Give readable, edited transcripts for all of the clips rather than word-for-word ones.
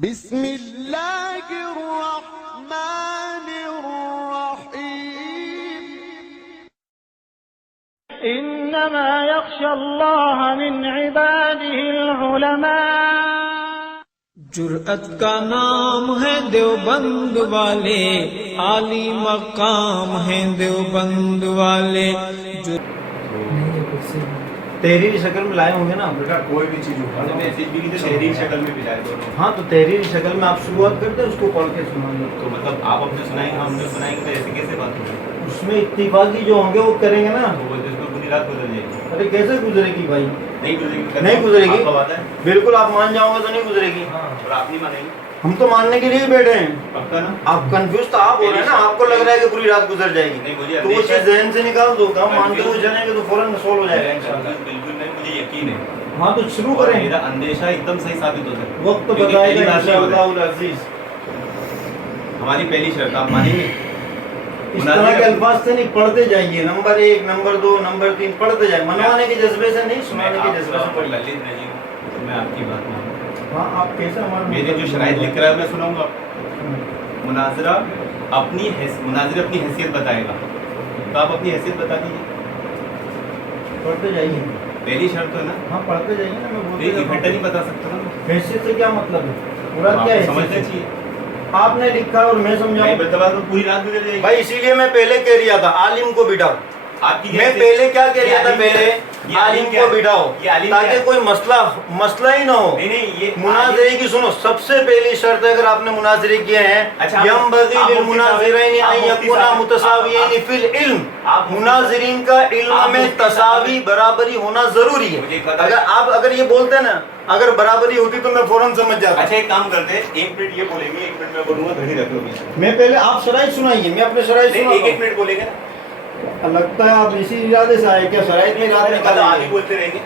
बिस्मिल्लाहिर्रहमानिर्रहीम। इन्नमा यख्शल्लाह मिन इबादिहिल उलमा। जुर्अत का नाम है देवबंद वाले, आली मकाम है देवबंद वाले। तहरीरी शक्ल में लाए होंगे ना बेटा, कोई भी चीज उठा लो, मैसेज भी नहीं तो तहरीरी शक्ल में भी लाए दोनों। हाँ, तो तहरीरी शक्ल में आप शुरुआत करते हैं, उसको पढ़ के सुनाएंगे। तो मतलब आप अपने सुनाएंगे, हम अपने सुनाएंगे, तो ऐसे कैसे बात होगी? उसमें इत्तिफाकी जो होंगे वो करेंगे ना। तो वो जिसमें पूरी रात गुजर जाएगी। अरे कैसे गुजरेगी भाई? नहीं गुजरेगी। नहीं गुजरेगी। आपका वादा है? बिल्कुल, आप मान जाओगे तो नहीं गुजरेगी। और आप नहीं मानेंगे? हम तो मानने के लिए ही बैठे हैं। पक्का ना? आप कंफ्यूज तो आप हो रहे हैं ना, आपको लग रहा है कि पूरी रात गुजर जाएगी। नहीं, मुझे तो वो चीज जहन से निकाल दो, हम मानते हुए चलेंगे तो फौरन सोल्व हो जाएगा इंशाल्लाह। बिल्कुल नहीं, मुझे यकीन है। हाँ, तो शुरू और करें। मेरा अंदेशा एकदम सही साबित हो सकता है। वक्त क्योंकि बताएगा पहली बार नहीं हो रहा है। इंशाअल्लाह अज़ीज। हमारी पहली शर्त आप मानेंगे? इस तरह के अल्फाज से नहीं, पढ़ते जाइए। नंबर 1, नंबर 2, नंबर 3 पढ़ते जाए। मनवाने के जज्बे से नहीं, सुनाने के जज्बे से पढ़िए। ललित नहीं हूँ, तो मैं आपकी बात मानूँ। हाँ, आप कैसे हमारे मेरे जो शराइत लिख रहा है मैं सुनाऊंगा। मुनाजरा अपनी हैसियत बताएगा, तो आप अपनी हैसियत बता दीजिए। पढ़ते जाइए। पहली शर्त है ना? हाँ, पढ़ते जाइए ना। मैं बोलते नहीं, इकट्ठा नहीं बता सकता ना। हैसियत से क्या मतलब है? पूरा क्या है? समझना चाहिए। आपने लिखा और मैं समझाऊं? नहीं बता, तो पूरी रात गुजर जाएगी भाई, इसीलिए मैं पहले कह रहा था आलिम को बिठाओ। आपकी मैं पहले क्या कह रहा था? पहले आलिम को बिठाओ ताकि कोई मसला ही ना हो। नहीं, ये मुनाजरे की सुनो, सबसे पहली शर्त है, अगर आपने मुनाजरे किए हैं, यंबग़ी लिल मुनाज़िरैन अन यकूना मुतसावियैन फिल इल्म। मुनाज़िरीन का इल्म में तसावी, बराबरी होना जरूरी है। अगर ये बोलते ना, अगर बराबरी होती तो मैं फौरन समझ जाता। अच्छा, एक काम करते हैं, 1 मिनट ये बोलेंगे, 1 मिनट मैं बोलूंगा, घड़ी रख लो बीच में। मैं पहले आप शराइत सुनाइए, मैं अपने शराइत सुनाता हूं। 1 मिनट बोलेंगे ना? लगता है आप इसी इरादे से आए क्या? शराइत में रात निकाल आगे बोलते रहेंगे।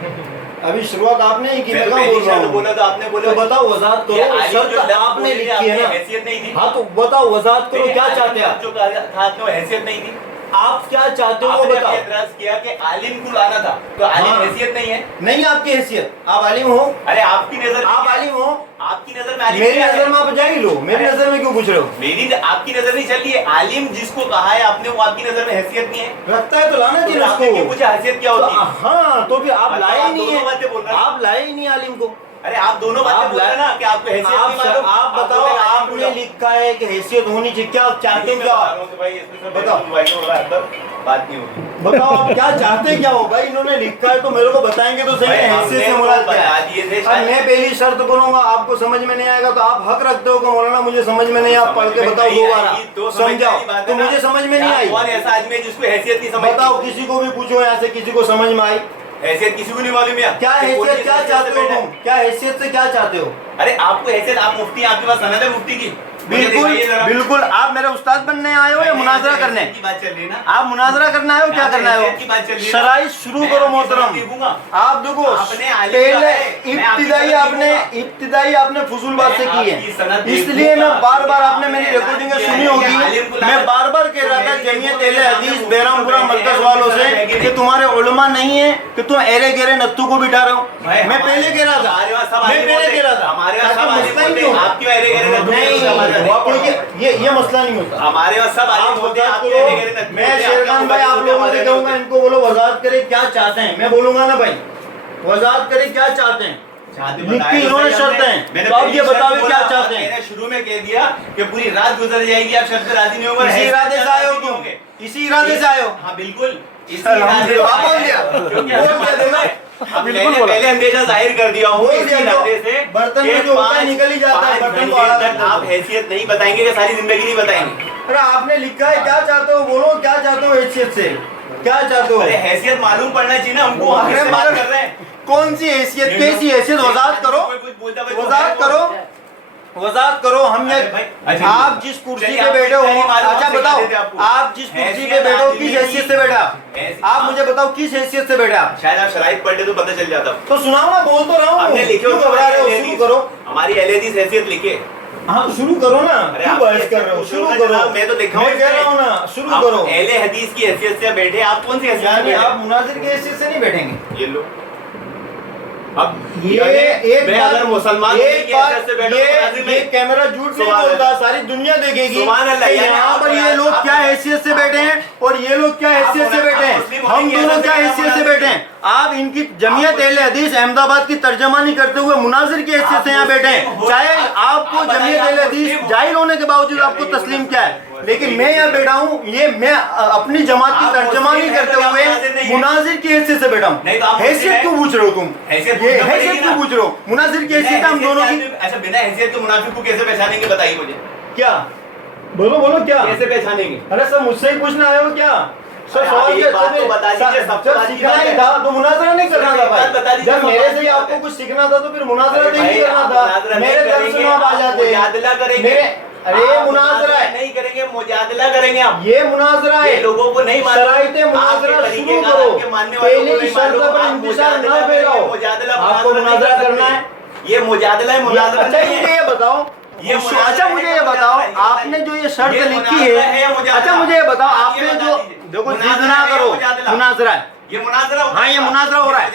अभी शुरुआत आपने ही की, मैं बोल रहा हूं। बोला तो आपने बोला। तो बताओ, वजाहत करो। शर्त आपने लिखी है ना? हैसियत नहीं थी। हाँ, तो बताओ, वजाहत करो, क्या चाहते हैं आप? जो कहा था कि हैसियत नहीं थी, आप क्या चाहते हो वो आपने बताओ। एतराज किया कि आलिम को लाना था, तो आलिम हैसियत नहीं है। नहीं, आपकी हैसियत, आप आलिम हो। अरे आपकी नजर, आप आलिम हो। आपकी नजर में आलिम, मेरी नजर में आप जाहिल हो। मेरी नजर में क्यों पूछ रहे हो? मेरी आपकी नजर नहीं चल रही है। आलिम जिसको कहा है आपने, वो आपकी नजर में हैसियत नहीं है। रखता है तो लाना चाहिए उसको। मुझे हैसियत क्या होती है? हाँ, तो भी आप लाए ही नहीं है। बातें बोल रहे हैं। आप लाए ही नहीं आलिम को। अरे आप दोनों बातें बोल रहे हैं ना कि आपको हैसियत नहीं मालूम। आप बताओ, आपने लिखा है कि हैसियत होनी चाहिए, क्या चाहते हो? क्या बताओ, बात नहीं होगी। बताओ आप क्या चाहते क्या हो? भाई, इन्होंने लिखा है तो मेरे को बताएंगे तो सही। हैसियत से मुराद क्या है? अब मैं पहली शर्त बोलूंगा, आपको समझ में नहीं आएगा तो आप हक रखते हो कि मौलाना मुझे समझ में नहीं, आप पढ़ के बताओ दोबारा, समझाओ। तो मुझे समझ में नहीं आई। कौन ऐसा आदमी है जिसको हैसियत नहीं समझ? बताओ, किसी को भी पूछो यहाँ से, किसी को समझ में आई? हैसियत किसी को नहीं मालूम है। क्या हैसियत, क्या चाहते हो तुम? क्या हैसियत से क्या चाहते हो? अरे आपको हैसियत, आप मुफ्ती हैं, आपके पास सनद है मुफ्ती की? बिल्कुल बिल्कुल। आप मेरे उस्ताद बनने आए हो या मुनाजरा करने की बात चल रही है ना? आप मुनाजरा करना है, क्या करना है? शराइत शुरू करो मोहतरम। आप देखो, पहले इब्तिदाई आपने फजूल बात से की है, इसलिए मैं बार बार, आपने मेरी रिकॉर्डिंग सुनी होगी, मैं बार बार कह रहा था जमीयत अहले हदीस बेरामपुरा मरकज वालों से कि तुम्हारे उलमा नहीं है कि तुम एरे गेरे नत्थू को बिठा रहे हो। मैं पहले कह रहा था, हमारे पास सब ये मसला नहीं होता। हमारे पास सब आलिम होते हैं, आपके मैं शेरखान भाई आप लोगों से कहूंगा, इनको बोलो वजाहत करे क्या चाहते हैं। मैं बोलूंगा ना भाई, वजाहत करे क्या चाहते हैं। लिखी इन्होंने शर्तें हैं, तो आप ये बताओ क्या चाहते हैं। मैंने शुरू में कह दिया कि पूरी रात गुजर जाएगी, आप शर्त पे राजी नहीं होंगे। इसी इरादे से आए हो तुम? इसी इरादे से आए हो? हाँ बिल्कुल, इसी बोल पहले अंदेशा जाहिर कर दिया हूँ इसी इरादे से। बर्तन में जो होता है निकल ही जाता है, बर्तन को आप हैसियत नहीं बताएंगे कि सारी जिंदगी नहीं बताएंगे? अरे आपने लिखा है, क्या चाहते हो बोलो, क्या चाहते हो हैसियत से, क्या चाहते हो? अरे हैसियत मालूम पड़ना चाहिए ना हमको। बात कर रहे हैं कौन सी हैसियत, कैसी हैसियत? वजाहत करो, वजाहत करो, वजाहत करो। हम ये आप जिस कुर्सी पे बैठे हो, अच्छा बताओ, आप जिस कुर्सी पे बैठे हो किस हैसियत से बैठा? आप मुझे बताओ किस हैसियत से बैठा? शायद आप शराइत पढ़ते तो पता चल जाता। तो सुनाओ ना, बोल तो रहा हूँ। हमने लिखे हो, घबरा रहे हो? शुरू करो। हमारी अहले हदीस हैसियत लिखे। हाँ, तो शुरू करो ना। क्यों बहस कर रहे हो? शुरू करो। मैं तो देखा हूँ, मैं कह रहा हूँ ना, शुरू करो। अहले हदीस की हैसियत से बैठे, आप कौन सी हैसियत से? आप मुनाजिर की हैसियत से नहीं बैठेंगे। ये लो, अब मैं अगर मुसलमान ये कैमरा झूठ नहीं बोलता, सारी दुनिया देखेगी यहाँ पर ये लोग क्या हैसियत से बैठे हैं और ये लोग क्या हैसियत से बैठे हैं, हम दोनों क्या हैसियत से बैठे हैं। आप इनकी जमीयत अहले हदीस अहमदाबाद की तर्जमानी करते हुए मुनाजिर की हैसियत से यहाँ बैठे हैं, चाहे आपको जमीयत अहले हदीस जाहिल होने के बावजूद आपको तस्लीम क्या है, लेकिन मैं यहाँ बैठा हूँ, ये मैं अपनी जमात की तर्जमानी करते हुए मुनाजिर की हैसियत से बैठा हूँ। हैसियत क्यों पूछ रहे हो तुम, ये हैसियत क्यों पूछ रहे हो, मुनाजिर की हैसियत हम दोनों की। अच्छा बिना हैसियत के मुनाफिक को कैसे पहचानेंगे बताइए मुझे, क्या बोलो बोलो क्या कैसे पहचानेंगे? अरे सर मुझसे ही पूछना आए हो क्या सर, सवाल एक बात तो बता दीजिए, जब सीखना ही था तो मुनाजरा नहीं करना था भाई, जब मेरे से ही आपको कुछ सीखना था तो फिर मुनाजरा नहीं करना था, मेरे दर्स में आप आ जाते, मुजादला करेंगे, अरे मुनाजरा है नहीं करेंगे, मुजादला करेंगे आप, ये मुनाजरा है, लोगों को नहीं मालूम, शराइते मुनाजरा शुरू करो, पहले शर्त पर इंतजार न फैलाओ, आपको मुनाजरा करना है, ये मुजादला है, मुनाजरा अच्छा मुझे ये बताओ, अच्छा मुझे ये बताओ आपने जो ये शर्त लिखी है, अच्छा मुझे ये बताओ आपने जो देखो जिद ना करो, मुनाजरा है, ये मुनाजरा, हाँ ये मुनाजरा हो रहा है,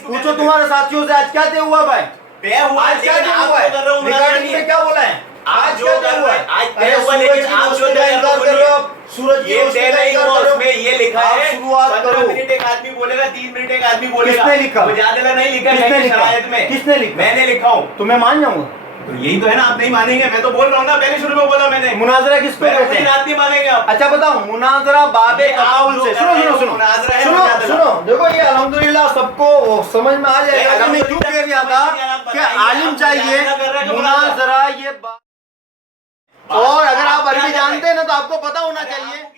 पूछो तुम्हारे साथियों से आज क्या तय हुआ भाई, आज क्या तय हुआ है, रिकॉर्डिंग में क्या बोला है, आज क्या तय हुआ है, आज तय हुआ, लेकिन आप जो इंकार कर रहे हो, सूरज ये तय नहीं हुआ, उसमें ये लिखा है शुरुआत करो, 15 मिनट एक आदमी बोलेगा, 3 मिनट एक आदमी बोलेगा, किसने लिखा, मुजादला नहीं लिखा, किसने लिखा, शरायत में किसने लिखा, मैंने लिखा हूँ, तो मैं मान जाऊंगा, तो यही तो है ना, आप नहीं मानेंगे, मैं तो बोल रहा हूँ ना, पहले शुरू में बोला मैंने, मुनाजरा किसको कहते हैं, रात नहीं मानेंगे आप। अच्छा बताओ मुनाजरा बाबे तकाउल से, सुनो सुनो सुनो सुनो सुनो, देखो ये अल्हम्दुलिल्लाह सबको समझ में आ जाएगा, अगर मैं क्यों कह रहा था कि आलिम चाहिए मुनाजरा ये और अगर आप अरबी जानते हैं ना तो आपको पता होना चाहिए,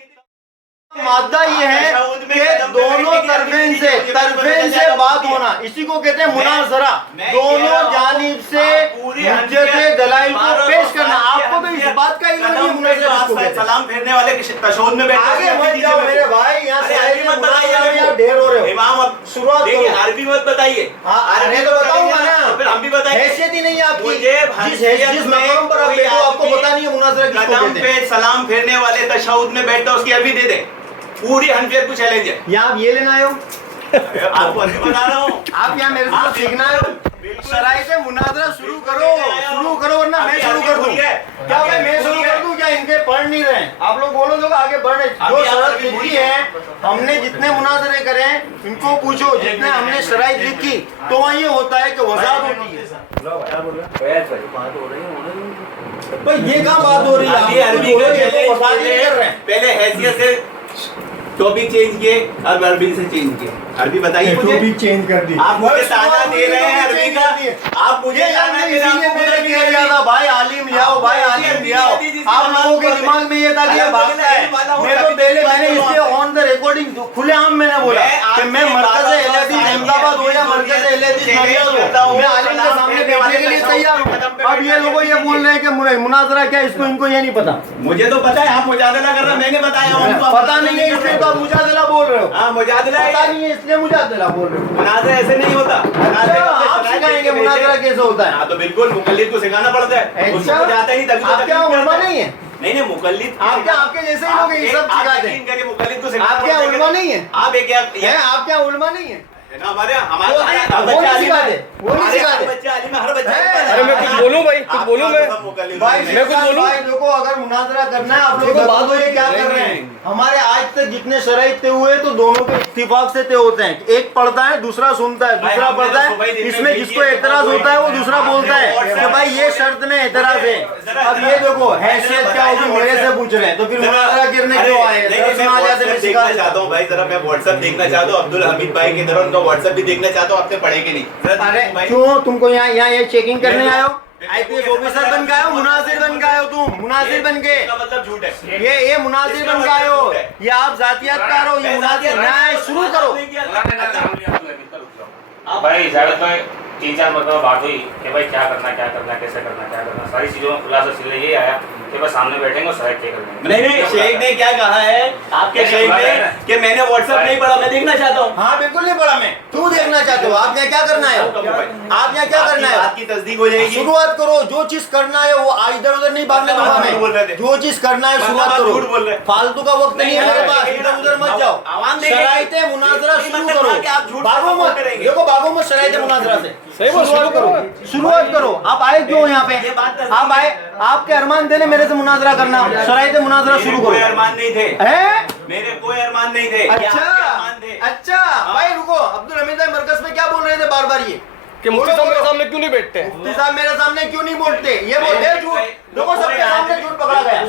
मादा ये है कि दोनों तरफेन से बात होना, इसी को कहते हैं मुनाजरा, दोनों जानिब से हुज्जत दलाइल को पेश करना, आपको तो इस बात का इल्म नहीं, मुनाजरा किसको कहते हैं, सलाम फेरने वाले तशहुद में बैठे, आगे मत जाओ मेरे भाई, यहाँ से अरबी मत बताइए, आप ढेर हो रहे हो, इमाम अब शुरुआत देखिए, करो, अरबी मत बताइए, अरे तो बताऊंगा ना, फिर हम भी बताएंगे, हैसियत ही नहीं है आपकी, मुझे जिस मकाम पर आप बैठे हो आपको पता नहीं है मुनाजरा किसको कदम कहते हैं, पे सलाम फेरने वाले तशहुद में बैठता उसकी अरबी दे दे, पूरी हनफियत को चैलेंज है, यहाँ आप ये लेना आए हो, आपको अरबी बता रहा हूँ, आप यहाँ मेरे से सीखना है, शराइ से मुनाजरा शुरू करो वरना मैं शुरू कर दूं, क्या भाई मैं शुरू कर दूं, क्या इनके पढ़ नहीं रहे, आप लोग बोलो जो आगे बढ़ रहे, जो शराइत लिखी है, हमने जितने मुनाजरे करे इनको पूछो, जितने हमने शराइत लिखी तो वहाँ ये होता है कि वजाहत होती है, भाई ये कहाँ बात हो रही है, अरबी का पहले हैसियत से टॉपिक चेंज किए और अरबी से चेंज किए, अरबी बताइए मुझे, टॉपिक चेंज कर दी, आप मुझे ताना दे रहे हैं अरबी का, आप मुझे भाई आलिम ले आओ, भाई आलिम ले आओ, आप लोगों के दिमाग में ये था कि भागता है, मैं तो पहले मैंने इसलिए ऑन द रिकॉर्डिंग खुलेआम मैंने बोला कि मैं मरकज अहले हदीस अहमदाबाद हो या मरकज अहले हदीस नडियाद हो, मैं आलिम के सामने बैठने के लिए तैयार हूँ, अब ये लोग ये बोल रहे हैं कि मुनाजरा क्या, इसको इनको ये नहीं पता, मुझे तो पता है, आप मुजादला कर रहे हैं, मैंने बताया, पता नहीं है इसलिए तो आप मुजादला बोल रहे हो, हाँ मुजादला पता नहीं है इसलिए मुजादला बोल रहे हो, मुनाजरा ऐसे नहीं होता, आप सिखाएंगे मुनाजरा कैसे होता है, हाँ तो बिल्कुल मुकल्लिद को सिखाना पड़ता है, उसको जाता ही तभी, आप क्या उलमा नहीं है, नहीं मुकल्लिद, आपके जैसे ही लोग ये सब सिखाते हैं, मुकल्लिद को आप क्या उलमा नहीं है, आप एक आप क्या उलमा नहीं है, हमारे बच्चे हर बच्चा, अरे मैं कुछ बोलूं भाई, कुछ बोलूं मैं कुछ बोलूं, भाई देखो अगर मुनाजरा करना है आप लोग बात हो क्या कर रहे हैं, हमारे आज तक जितने शराइत तय हुए तो दोनों के इत्तिफाक से तय होते हैं, एक पढ़ता है दूसरा सुनता है, दूसरा पढ़ता है, इसमें जिसको एतराज होता है वो दूसरा बोलता है कि भाई ये शर्त में एतराज है, अब ये देखो हैसियत क्या होगी, मेरे से पूछ रहे हैं तो फिर मुनाजरा गिरने क्यों आए, देखना चाहता हूँ भाई, जरा मैं व्हाट्सएप देखना चाहता हूँ, अब्दुल हमीद भाई की तरह उनका व्हाट्सएप भी देखना चाहता हूँ, आपसे पढ़ेंगे नहीं, अरे क्यों तुमको यहाँ ये चेकिंग करने आए हो, आईपीएस ऑफिसर बन के आए हो, मुनाजिर बन के आए हो, तुम मुनाजिर बन के, मतलब झूठ है, ये मुनाजिर बन के आए हो, ये आप जातियातकार हो, ये मुनाजिर न्याय शुरू करो, भाई जावेद भाई 3-4 मरतबा बात हुई कि भाई क्या करना कैसे करना, सारी चीजों में खुलासा सिले यही आया कि बस सामने बैठेंगे और शराइत तय कर देंगे। नहीं शेख ने क्या कहा है, आपके शेख ने कि मैंने व्हाट्सएप नहीं पढ़ा, मैं देखना चाहता हूँ, हाँ बिल्कुल नहीं पढ़ा मैं, तू देखना चाहते हो, आप यहाँ क्या करना है, आप यहाँ क्या करना है, आपकी तस्दीक हो जाएगी, शुरुआत करो, जो चीज करना है वो इधर उधर नहीं भागने दूंगा मैं, जो चीज करना है शुरुआत करो, फालतू का वक्त नहीं है मेरे पास, इधर उधर मत जाओ, शराइते मुनाजरा शुरू करो, भागो मत, देखो भागो मत शराइते मुनाजरा से, शुरुआत करो, शुरुआत करो। आप आए क्यों यहाँ पे? आप आए, आपके अरमान थे ना मेरे से मुनाजरा करना, शराइत मुनाजरा शुरू करो। कोई अरमान नहीं थे, हैं? मेरे कोई अरमान नहीं थे। अच्छा भाई रुको, अब्दुल हमीद भाई मरकज में क्या बोल रहे थे बार बार ये कि मुफ्ती साहब मेरे सामने क्यों नहीं बैठते? मुफ्ती साहब मेरे सामने क्यों नहीं बोलते? ये बोलते हैं झूठ, देखो सबके सामने झूठ पकड़ा गया।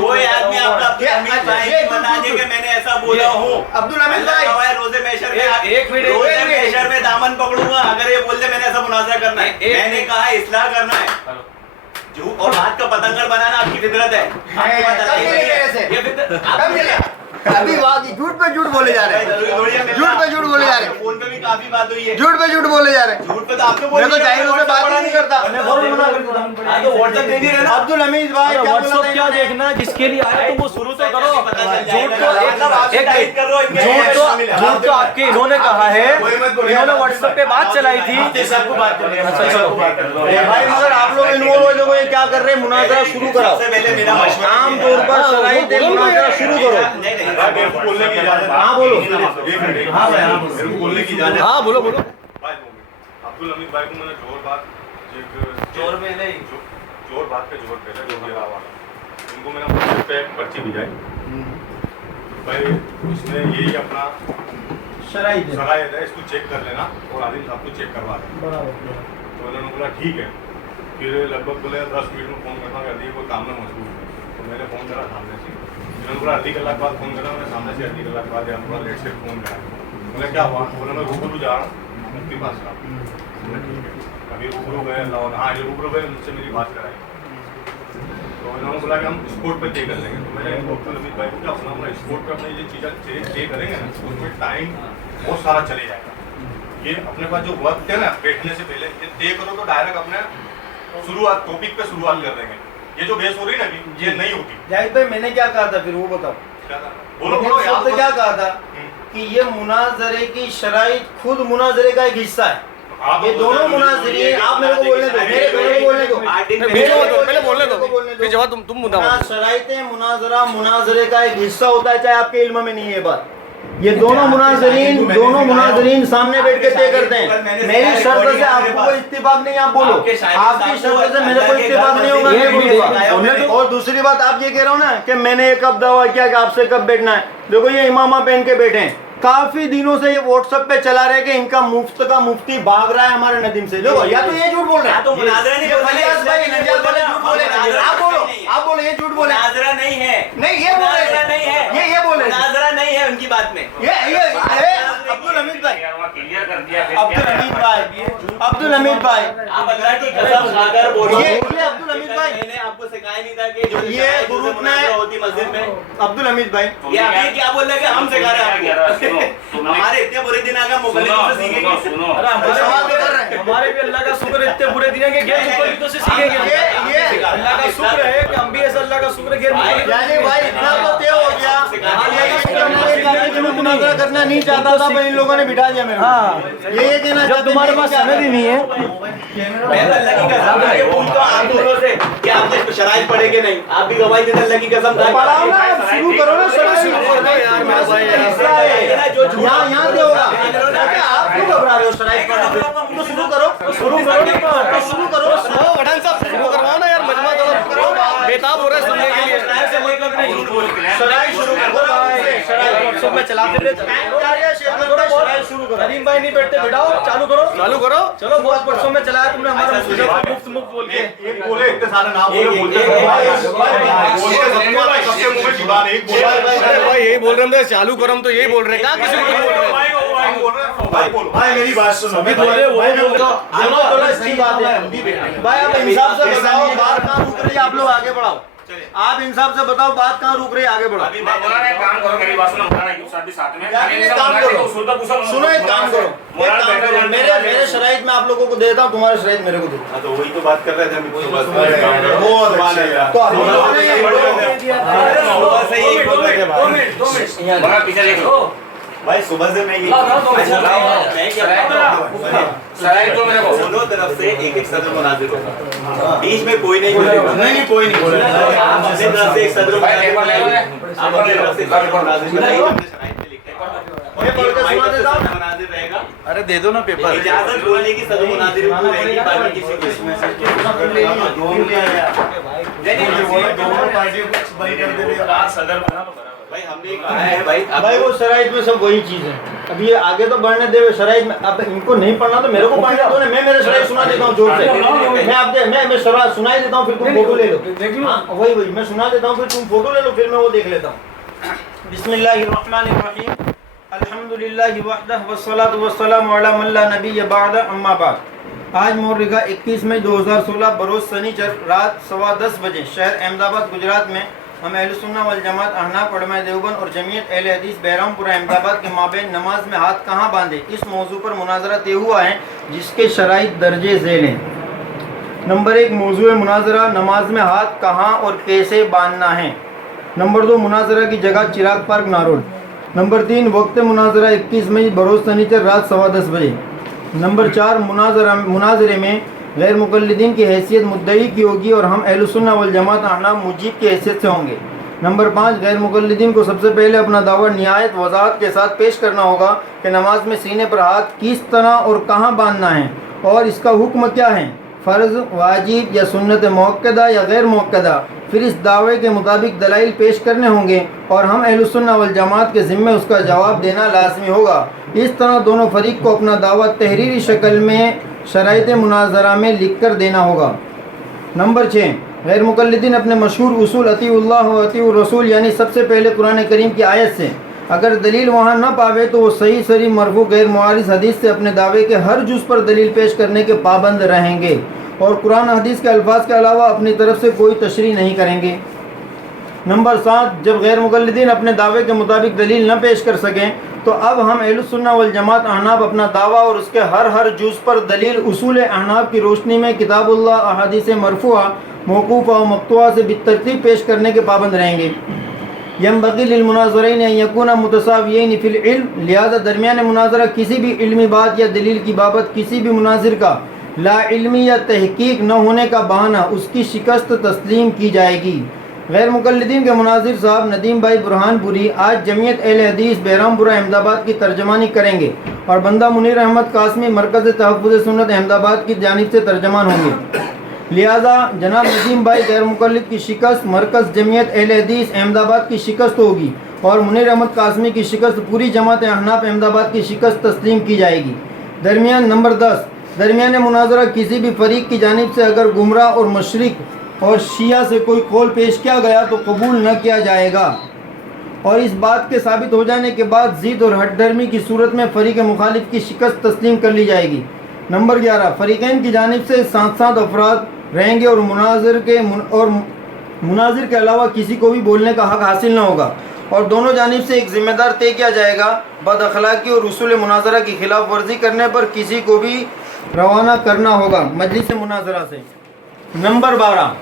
कोई आदमी आपका अब्दुल हमीद भाई ये बता दे कि मैंने ऐसा बोला हूँ। अब्दुल हमीद भाई रोजे महशर में, एक मिनट, रोजे महशर में दामन पकड़ूंगा अगर ये बोलते मैंने ऐसा मुनाजरा करना है। मैंने कहा इस्लाह करना है। झूठ और बात का पतंगर बनाना आपकी फितरत है। कब मिले? अभी झूठ पे झूठ बोले जा रहे हैं, झूठ पे झूठ बोले जा रहे हैं, फोन पे भी काफी बात हुई है। झूठ पे झूठ बोले जा रहे हैं। झूठ पे तो आपने मैं तो जाहिरों से बात ही नहीं करता, मैं फौरन मना कर देता हूं। तो व्हाट्सएप दे दिया ना। अब्दुल हमीद भाई क्या बोला था? क्या देखना जिसके लिए आए तो वो शुरू तो करो। झूठ तो झूठ तो आपके इन्होंने कहा है, इन्होंने व्हाट्सएप पे बात चलाई थी। सबको बात कर रहे भाई मगर आप लोग इन्वॉल्व हो जाओ, ये क्या कर रहे हैं? मुनाजरा शुरू कराओ। सबसे पहले मेरा मशवरा आम तौर पर शराइत मुनाजरा शुरू करो। बोलने की इजाजत। हाँ बोलो। बोलने की इजाजत। हाँ बोलो बोलो। अब्दुल हमीद भाई को मैंने जोर में नहीं, जोर बात पे जोर पहले जो गिरा हुआ उनको मैंने व्हाट्सएप पे पर्ची भिजाई भाई, उसने यही अपना शराइत है। शराइत है, इसको चेक कर लेना और आदिम साहब को चेक करवा देना। तो उन्होंने बोला ठीक है। फिर लगभग बोले 10 मिनट में फ़ोन करना, कर दिए कोई काम में मजबूर है। तो मैंने फ़ोन करा सामने से, उन्होंने बोला आधी कलाक बाद फ़ोन करा, मैंने सामने से आधी कलाक बाद या थोड़ा लेट से फ़ोन करा। बोले क्या हुआ? बोला मैं रूबरू जा रहा हूँ मुफ्ती पास का। ठीक है, अभी रूबरू गए, हाँ ये रूबरू गए, मुझसे मेरी बात कराई। तो इन्होंने बोला कि हम स्पोर्ट पे पे कर लेंगे। तो मैंने अब्दुल हमीद भाई को क्या बोला, बोला स्पोर्ट पे अपने ये चीज़ें पे करेंगे ना, उसमें टाइम बहुत सारा चले जाएगा। ये अपने पास जो वक्त है ना बैठने से पहले ये पे करो तो डायरेक्ट अपने शुरुआत टॉपिक पे शुरुआत कर देंगे। ये जो बहस हो रही है ना ये नहीं होती। जाहिद भाई मैंने क्या कहा था फिर वो बताओ। क्या था? बोलो बोलो यार। तो क्या कहा था कि ये मुनाजरे की शराइत खुद मुनाजरे का एक हिस्सा है। ये दोनों मुनाजरीन, आप मेरे को बोलने दो, मेरे को बोलने दो, पहले बोलने दो, फिर जवाब तुम मुद्दा। शराइत मुनाजरा मुनाजरे का एक हिस्सा होता है, चाहे आपके इल्म में नहीं है ये बात। ये दोनों मुनाजरीन सामने बैठ के तय करते हैं। मेरी शर्त से आपको कोई इत्तेफाक नहीं, आप बोलो। आपकी शर्त से मेरे को इत्तेफाक नहीं होगा, मैं बोलूंगा। और दूसरी बात आप ये कह रहे हो ना कि मैंने ये कब दावा किया कि आपसे कब बैठना है। देखो ये इमामा पहन के बैठे हैं, काफी दिनों से ये व्हाट्सएप पे चला रहे कि इनका मुफ्त का मुफ्ती भाग रहा है हमारे नदीम से। देखो या तो ये झूठ बोल रहे हैं, तो मुनाजरा नहीं बोल रहे, झूठ बोले। आप बोलो ये झूठ बोले। मुनाजरा नहीं है, नहीं ये बोल रहे हैं, नहीं है, ये बोल रहे हैं। मुनाजरा नहीं है उनकी बात में। ये अब्दुल हमीद भाई, क्लियर कर दिया। अब्दुल हमीद भाई आप अल्लाह की कसम खाकर बोलिए। ये अब्दुल हमीद भाई, मैंने आपको सिखाया नहीं था कि जो ये ग्रुप में होती मस्जिद में। अब्दुल हमीद भाई ये अभी क्या बोल रहे हैं? हम सिखा रहे हैं आपको। हमारे इतने बुरे दिन आ गए, मुबल्लिगों से सीखेंगे। सवाल तो कर रहे हैं। हमारे भी अल्लाह का शुक्र, इतने बुरे दिन है कि गैर मुकल्लिदों से सीखेंगे। ये अल्लाह का शुक्र है कि हम भी ऐसा अल्लाह का शुक्र गैर मुकल्लिदों यानी भाई इतना तो तय हो गया। मैं मुनाजरा करना नहीं चाहता था, इन लोगों ने बिठा दिया मेरे को। ये कहना जब तुम्हारे पास सनद ही नहीं है। मैं तो अल्लाह की कसम खा के पूछता हूं आप दोनों से कि आपने शराइत पढ़े कि नहीं। आप भी गवाही देते अल्लाह की कसम खा के। पढ़ाओ ना, शुरू करो ना, शुरू कर दो यार मेरा भाई। यहाँ दे होगा। आप क्यों घबरा रहे हो? शराइत तो शुरू करो, शुरू करो। शुरू करवाओ ना यार, मजमा करो, बेताब हो रहा है सुनने के लिए। से मतलब नहीं। शराइत शुरू करो। व्हाट्सएप में चलाते रहते शुरू करो। नदीम भाई नहीं बैठते, बिठाओ, चालू करो। चलो बहुत वर्षों में चलाया तुमने हमारा मुफ्त बोल के। एक बोले इतने सारे नाम बोलते सबके मुंह में जुबान है। एक बोला भाई यही बोल रहे हैं, चालू करो, हम तो यही बोल रहे हैं। किसी को बोल रहे हैं? भाई मेरी बात सुनो। अच्छी बात है भाई, आप इंसाफ से बताओ बात कहाँ रुक रही है, आप लोग आगे बढ़ाओ। आप इंसाफ से बताओ बात कहाँ रुक रही है, आगे बढ़ाओ। अभी मौलाना एक काम करो, मेरी बात सुनो। मौलाना यूं साथ में एक काम करो, सुनो एक काम करो, मेरे शराइत में आप लोगों को देता हूँ, तुम्हारे शराइत मेरे को दे। तो वही तो बात कर रहे थे हम। पीछे देख लो भाई सुबह से मैं ये शराइत तो मेरे को दोनों तरफ से एक सदर मुनाजिर होगा, बीच में कोई नहीं बोलेगा। नहीं कोई नहीं बोलेगा। आप अपनी तरफ से एक सदर मुनाजिर बनाइए, आप अपनी तरफ से सदर मुनाजिर बनाइए। ये पढ़ के सुना देता हूँ। मुनाजिर रहेगा, अरे दे दो ना पेपर। इजाजत बोलने की सदु मुनाजिर को रहेगी, बाकी किसी को इसमें से दोनों पार्टियों को बरी कर दे रहे सदर बना तो बराबर भाई हमने कहा है भाई भाई वो शराइत में सब वही चीज है। अब ये आगे तो बढ़ने दे शराइत में, अब इनको नहीं पढ़ना तो मेरे को पढ़ने दो ना, मैं मेरे शराइत सुना देता हूँ जोर से। मैं आपके मैं शराइत सुनाई देता हूँ, फिर तुम फोटो ले लो। हाँ, वही मैं सुना देता हूँ, फिर तुम फोटो ले लो, फिर मैं वो देख लेता हूँ। बिस्मिल्लाहिर्रहमानिर्रहीम, अल्हम्दुलिल्लाहि वहदह वस्सलातु वस्सलामु अला मन ला नबिय्य बअद, अम्मा बाद। आज मोहर्रिका 21 मई 2016 बरोज शनिचर रात 10:15 बजे शहर अहमदाबाद गुजरात में हम अहले सुन्नत वल जमात अहनाफ उलमा देवबंद और जमीयत अहले हदीस बहरामपुरा अहमदाबाद के माबैन नमाज में हाथ कहाँ बांधे, इस मौजू पर मुनाजरा तय हुआ है, जिसके शराइत दर्जे झेल हैं। नंबर 1 मौजू मुनाजरा, नमाज में हाथ कहाँ और कैसे बांधना है। नंबर 2 मुनाजरा की जगह चिराग पार्क नारोड। नंबर 3 वक्त मुनाजरा 21 मई बरोज शनिचर रात 10:15 बजे। नंबर 4 मुनाजरे में गैर मुकल्लिदीन की हैसियत मुद्दई की होगी और हम अहले सुन्नत वल जमात अहनाफ मुजीब की हैसियत से होंगे। नंबर 5 गैर मुकल्लिदीन को सबसे पहले अपना दावा निहायत वजाहत के साथ पेश करना होगा कि नमाज में सीने पर हाथ किस तरह और कहाँ बांधना है और इसका हुक्म क्या है, फ़र्ज़, वाजिब या सुन्नत मुअक्कदा या गैर मुअक्कदा। फिर इस दावे के मुताबिक दलाइल पेश करने होंगे और हम अहले सुन्नत वल जमात के ज़िम्मे उसका जवाब देना लाज़मी होगा। इस तरह दोनों फरीक को अपना दावा तहरीरी शक्ल में शराइत मुनाजरा में लिख कर देना होगा। नंबर 6 गैर मुकल्लिदीन अपने मशहूर उसूल अतीउल्लाह व अतीउर रसूल यानी सबसे पहले कुरान करीम की आयत से अगर दलील वहाँ न पावे तो वो सही सरी मरफू गैर मुआरिज हदीस से अपने दावे के हर जुज़ पर दलील पेश करने के पाबंद रहेंगे और कुरान हदीस के अल्फाज के अलावा अपनी तरफ से कोई तशरीह नहीं करेंगे। नंबर 7 जब गैर मुकल्लिदीन अपने दावे के मुताबिक दलील न पेश कर सकें तो अब हम अहले सुन्नत वल जमात अहनाफ अपना दावा और उसके हर जुज़ पर दलील उसूल अहनाफ की रोशनी में किताबुल्लाह, अहादीस मरफूआ, मौकूफ़ा और मक़तूआ से बितरतीब पेश करने के पाबंद रहेंगे। यंबग़ी लिल मुनाज़िरीन अन यकूना मुतसावियैन फिल इल्म, लिहाजा दरमियान मुनाजरा किसी भी इल्मी बात या दलील की बाबत किसी भी मुनाजिर का ला इल्मी या तहकीक न होने का बहाना उसकी शिकस्त तस्लीम की जाएगी। गैर मुकल्लिदीन के मुनाजिर साहब नदीम भाई बुरहानपुरी आज जमीयत अहले हदीस बहरामपुरा अहमदाबाद की तर्जमानी करेंगे और बंदा मुनीर अहमद कासमी मरकज़ तहफ़्फ़ुज़ सुन्नत अहमदाबाद की जानिब से तर्जमान होंगे। लिहाजा जनाब नदीम भाई गैर मुकल्लिद की शिकस्त मरकज़ जमीयत अहले हदीस अहमदाबाद की शिकस्त होगी और मुनीर अहमद कासमी की शिकस्त पूरी जमात अहनाफ अहमदाबाद की शिकस्त तस्लीम की जाएगी। दरमियान नंबर 10 दरमियान मुनाजरा किसी भी फरीक की जानिब से अगर गुमराह और मशरिक और शिया से कोई कौल पेश किया गया तो कबूल न किया जाएगा और इस बात के साबित हो जाने के बाद ज़िद और हठधर्मी की सूरत में फरीक मुखालिफ की शिकस्त तस्लीम कर ली जाएगी। नंबर 11 फरीकैन की जानिब से 7 अफराद रहेंगे और मुनाजिर के अलावा किसी को भी बोलने का हक हासिल न होगा और दोनों जानिब से एक जिम्मेदार तय किया जाएगा। बद अखलाकी और उसूल मुनाजरा की खिलाफ वर्जी करने पर किसी को भी रवाना करना होगा मजलिस मुनाजरा से। नंबर 12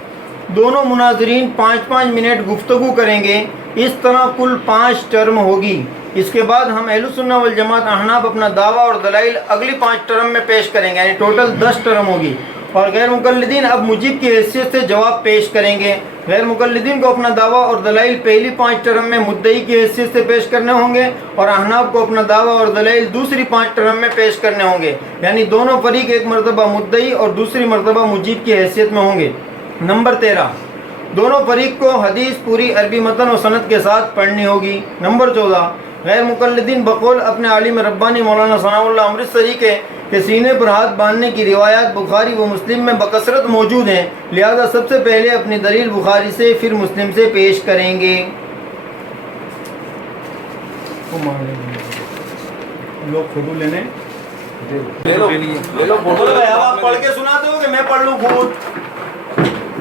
दोनों मुनाजरीन 5-5 मिनट गुफ्तगू करेंगे। इस तरह कुल 5 टर्म होगी। इसके बाद हम अहले सुन्नत वल जमात अहनाफ अपना दावा और दलाइल अगली 5 टर्म में पेश करेंगे, यानी टोटल 10 टर्म होगी और गैर मुकल्लिदीन अब मुजीब की हैसियत से जवाब पेश करेंगे। गैर मुकल्लिदीन को अपना दावा और दलाइल पहली 5 टर्म में मुद्दई की हैसियत से पेश करने होंगे और अहनाफ को अपना दावा और दलाइल दूसरी 5 टर्म में पेश करने होंगे, यानी दोनों फरीक एक मरतबा मुद्दई और दूसरी मरतबा मुजीब की हैसियत में होंगे। नंबर 13 दोनों फरीक को हदीस पूरी अरबी मतन और सनद के साथ पढ़नी होगी। नंबर 14 गैर मुकल्लिदीन बकौल अपने आलिम रब्बानी मौलाना सनाउल्लाह अमृतसरी के सीने पर हाथ बांधने की रिवायात बुखारी व मुस्लिम में बकसरत मौजूद हैं, लिहाजा सबसे पहले अपनी दलील बुखारी से फिर मुस्लिम से पेश करेंगे। लोग फोटो लेने ले लो फोटो। आप पढ़ के सुनाते हो कि मैं पढ़ लूँ खुद?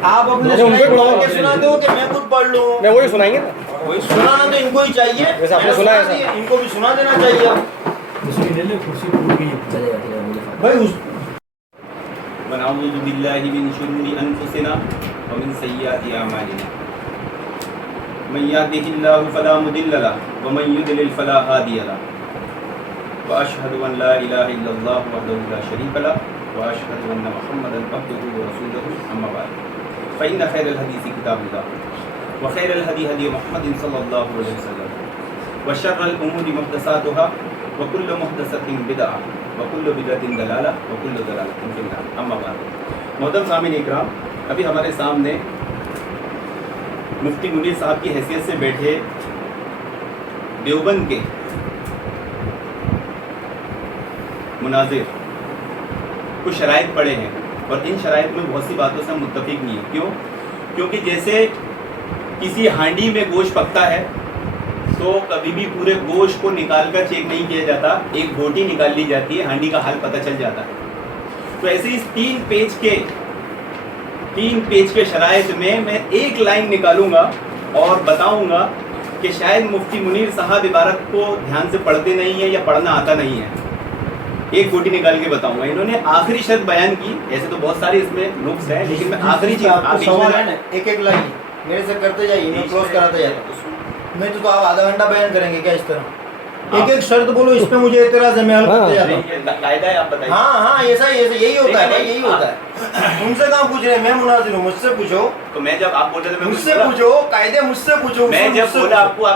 आप अपने पढ़ के सुनाते हो कि मैं खुद पढ़ लूँ? मैं वही सुनाएंगे ना, वही सुनाना तो इनको ही चाहिए, वैसे आपने सुना है, इनको भी सुना देना चाहिए। भाई वनऊज़ु बिल्लाहि मिन शुरूरि अनफुसिना व मिन सय्यिआति अमालिना मन यहदिहिल्लाहु फला मुदिल्ल लहु व मन युद्लिल फला हादिय लहु व अशहदु अन ला इलाहा इल्लल्लाह वहदहु ला शरीका लहु व अशहदु अन्न मुहम्मदन अब्दुहु व रसूलुहु अम्मा बाद फ़इन्न खैरल हदीसी किताबुल्लाह व खैरल हदी हदी मुहम्मदिन सल्लल्लाहु अलैहि वसल्लम व शर्रल उमूरि मुहदसातुहा व कुल्लु मुहदसतिन बिदअह वकुल्लु बिदअतिन दलाला वकुल्लु दलालतिन फिन्नार। अम्मा बाद, मोहतरम सामीन इकराम, अभी हमारे सामने मुफ्ती मुनीर साहब की हैसियत से बैठे देवबंद के मुनाजिर कुछ शराइत पड़े हैं और इन शराइत में बहुत सी बातों से हम मुत्तफिक नहीं है। क्यों? क्योंकि जैसे किसी हांडी में गोश्त पकता है तो कभी भी पूरे गोश्त को निकाल कर चेक नहीं किया जाता, एक बोटी निकाल ली जाती है, हांडी का हाल पता चल जाता है। तो ऐसे इस 3 पेज के शराइत में मैं एक लाइन निकालूंगा और बताऊंगा कि शायद मुफ्ती मुनीर साहब इबारत को ध्यान से पढ़ते नहीं है या पढ़ना आता नहीं है। एक गोटी निकाल के बताऊंगा। इन्होंने आखिरी शर्त बयान की, ऐसे तो बहुत सारे इसमें नुक्स है, लेकिन मैं आखिरी चीज सवाल है ना, एक एक लाइन मेरे से करते जाइए, मैं क्लोज कराते जाता हूँ। मैं तो आप आधा घंटा बयान करेंगे क्या इस तरह? एक एक शर्त बोलो, इस पे मुझे एतराज है, मैं हल करते जाता हूँ। कायदा है, आप बताइए। हाँ ऐसा यही होता है भाई, यही होता है। तुमसे कहाँ पूछ रहे हैं? मैं मुनाजिर हूँ, मुझसे पूछो। तो मैं जब आप बोल रहे थे मुझसे पूछो, कायदे मुझसे पूछो। मैं जब बोला आपको,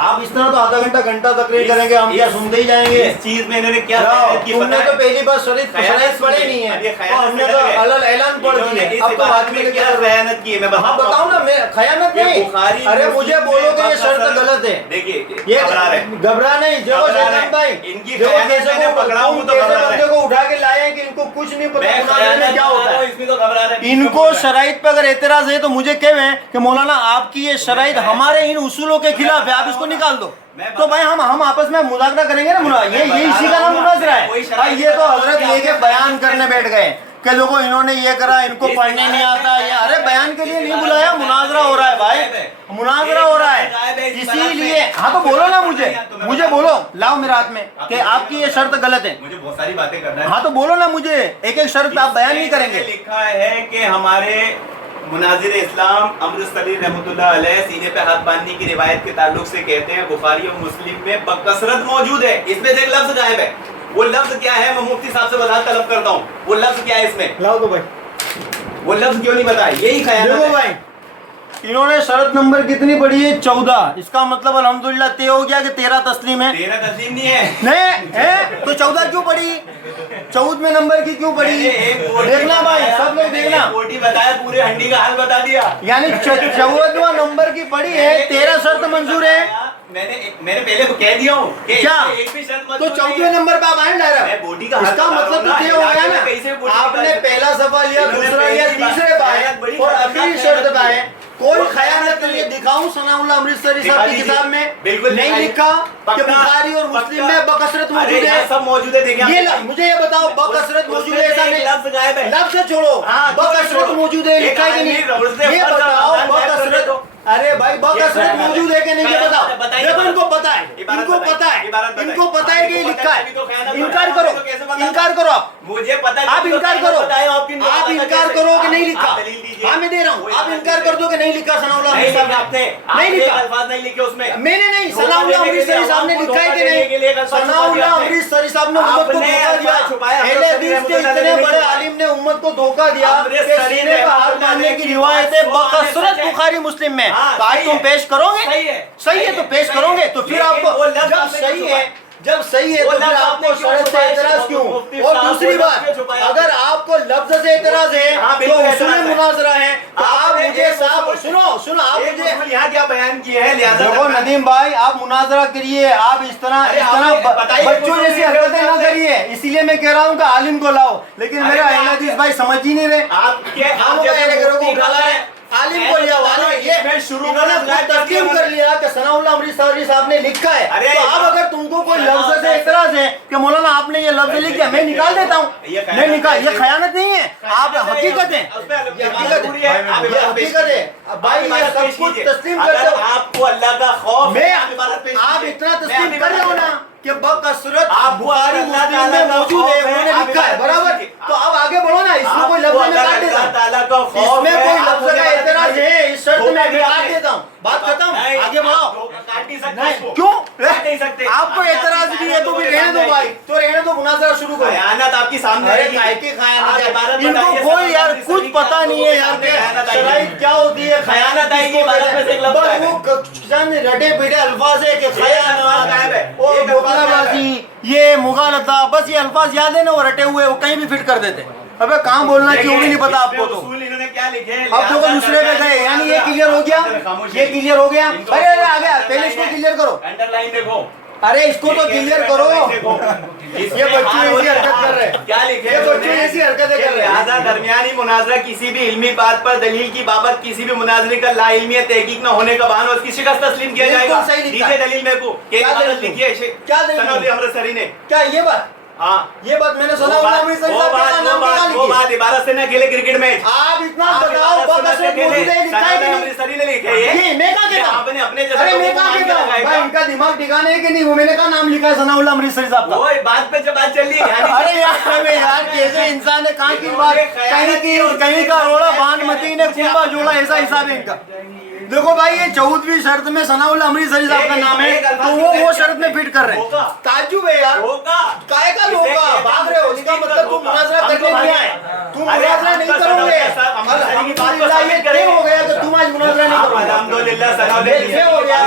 आप इस तरह तो आधा घंटा तकरीर करेंगे, हम क्या सुनते ही जाएंगे? इस चीज में इन्होंने क्या तुमने तो पहली बार शरीफ पढ़े नहीं है, हमने तो अलल ऐलान पढ़ दिए। अब तो बाद में क्या खयानत की है, मैं बताऊं ना, मैं खयानत नहीं। अरे मुझे बोलो कि ये शर्त गलत है। देखिए ये घबरा नहीं, देखो शैतान भाई, इनकी बंदे को उठा के लाए हैं कि इनको कुछ नहीं पता में क्या होता है। इसमें तो घबरा रहे, इनको शराइत पे अगर एतराज है तो मुझे कहें कि मौलाना आपकी ये शराइत हमारे इन उसूलों के खिलाफ है, आप इसको निकाल दो। तो भाई हम आपस में मुज़ाकरा करेंगे ना, ये इसी का नाम मुनाज़रा है भाई। ये तो हजरत लेके बयान करने बैठ गए कि देखो इन्होंने ये करा, इनको पढ़ने नहीं आता। ये अरे बयान के लिए नहीं बुलाया, मुनाज़रा हो रहा है भाई, मुनाज़रा हो रहा है। इसीलिए हाँ तो बोलो ना, मुझे बोलो, लाओ मेरे हाथ में कि आपकी ये शर्त गलत है। मुझे बहुत सारी बातें करना है। हाँ तो बोलो ना मुझे, एक एक शर्त आप बयान नहीं करेंगे। लिखा है कि हमारे मुनाजिर इस्लाम अमर सलीम रहमतुल्लाह अलैह सीने पे हाथ बांधने की रिवायत के ताल्लुक से कहते हैं बुखारी और मुस्लिम में बकसरत मौजूद है। इसमें से एक लफ्ज गायब है। वो लफ्ज क्या है, मैं मुफ्ती साहब से वजाहत तलब करता हूँ। वो लफ्ज क्या है इसमें? लाओ तो भाई, वो लफ्ज क्यों नहीं बताया? यही खयानत है भाई। इन्होंने शरत नंबर कितनी पढ़ी है? 14। इसका मतलब अल्हम्दुलिल्लाह तय हो गया कि 13 तस्लीम है। 13 तस्लीम नहीं है, नहीं है तो 14 क्यों पढ़ी? 14वें नंबर की क्यों पढ़ी? देखना भाई, सब लोग देखना। कोटी बताया, पूरे हंडी का हाल बता दिया। यानी 14वां नंबर की पढ़ी है, 13 शर्त मंजूर है। मैंने पहले को कह दिया हूँ क्या? एक भी शर्त तो 14वें नंबर पे आप आए डायरेक्ट। बोटी का इसका मतलब तो ये हो गया ना, आपने पहला सफा लिया, दूसरा लिया, तीसरे पे आए और आखिरी शर्त पे आए। कोई खयानत नहीं है। दिखाऊं सनाउल्लाह अमृतसरी साहब की किताब में बिल्कुल नहीं लिखा कि बुखारी और मुस्लिम में बकसरत मौजूद है। सब मौजूद है, देखिए ये मुझे ये बताओ, बकसरत मौजूद है ऐसा नहीं? लफ्ज गायब है, लफ्ज छोड़ो, बकसरत मौजूद है लिखा है कि नहीं? ये बताओ बकसरत, अरे भाई बकसरत मौजूद है कि नहीं ये बताओ। देखो इनको पता है, इनको पता है, इनको पता है कि ये लिखा है। इनकार करो, इनकार करो आप, मुझे पता है, आप इनकार करो, आप इनकार करो कि नहीं लिखा। हाँ मैं दे रहा हूँ, आप इनकार कर दो कि नहीं लिखा सनाउल्लाह अमृतसरी साहब ने? नहीं लिखा, अल्फाज नहीं लिखे उसमें। मैंने नहीं, सनाउल्लाह अमृतसरी साहब ने लिखा है कि नहीं? सनाउल्लाह अमृतसरी साहब ने उम्मत को धोखा दिया। अहले हदीस के इतने बड़े आलिम ने उम्मत को धोखा दिया कि सीने पे हाथ बांधने की रिवायतें बकसरत बुखारी मुस्लिम में। तो आज तुम पेश करोगे? सही है तो पेश करोगे, तो फिर आपको जब सही है तो फिर आपको शरत से एतराज क्यों? और दूसरी बात, अगर आपको लफ्ज से एतराज है तो उसूल मुनाजरा है, तो आप मुझे साहब सुनो, आप मुझे यहाँ क्या बयान किए हैं? देखो नदीम भाई, आप मुनाजरा करिए, आप इस तरह बच्चों जैसी हरकतें ना करिए। इसीलिए मैं कह रहा हूँ कि आलिम को लाओ, लेकिन मेरा अहले हदीस भाई समझ ही नहीं रहे। आलिम को लिया, ये शुरू तस्लीम कर लिया कि सनाउल्लाह अमृतसरी साहब ने लिखा है। तो अब अगर तुमको कोई लफ्ज से एतराज है कि मौलाना आपने ये लफ्ज लिख दिया, मैं निकाल देता हूँ। मैं निकाल, ये खयानत नहीं है, आप हकीकत है, हकीकत है भाई। ये सब कुछ तस्लीम कर दो। आपको अल्लाह का खौफ, मैं आप इतना तस्लीम कर रहे हो ना कि बकसरत बुखारी मुस्लिम में मौजूद है, उन्होंने लिखा है बराबर। तो अब आगे बढ़ो ना, इसमें कोई लफ्ज में काट देता हूँ, इसमें कोई लफ्ज का एतराज है, इस शर्त में मैं काट देता हूँ। बात खत्म, आगे बढ़ाओ। काट नहीं सकते नहीं, इसको। क्यों? काट नहीं सकते। आपको एतराज भी है तो भी रहने दो भाई, तो रहने दो, मुनाजरा शुरू करो। खयानत आपकी सामने अरे रहेगी। काय के आप खयानत इबारत है? इनको बताइए, कोई यार सलाम कुछ अलैकुम, पता नहीं है यार के खयानत आएगी। शराइत क्या होती है, खयानत आएगी, इबारत में से एक लफ्ज़ बस गायब है। वो चंद रटे पीटे अल्फाज है कि अल्फाज गायब है। खयानत और एक अल्फाज मुगलबाजी, ये मुगालता, बस ये अल्फाज याद है ना, वो रटे हुए वो कहीं भी फिट कर देते हैं। अबे कहाँ बोलना चाहिए वो भी नहीं पता आपको तो। उसूल इन्होंने क्या लिखे हैं? अब तो दूसरे पे गए, यानी ये क्लियर हो गया, ये क्लियर हो गया। अरे अरे आ गया, पहले इसको क्लियर करो। अंडरलाइन देखो, अरे इसको तो क्लियर करो। ये बच्चे ऐसी हरकत कर रहे हैं, क्या लिखे? ये बच्चे ऐसी हरकतें कर रहे लिहाजा हैं। दरमियानी मुनाजरा किसी भी इल्मी बात पर दलील की बाबत किसी भी मुनाजरे का ला इल्मी तहकीक न होने का बहाना उसकी शिकस्त तस्लीम किया बिल्कुल जाएगा। सही लिखा दीजिए है। दलील मेरे को। क्या दलील? लिखिए क्या दलील? सनौली अमृतसरी ने। क्या ये बात? हाँ, ये बात मैंने सुना। वो उन्होंने अमृतसरी साहब का नाम कहाँ वो लिखी? बात इबारत से न खेले क्रिकेट मैच। आप इतना आप बताओ, इबारत से न बकसरत खेले। मौजूद है, लिखा है कि सनौली नहीं? अमृतसरी ने लिखे ये मैं कहाँ कहता हूँ? आपने अपने जैसे अरे मैं लोगों को कहाँ मान के कहता हूँ लगाएगा। भाई, इनका दिमाग ठिकाने है कि नहीं? वो मैंने कहा नाम लिखा है सनाउल्लाह अमृतसरी साहब का। वो बात पे जब बात चल रही है अरे यार अबे यार कैसे इंसान है, कहाँ की बात, कहीं का रोड़ा बान मती ने कुंभा जोड़ा, ऐसा हिसाब है इनका। देखो भाई ये 14वीं शर्त में सनाउल्लाह अमृतसरी साहब का नाम है, तो वो शर्त में फिट कर रहे हैं। ताज्जुब है यार, काय का होगा, भाग रहे हो, इसका मतलब तुम मुनाजरा करने नहीं आए, तुम मुनाजरा नहीं करोगे। अल्हम्दुलिल्लाह ये तय हो गया कि तुम आज मुनाजरा नहीं करोगे। अल्हम्दुलिल्लाह सनौली ये तय हो गया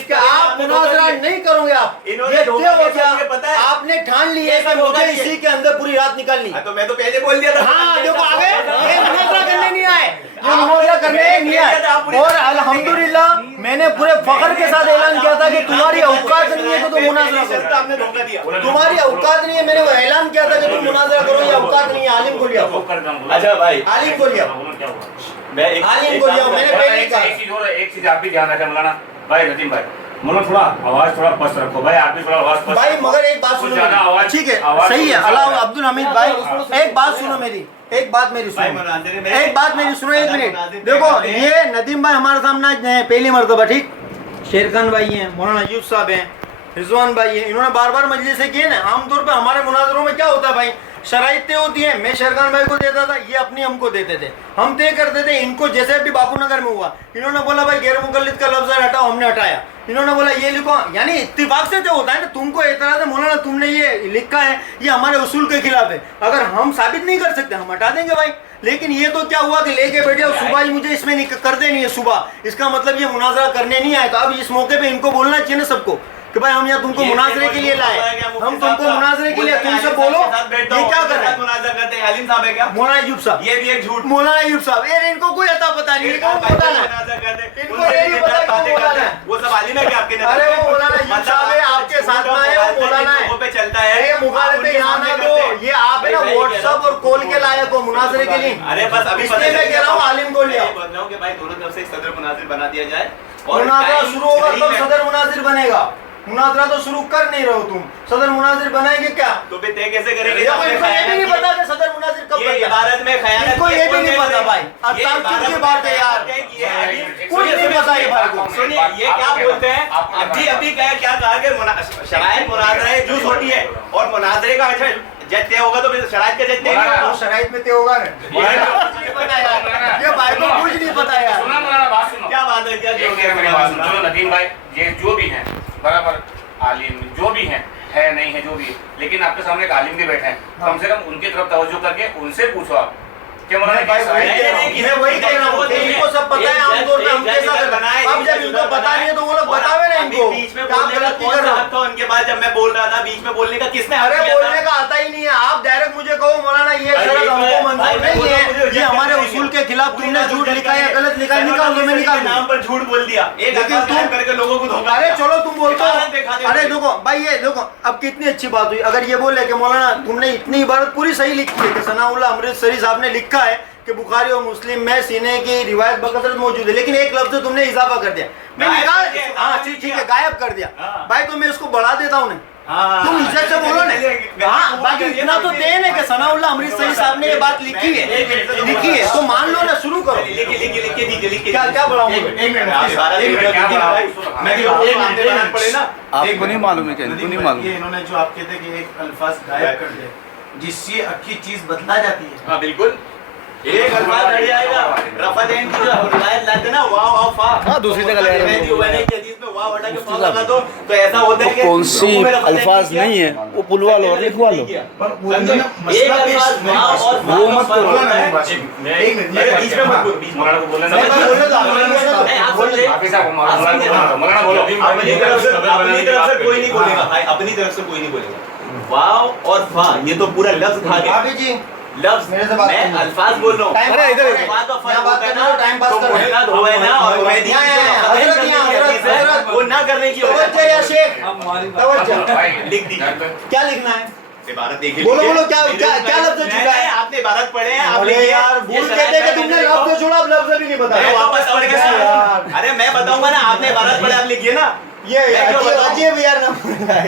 कि आप मुनाजरा नहीं करोगे। आप ये तय हो गया, आपने ठान लिया है कि मुझे इसी के अंदर पूरी रात निकालनी। तो मैं तो पहले बोल दिया था। हाँ देखो आगे, ये मुनाजरा करने नहीं आए, ये मुनाजरा करने नहीं आए। और अल्हम्दुलिल्लाह मैंने पूरे फख्र के साथ ऐलान किया था कि तुम्हारी औकात नहीं है तो तुम मुनाजरा करो। आपने धोखा दिया। तुम्हारी औकात नहीं है, मैंने वो ऐलान किया था कि तुम मुनाजरा करो, ये औकात नहीं है। आलिम को लिया, अच्छा भाई, आलिम को लिया, क्या हुआ? मैं एक आलिम को लिया, मैंने पहले ही कहा। एक चीज आप भी ध्यान रखें मौलाना भाई, नदीम भाई, मौलाना थोड़ा आवाज थोड़ा पस्त रखो भाई, आप भी थोड़ा आवाज पस्त भाई रखो। मगर एक बात कुछ सुनो ज्यादा मेरी। आवाज, ठीक है आवाज सही है, थोड़ा अल्लाह सा- अब्दुल हमीद भाई एक बात सुनो मेरी, एक बात मेरी भाई सुनो, मुनाजिरे में एक बात मेरी सुनो, एक मिनट मुनाजिर देखो। करने हैं। ये नदीम भाई हमारे सामने आज नए पहली मरतबा, ठीक, शेरखान भाई हैं, मौलाना अयूब साहब हैं, रिजवान भाई हैं, इन्होंने बार बार मजलिसें किए ना। आमतौर पे हमारे मुनाजरों में क्या होता है भाई, शराइत तय होती है, मैं शेरखान भाई को देता था, ये अपनी हमको देते थे, हम तय करते थे। इनको जैसे अभी बापू नगर में हुआ, इन्होंने बोला भाई गैर मुकल्लिद का लफ्ज हटाओ, हमने हटाया। इन्होंने बोला ये लिखो, यानी इत्तिफाक से जो होता है ना, तुमको एतराज है मौलाना तुमने ये लिखा है, ये हमारे उसूल के खिलाफ है, अगर हम साबित नहीं कर सकते हम हटा देंगे भाई। लेकिन ये तो क्या हुआ कि लेके बैठे और सुबह ही मुझे इसमें कर देनी है सुबह, इसका मतलब ये मुनाजरा करने नहीं आए। तो अब इस मौके पे इनको बोलना चाहिए ना सबको कि भाई हम यहाँ तुमको मुनाजरे के लिए लाए, हम तुमको मुनाजरे के लिए, तुमसे बोलो ये क्या कर रहे हैं। मुनाजरा करते हैं आलिम साहब है क्या? मौलाना अयूब साहब, ये भी एक झूठ। मौलाना अयूब साहब, यार इनको कोई अता पता नहीं, इनको पता ना, इनको ये नहीं पता कि वो मौलाना है। वो सब आलिम है क्या आपके नजर अरे में? वो मौलाना अयूब साहब है, आपके साथ में है, वो मौलाना है। लोगों पे चलता है, ये मुखालिफे यहाँ ना दो, ये आप है ना व्हाट्सएप और कॉल के लायक हो मुनाजरे के लिए। अरे बस अभी इसलिए मैं कह रहा हूँ आलिम को लिया, बोल रहा हूँ कि भाई दोनों तरफ से एक सदर मुनाजिर बना दिया जाए और मुनाजरा टाइम शुरू होगा सही तब में- सदर मुनाजिर बनेगा। मुनाजरा तो शुरू कर नहीं रहे हो तुम, सदर मुनाजिर बनाएंगे क्या? तो फिर तय कैसे करेंगे? देखो इनको ये भी नहीं पता कि सदर मुनाजिर कब ये बनेगा। इबारत में खयानत इनको ये भी नहीं पता भाई, अब ये ताज्जुब की बात है यार, कुछ नहीं पता ये भाई को। सुनिए ये क्या बोलते हैं, अभी क्या कहा कि शराइत मुनाजरा जूस होती है और मुनाजरे का अच्छा जज तय होगा तो फिर शराइत का जज तय नहीं तो होगा। शराइत में तय होगा ना, ये पता यार, ये भाई को कुछ नहीं पता यार। सुना मौलाना बात सुनो, क्या बात है, क्या जो एक मेरी बात सुनो। चलो नदीम भाई, ये जो भी हैं बराबर आलिम जो भी हैं, है नहीं है जो भी है, लेकिन आपके सामने एक आलिम भी बैठे हैं, कम से कम उनकी तरफ तवज्जो करके उनसे पूछो आप कि मौलाना भाई कैसा वही है? कह रहा हूँ, मैं वही कह रहा हूँ कि इनको सब पता है आमतौर पे हम कैसा करते हैं। अब जब इनको पता नहीं है तो वो लोग बतावे ना इनको बीच में क्या बोलने का गलती कौन कर सा रहे हो। हक था उनके बाद जब मैं बोल रहा था, बीच में बोलने का किसने हक अरे दिया बोलने था? का आता ही नहीं है, आप डायरेक्ट मुझे कहो मौलाना ये भाई, शरत ये हमको भाई, मंजूर भाई, नहीं मुझे है, ये हमारे नहीं उसूल है। के खिलाफ तुमने झूठ लिखा है या गलत लिखा है, निकाल दो, मैं निकाल दूँ। नाम पर झूठ बोल दिया, एक लेकिन अल्फाज तुम- करके लोगों को धोखा अरे दिया। चलो तुम बोलते इबारत दिखा दे हो, अरे मुझे। देखो भाई ये देखो अब कितनी अच्छी बात हुई अगर ये बोले कि मौलाना तुमने इतनी इबारत पूरी सही लिखी है कि सनाउल्लाह अमृतसरी साहब ने लिखा है कि बुखारी और मुस्लिम में सीने की रिवायत बकसरत मौजूद है, लेकिन एक लफ्ज तुमने इजाफा कर दिया, मैं गायब निकाल कर दिया, हाँ गायब ठीक कर है दिया। गायब कर दिया हाँ। भाई, तो मैं उसको बढ़ा देता हूँ हाँ, तुम इज्जत से बोलो ना। चलिए, हाँ बाकी इतना तो देन है कि सनाउल्लाह अमृतसरी साहब ने ये बात लिखी है तो मान लो ना, शुरू करो। लिखिए दीजिए, लिखिए। क्या क्या बढ़ाऊँ? एक मिनट, आप इबारत एक मिनट, क्या बढ़ाऊँ? मैं जो एक मिनट पढ़े ना, आपको नहीं मालूम है क्या? इनको नहीं मालूम। ये इन्होंने जो आप कहते हैं कि एक अल्फाज गायब कर दिया जिससे अक्की चीज बदला जाती है। हाँ बिल्कुल, एक अल्फाज हट जाएगा, रफा शराफतैन की जो रिवायत लाते ना वाव वाव फा, हाँ, दूसरी जगह ले रहे हैं। की हदीस में वाव हटा के फा लगा दो तो ऐसा होता है कि कौन सी हुक्म मेरा फतेह अल्फाज किया। नहीं है वो पुलवा लो और लिखवा लो। समझे? एक अल्फाज वाव और फा वो का मत फर्क बोलो होता है। एक मिनट, मेरे बीच में मत बोल, बीच में मौलाना को बोलने नहीं, दो। नहीं, आप सुन ले। हाफिज साहब, मौलाना बोलो। अपनी तरफ से कोई नहीं बोलेगा भाई, अपनी तरफ से कोई नहीं बोलेगा। वाव और फा ये तो पूरा लफ्ज खा गया। भाभी जी लफ्ज मेरे से बात मैं करो। अल्फाज बोल रहा हूँ। टाइम अरे इधर पास बात तो यहाँ बात करना हो, टाइम पास कर रहे हैं। हो है ना और मैं दी हजरत वो ना करने की तवज्जो या शेख तवज्जो लिख दी। क्या लिखना है? इबारत देखिए। बोलो, बोलो, क्या लफ्ज छूटा है? आपने इबारत पढ़े हैं आप अरे लिखिए। यार भूल कहते कि तुमने लफ्ज छोड़ा, अब लफ्ज भी नहीं मैं बताया। वापस पढ़ के यार। अरे मैं बताऊंगा ना, आपने इबारत पढ़े आप लिखिए ना। ये मैं क्यों बताऊं? अजीब यार ना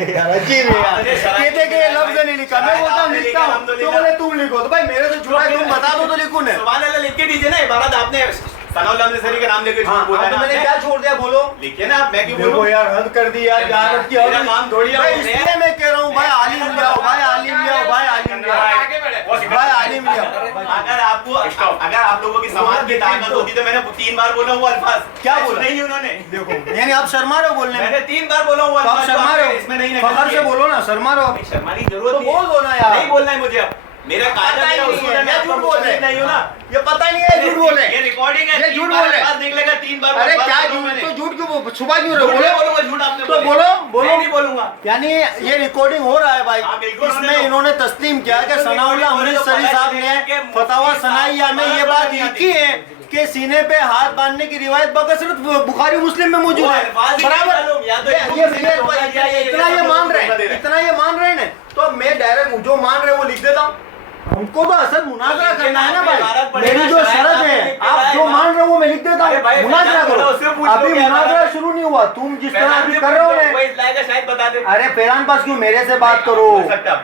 यार, अजीब है यार। अरे शराब- कहते कि ये लफ्ज नहीं लिखा, मैं बोलता हूँ आपने लिखता लिखा, हूँ, तो अल्हम्दुलिल्लाह। बोले तुम लिखो, तो भाई मेरे से छुड़ा है, तुम बता दो तो लिखूं ना। सुभान अल्लाह लिख के दीजिए ना। इबारत आपने सनाउल्लाह सरी का नाम लेकर हाँ, बोला तो ना मैंने आपने। क्या छोड़ दिया बोलो? लिखिए ना आप, मैं क्यों देखो बोलूं? यार हद कर दी यार, जहानत की मेरा हद। काम थोड़ी है भाई बोलने। इसलिए मैं कह रहा हूँ भाई आलिम ले आओ, भाई आलिम ले आओ, भाई आलिम ले आओ, भाई आलिम ले आओ। अगर आप लोगों की समाज की ताकत होती तो मैंने 3 बार बोला वो अल्फाज। क्या बोला? नहीं उन्होंने। देखो यानी आप शर्मा रहे हो बोलने में, मैंने 3 बार बोला वो तो आप अल्फाज। शर्मा रहे हो, इसमें नहीं फखर से बोलो ना, शर्मा रहे हो। शर्मा की जरूरत तो नहीं है। बोल दो ना यार। नहीं बोलना है मुझे अब। मेरा पता कायदा ही मेरा नहीं उसूल है, है, मैं ये आपका झूठ बोल रहे मुखल्लिद नहीं हूं ना। ये पता नहीं है, झूठ बोले। ये रिकॉर्डिंग है। ये 3 झूठ बार बोले। अल्फाज निकलेगा 3 बार। अरे अल्फाज क्या बोलूं झूठ, मैंने। तो झूठ क्यों छुपा क्यों रहे हो? झूठ बोलो, बोलूंगा, झूठ आपने तो बोले। बोलो, बोलो। मैं नहीं बोलूंगा। यानी ये रिकॉर्डिंग हो रहा है भाई। हाँ, बिल्कुल होने इसमें दो। इन्होंने तस्लीम किया कि बिल्कुल सनाउल्लाह होने दो। अमृतसरी साहब ने फतवा सनाइया में ये बात लिखी है कि सीने पे हाथ बांधने की रिवायत बकसरत बुखारी मुस्लिम में मौजूद है। बराबर इतना ये मान रहे हैं, इतना ये मान रहे हैं ना, तो मैं डायरेक्ट जो मान रहे हैं वो लिख देता हूँ। हमको तो असल मुनाजरा करना है ना भाई। मेरी जो शर्त है, आप जो मान रहे हो वो मैं लिख देता हूँ, मुनाजरा करो। अभी मुनाजरा शुरू नहीं हुआ, तुम जिस तरह अभी कर रहे हो ना। शायद बता दे। अरे फैजान पास क्यों, मेरे से बात करो।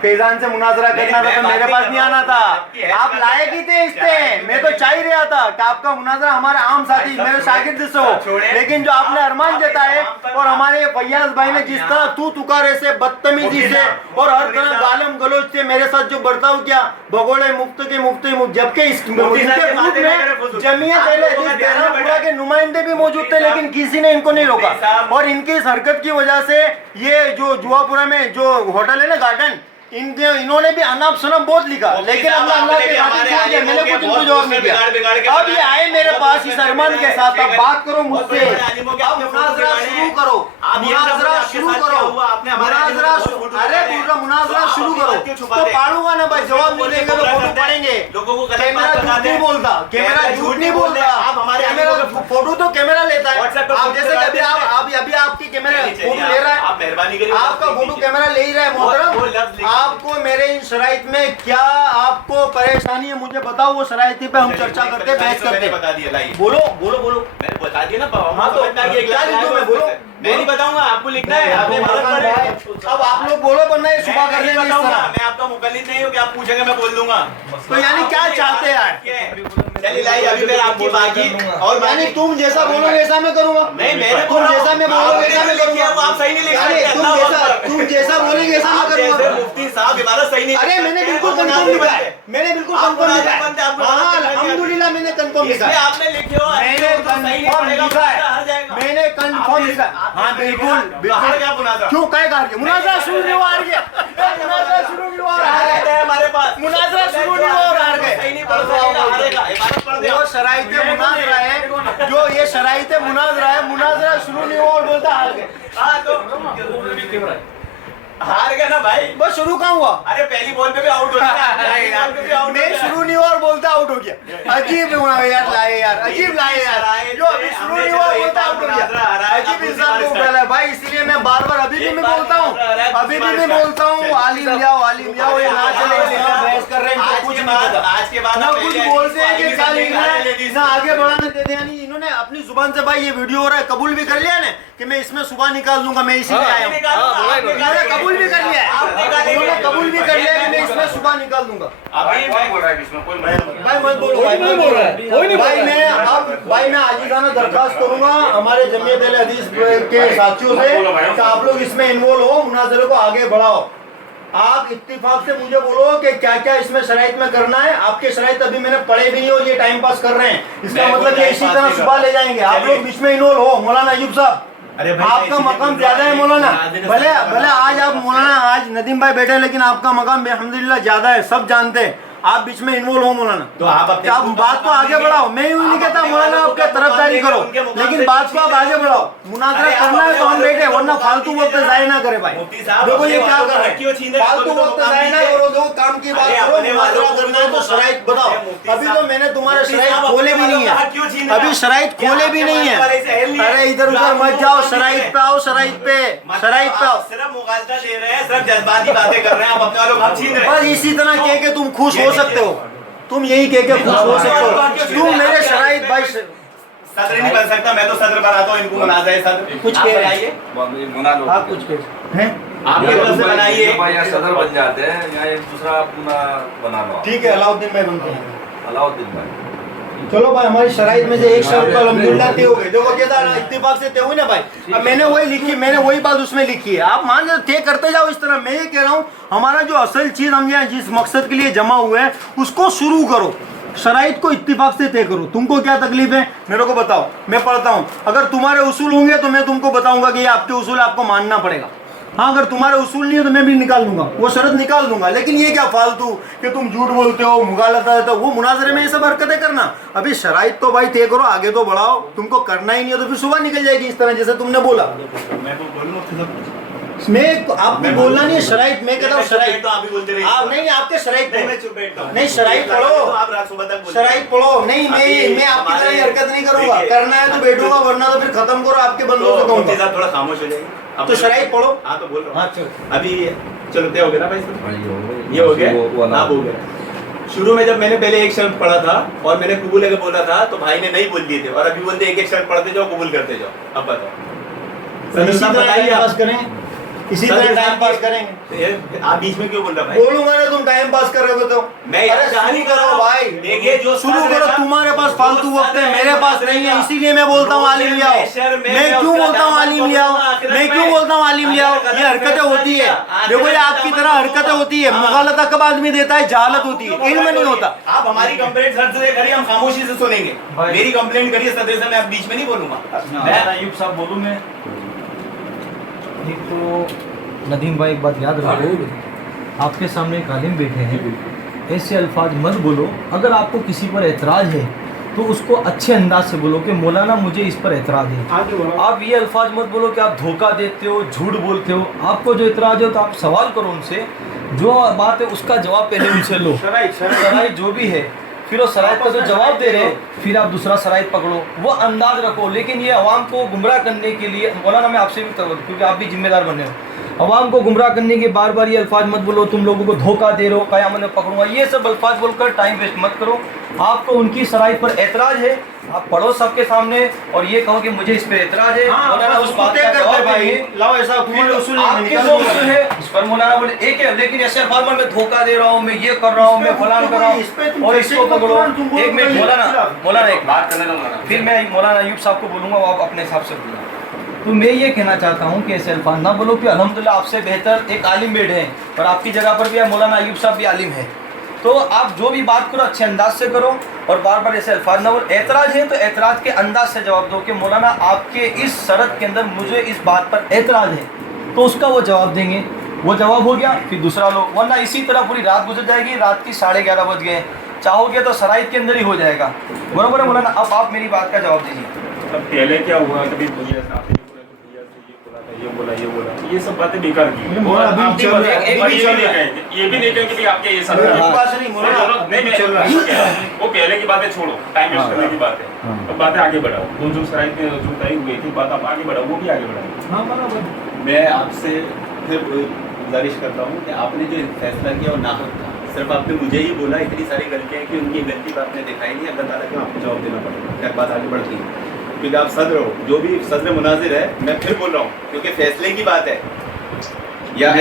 फैजान से मुनाजरा करना था तो मेरे पास नहीं आना था। आप लायक ही थे इससे, मैं तो चाह ही रहा था कि आपका मुनाजरा हमारे आम साथी मेरे शागिर्द से हो। लेकिन जो आपने अरमान जताए और हमारे फैयाज भाई ने जिस तरह तू तुकारे से, बदतमीजी से और हर तरह गालम गलोच से मेरे साथ जो बर्ताव किया, भगोड़े मुफ्त के मुफ्ती मुफ्त, जबकि इनके ग्रुप में जमीयत अहले हदीस बहरामपुरा के नुमाइंदे भी मौजूद थे, लेकिन किसी ने इनको नहीं रोका। और इनकी इस हरकत की वजह से ये जो जुआपुरा में जो होटल है ना गार्डन, इन्होंने भी अनाप शनाप बहुत लिखा, लेकिन अल्लाह के खातिर छोड़ दिया। मैंने कुछ इनको जवाब नहीं दिया। अब ये आए मेरे पास इस अरमान के साथ, अब बात करो मुझसे, अब मुनाजरा शुरू करो, मुनाजरा शुरू करो, मुनाजरा। अरे पूरा मुनाजरा शुरू करो तो पाड़ूंगा ना भाई, जवाब नहीं देंगे तो फोटो पढ़ेंगे। कैमरा झूठ नहीं बोलता, कैमरा झूठ नहीं बोलता, कैमरा फोटो तो कैमरा लेता है। आप जैसे अभी अभी आपकी कैमरा फोटो ले रहा है, आप मेहरबानी करिए, आपका फोटो कैमरा ले ही रहा है मोहतरम। आपको मेरे इन शराइत में क्या आपको परेशानी है मुझे बताओ, वो शराइती पे हम चर्चा करते, बहस करते। बता दिया लाइए। बोलो बोलो बोलो। मैंने बता दिया ना। हाँ तो क्या लिखूं मैं, बोलो। मैं नहीं बताऊंगा, आपको लिखना है। आपने मदद कर दी। अब आप लोग बोलो, वरना ये सुबह कर लेंगे इस तरह। मैं आपका मुकल्लिद नहीं हूँ कि आप पूछेंगे मैं बोल दूंगा। तो यानी क्या चाहते हैं यार? चलिए लाइए, अभी मैं आपकी बाकी और यानी तुम जैसा बोलोगे वैसा मैं करूंगा। नहीं, मैंने तुम जैसा मैं बोलोगे वैसा मैं करूंगा। वो आप सही नहीं लिख यानी सकते। तुम जैसा बोलोगे वैसा मैं जैसे करूंगा। मुफ्ती साहब इबारत सही नहीं। अरे मैंने बिल्कुल कंफर्म लिखा है, मैंने बिल्कुल कंफर्म लिखा है। हाँ अल्हम्दुलिल्लाह मैंने कंफर्म लिखा है। आपने लिखे हो, मैंने कंफर्म लिखा है, मैंने कंफर्म लिखा है। हाँ बिल्कुल बिल्कुल। क्या मुनाजरा? क्यों काय कर गया? मुनाजरा शुरू नहीं हुआ, हार गया। मुनाजरा शुरू नहीं हुआ, हार गए। हमारे पास मुनाजरा शुरू नहीं हुआ और हार गए। सही नहीं पढ़ सकेगा, हारेगा। इबारत पढ़ दे। वो शराइते मुनाजरा है, जो ये शराइते मुनाजरा है, मुनाजरा शुरू नहीं हुआ और बोलता हार गए। हाँ तो हार गए ना भाई। बस शुरू कहाँ हुआ? अरे पहली बॉल पे भी आउट हो गया। मैं शुरू नहीं हुआ और बोलता आउट हो गया। अजीब यार लाए यार, अजीब लाए यार, जो अभी शुरू नहीं हुआ बोलता आउट हो गया। अजीब इंसान को बोला है भाई, इसीलिए मैं बार बार अभी भी मैं बोलता हूँ, अभी भी मैं बोलता हूँ आलिम लियाओ, आलिम लियाओ। ये ना चले बहस कर रहे हैं, कुछ नहीं पता। आज के बाद ना कुछ बोलते हैं कि क्या लिखना है, ना आगे बढ़ाने देते। यानी इन्होंने अपनी जुबान से भाई ये वीडियो हो रहा है, कबूल भी कर लिया ना कि मैं इसमें सुबह निकाल दूंगा, मैं इसीलिए आया हूँ। इन्होंने कबूल भी कर लिया है, उन्होंने कबूल भी कर लिया कि मैं इसमें सुबह निकाल दूंगा। अभी मैं बोल रहा है इसमें कोई भाई मत बोलो, भाई मत बोलो भाई। मैं अब भाई मैं आजीजाना दरखास्त करूंगा हमारे जमीयत अहले हदीस के साथियों से कि आप लोग इसमें इन्वॉल्व हो, मुनाजरे को आगे बढ़ाओ। आप इत्तिफाक से मुझे बोलो कि क्या क्या इसमें शराइत में करना है। आपके शराइत अभी मैंने पढ़े भी नहीं और ये टाइम पास कर रहे हैं, इसका मतलब ये इसी तरह सुबह ले जाएंगे। आप लोग बीच में इन्वॉल्व हो। मौलाना अयूब साहब, अरे भाई, आपका मकाम ज्यादा है मौलाना। भले भले आज आप मौलाना, आज नदीम भाई बैठे, लेकिन आपका मकाम अल्हम्दुलिल्लाह ज्यादा है, सब जानते हैं। आप बीच में इन्वॉल्व हो मौलाना, तो आप बात को आगे बढ़ाओ। मैं यूं नहीं कहता मौलाना आपके तरफदारी करो, लेकिन बात को आप आगे बढ़ाओ। मुनाजरा करना है तो हम बैठे, वरना फालतू वक्त जाया ना करे भाई। देखो ये क्या कर रहे हैं, फालतू वक्त जाया ना करो, देखो काम की बात करो। मुनाजरा करना है तो शराइत बताओ। अभी तो मैंने तुम्हारे शराइत खोले भी नहीं है, अभी शराइत खोले भी नहीं है। अरे इधर उधर मत जाओ, शराइत पे आओ, शराइत पे आओ। सिर्फ मुगालता दे रहे हैं, सिर्फ जज्बाती बातें कर रहे हैं, आप अपने वालों को छीन रहे हैं। बस इसी तरह कह के तुम खुश हो सकते हो, तुम यही कह के खुश हो सकते हो। तुम मेरे शराइत भाई सदर नहीं बन सकता, मैं तो सदर बनाता हूँ इनको। मुनाज़ा है सदर, कुछ आप कह रहे बनाइए, आप कुछ कह हैं, आपकी तरफ से बनाइए। या सदर बन जाते हैं या एक दूसरा अपना बना लो। ठीक है अलाउद्दीन भाई बनते हैं। अलाउद्दीन भाई चलो भाई, हमारी शराइत में से एक शर्त तो अल्हम्दुलिल्लाह तय हो गई। देखो क्या था, इत्तेफाक से तय हुई ना भाई। अब मैंने वही लिखी, मैंने वही बात उसमें लिखी है, आप मान लो तय करते जाओ इस तरह। मैं ये कह रहा हूँ, हमारा जो असल चीज हम यहाँ जिस मकसद के लिए जमा हुए हैं उसको शुरू करो, शराइत को इत्तिफाक से तय करो। तुमको क्या तकलीफ है मेरे को बताओ, मैं पढ़ता हूँ। अगर तुम्हारे उसूल होंगे तो मैं तुमको बताऊंगा कि ये आपके उसूल आपको मानना पड़ेगा। हाँ, अगर तुम्हारे उसूल नहीं है तो मैं भी निकाल दूंगा, वो शर्त निकाल दूंगा। लेकिन ये क्या फालतू कि तुम झूठ बोलते हो, मुगालता है, तो वो मुनाजरे में ये सब हरकतें करना। अभी शराइत तो भाई तय करो, आगे तो बढ़ाओ। तुमको करना ही नहीं है तो फिर सुबह निकल जाएगी इस तरह जैसे तुमने बोला। मैं तो बोलूँ, मैं आपने बोलना नहीं है शराइत, मैं कहता हूँ शराइत। तो आप ही बोलते रहिए। आप नहीं, आपके शराइत नहीं, मैं चुप बैठता हूँ। नहीं, शराइत पढ़ो, आप रात सुबह तक बोलते शराइत पढ़ो। नहीं, मैं आपकी तरह ये हरकत नहीं करूंगा। करना है तो बैठूंगा, वरना तो फिर खत्म करो, आपके बंदों से कहूंगा। साहब थोड़ा खामोश हो जाइए। तो शराइत पढ़ो। हाँ तो बोल रहा हूँ। हाँ चलो, अभी चलो तय हो गया ना भाई, ये हो गया, आप हो गया। शुरू में जब मैंने पहले एक शर्त पढ़ा था और मैंने कबूल है बोला था तो भाई ने नहीं बोल दिए थे, और अभी बोलते एक एक शर्त पढ़ते जाओ, कबूल करते जाओ। अब बताओ, इसी तरह टाइम पास करें, इसी तरह टाइम पास करेंगे। आप बीच में क्यों बोल रहा भाई? बोलूंगा ना, तुम टाइम पास कर रहे हो तो मैं शुरू करो भाई, देखिए जो शुरू करो। तुम्हारे पास फालतू वक्त है, मेरे पास नहीं है, इसीलिए मैं बोलता हूँ आलिम ले आओ। मैं क्यों बोलता हूँ आलिम ले आओ, मैं क्यों बोलता हूँ आलिम ले आओ? ये हरकतें होती है, देखो ये आपकी तरह हरकतें होती है। मुगालता कब आदमी देता है, जहालत होती है, इल्म नहीं होता। आप हमारी कंप्लेंट सर से करिए, हम खामोशी से सुनेंगे। मेरी कंप्लेंट करिए सदर से, मैं अब बीच में नहीं बोलूंगा। मैं अयूब साहब बोलूँ मैं, एक तो नदीम भाई एक बात याद रखो, आपके सामने एक आलिम बैठे हैं, ऐसे अल्फाज मत बोलो। अगर आपको किसी पर एतराज़ है तो उसको अच्छे अंदाज से बोलो कि मौलाना मुझे इस पर एतराज़ है। आप ये अल्फाज मत बोलो कि आप धोखा देते हो, झूठ बोलते हो। आपको जो एतराज़ है तो आप सवाल करो उनसे, जो बात है उसका जवाब पहले उनसे लो। शराइत जो भी है, फिर वो शराइत का जो जवाब दे रहे फिर आप दूसरा शराइत पकड़ो, वो अंदाज रखो। लेकिन ये अवाम को गुमराह करने के लिए, मौलाना मैं आपसे भी क्योंकि आप भी जिम्मेदार बने हो, अवाम को गुमराह करने के बार बार ये अल्फाज मत बोलो, तुम लोगों को धोखा दे रहे हो, क़यामत में पकड़ूंगा, ये सब अल्फाज बोलकर टाइम वेस्ट मत करो। आपको उनकी शराइत पर एतराज़ है, आप पढ़ो सबके सामने और ये कहो कि मुझे इस पर एतराज़ है। मौलाना उस बात का जवाब देंगे। लाओ ऐसा तुम्हारे उसूल आपके जो उसूल है इस पर मौलाना बोले एक है, लेकिन ऐसे अल्फाज में धोखा दे रहा हूँ, मैं ये कर रहा हूँ, मैं फलान कर रहा हूँ और इसको पकड़ो। एक मिनट मौलाना एक बात करने दो, फिर मैं मौलाना अयूब साहब को बोलूँगा, वो आप अपने हिसाब से बोलना। तो मैं ये कहना चाहता हूँ कि ऐसे अल्फाज ना बोलो कि अल्हम्दुलिल्लाह आपसे बेहतर एक आलिम बैठे हैं और आपकी जगह पर भी है मौलाना अयूब साहब भी आलिम है। तो आप जो भी बात करो अच्छे अंदाज से करो और बार बार ऐसे अल्फाज ना बोलो। एतराज़ है तो एतराज़ के अंदाज से जवाब दो कि मौलाना आपके इस शरत के अंदर मुझे इस बात पर एतराज़ है, तो उसका वो जवाब देंगे। वो जवाब हो गया फिर दूसरा लो, वरना इसी तरह पूरी रात गुजर जाएगी। रात की 11:30 बज गए, चाहोगे तो शराइत के अंदर ही हो जाएगा। बराबर है मौलाना? अब आप मेरी बात का जवाब दीजिए। अब पहले क्या हुआ, कभी ये बोला, ये सब बातें बेकार की। ये भी नहीं कहें कि आपके ये सब वो पहले की बातें छोड़ो, टाइम वेस्ट करने की बात है। अब बातें आगे बढ़ाओ, जो शराइत जो तय हुई थी बात आप आगे बढ़ाओ, वो भी आगे बढ़ाओ। मैं आपसे फिर गुजारिश करता हूँ कि आपने जो फैसला किया वो नाहक था। सिर्फ आपने मुझे ही बोला, इतनी सारी गलतियाँ कि उनकी गलती पर आपने दिखाई नहीं। अल्लाह ताला को आपको जवाब देना पड़ेगा, फिर बात आगे बढ़ती है। क्योंकि आप सदर हो, जो भी सदर मुनाजिर है, मैं फिर बोल रहा हूँ क्योंकि फैसले की बात है। या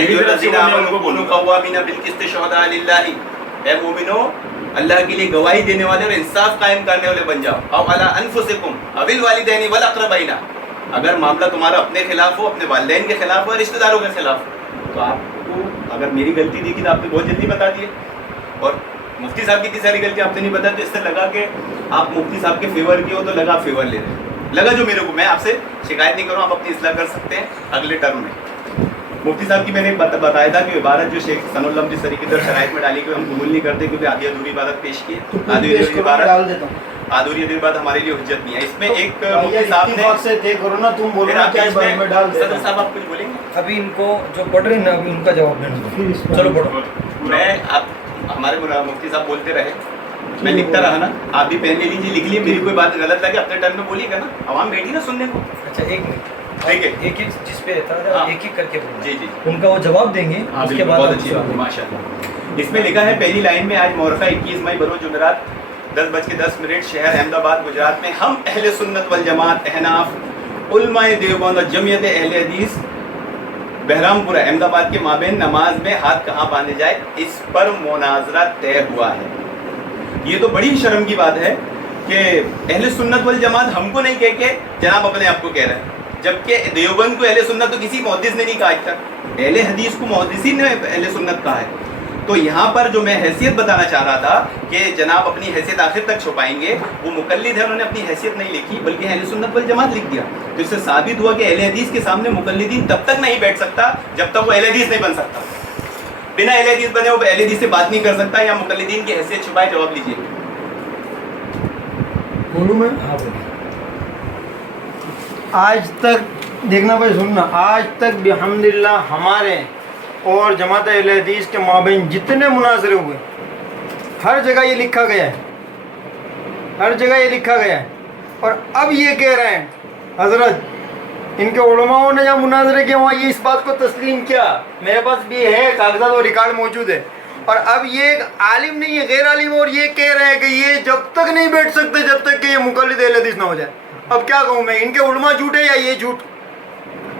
ए मोमिनो, अल्लाह के लिए गवाही देने वाले और इंसाफ कायम करने वाले बन जाओ। और अला अनफुसिकुम अविल वालिदैन वल अक़रबैन, अगर मामला तुम्हारा अपने खिलाफ हो, अपने वालिदैन के खिलाफ हो, रिश्तेदारों के खिलाफ हो, तो आपको अगर मेरी गलती दिखी तो आपने बहुत जल्दी बता दिए, और मुफ्ती साहब की इतनी सारी गलती आपने नहीं बताया, तो इससे लगा कि आप मुफ्ती साहब के फेवर की हो, तो लगा आप फेवर ले रहे हैं, लगा जो मेरे को। मैं आपसे शिकायत नहीं करूँ, आप अपनी इस्लाह कर सकते हैं अगले टर्म में। मुफ्ती साहब की मैंने एक बताया था कि इबारत जो शेख सनुल्लाह जिस तरीके से शराइत में डाली कि हम कबूल नहीं करते क्योंकि आधी अधूरी इबारत पेश की है, आधी अधूरी इबारत हमारे लिए हुज्जत नहीं है। इसमें एक मुफ्ती साहब ने से तय करो ना, तुम बोलो ना क्या इस बारे में डाल देता हूं। साहब आप कुछ बोलेंगे? अभी इनको जो पढ़ रहे हैं ना, अभी उनका जवाब देना। चलो पढ़ो। मैं आप हमारे मुफ्ती साहब बोलते रहे, मैं लिखता रहा ना, आप भी पेन ले लीजिए, लिख लिए, मेरी कोई बात गलत लगे अपने टर्न में बोलिएगा ना, आवाम बैठी ना सुनने को। अच्छा एक मिनट, ठीक है, एक एक जिस पे रहता है हाँ। एक एक करके बोलना। जी जी, उनका वो जवाब देंगे, हाँ उसके बिल्कुल, बाद बहुत आप अच्छी बात है, माशाल्लाह। इसमें लिखा है पहली लाइन में, आज मोरखा 21 मई बरोज जुमेरात 10:10 शहर अहमदाबाद गुजरात में हम अहले सुन्नत वल जमात अहनाफ उलमाए देवबंद और जमियत अहले हदीस बहरामपुरा अहमदाबाद के माबेन नमाज में हाथ कहाँ बांधे जाए इस पर मुनाजरा तय हुआ है। ये तो बड़ी शर्म की बात है कि अहले सुन्नत वल जमात हमको नहीं कह के जनाब अपने आप को कह रहे हैं, जबकि देवबंद को अहले सुन्नत तो किसी मुहद्दिस ने नहीं कहा आज तक, अहले हदीस को मुहद्दिसीन ने अहले सुन्नत कहा है। तो यहाँ पर जो मैं हैसियत बताना चाह रहा था कि जनाब अपनी हैसियत आखिर तक छुपाएंगे, वो मुकल्लिद है, उन्होंने अपनी हैसियत नहीं लिखी बल्कि अहले सुन्नत वल जमात लिख दिया। तो इससे साबित हुआ कि अहले हदीस के सामने मुकल्लिदीन तब तक नहीं बैठ सकता जब तक वो अहले हदीस नहीं बन सकता। बिना अहले हदीस बने वो अहले हदीस से बात नहीं कर सकता, या मुकल्लिदीन की हैसियत छुपाए। जवाब लीजिए। बोलूं मैं? हाँ बोलिए। आज तक देखना भाई, सुनना, आज तक बिहम्दिल्लाह हमारे और जमात अहले हदीस के माबैन जितने मुनाजरे हुए, हर जगह ये लिखा गया है, हर जगह ये लिखा गया है। और अब ये कह रहे हैं हजरत इनके उलमाओं ने जहाँ मुनाजरे किए वहाँ ये इस बात को तस्लीम किया, मेरे पास भी है कागजात और रिकॉर्ड मौजूद है। और अब ये एक आलिम नहीं है, गैर आलिम, और ये कह रहे हैं कि ये जब तक नहीं बैठ सकते जब तक कि ये मुकल्लिद अहले हदीस ना हो जाए। अब क्या कहूँ मैं, इनके उलमा झूठे या ये झूठ,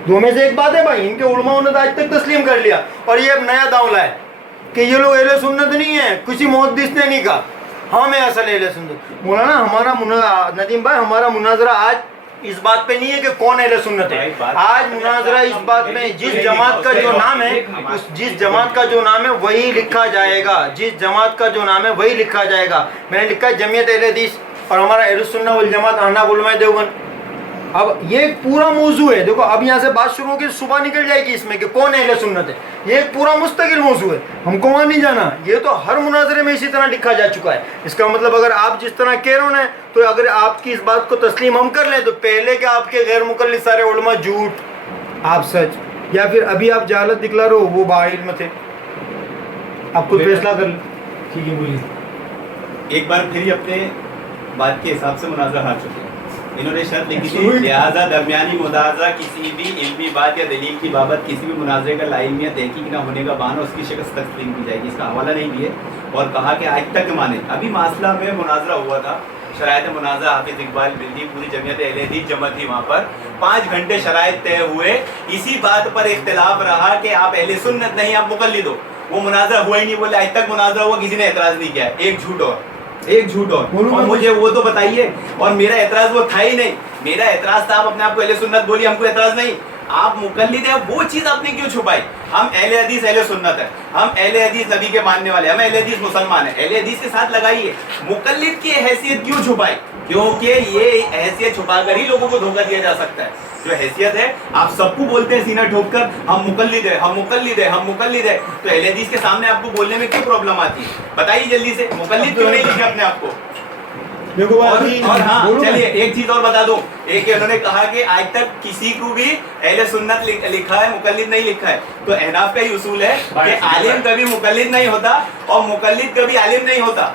दो में से एक बात है भाई। इनके उलमाओं ने तो आज तक तस्लीम कर लिया, और ये अब नया दाव लाया कि ये लोग अहले सुन्नत नहीं है, किसी मुहद्दिस ने नहीं कहा, हम है असल अहले सुन्नत। मौलाना हमारा नदीम भाई, हमारा मुनाजरा आज इस बात पे नहीं है कि कौन अहले सुन्नत है, आज मुनाजरा इस बात में जिस जमात का जो नाम है, उस जिस जमात का जो नाम है वही लिखा जाएगा, जिस जमात का जो नाम है वही लिखा जाएगा। मैंने लिखा है जमियत अहले हदीस, और हमारा अहले सुन्नत वल जमात अहनाफ उलमाए देवबंद। अब ये एक पूरा मौजू है, देखो अब यहाँ से बात शुरू होगी, सुबह निकल जाएगी इसमें कि कौन अहले सुन्नत है, ये एक पूरा मुस्तकिल मौजू है, हमको वहाँ नहीं जाना। ये तो हर मुनाजरे में इसी तरह लिखा जा चुका है। इसका मतलब अगर आप जिस तरह कह रहे हो ना, तो अगर आपकी इस बात को तस्लीम हम कर लें तो पहले के आपके गैर मुकल्लिद सारे उलमा झूठ, आप सच, या फिर अभी आप जहालत दिखला रहे हो, वो बाइल्म थे। आप खुद फैसला कर लें। ठीक है बोलिए। एक बार फिर अपने बात के हिसाब से मुनाजरा हार चुके हैं। इन्होंने शर्त लिखी थी, लिहाजा दरमियानी मुनाजरा किसी भी इल्मी बात या दलील की बाबत किसी भी मुनाजरे का लाइल्म या तहकीक न होने का बहाना उसकी शिकस्त तस्लीम की जाएगी। इसका हवाला नहीं दिए और कहा कि आज तक माने। अभी मासला में मुनाजरा हुआ था, शरायत मुनाजरा हाफिज इकबाल बिल्दी पूरी जमियत अहले हदीस जमा थी वहाँ पर, 5 घंटे शरायत तय हुए, इसी बात पर इख्तिलाफ रहा कि आप अहले सुन्नत नहीं, आप मुकल्लिद हो। वो मुनाजरा हुआ ही नहीं, बोले आज तक मुनाजरा हुआ, किसी ने एतराज़ नहीं किया। एक झूठ और मुझे वो तो बताइए। और मेरा एतराज वो था ही नहीं, मेरा एतराज था आप अपने आप को अहले सुन्नत बोलिए, हमको एतराज नहीं। आप मुकल्लिद है, वो चीज आपने क्यों छुपाई? हम अहले हदीस अहले सुन्नत है, हम अहले हदीस नबी के मानने वाले, हम अहले हदीस मुसलमान है, अहले हदीस के साथ लगाइए। मुकल्लिद की हैसियत क्यों छुपाई? क्योंकि ये हैसियत छुपाकर ही लोगों को धोखा दिया जा सकता है। जो हैसियत है, आप सबको बोलते हैं सीना ठोककर हम मुकल्लिद है, हम मुकल्लिद है, हम मुकल्लिद है, तो अहले हदीस के सामने आपको बोलने में क्यों प्रॉब्लम आती है? बताइए जल्दी से, मुकल्लिद क्यों नहीं लिखे अपने आप को? और हाँ चलिए एक चीज और बता दूं, एक उन्होंने कहा कि आज तक किसी को भी अहले सुन्नत लिखा है, मुकल्लिद नहीं लिखा है। तो अहनाफ का ही उसूल है कि आलिम कभी मुकल्लिद नहीं होता और मुकल्लिद कभी आलिम नहीं होता,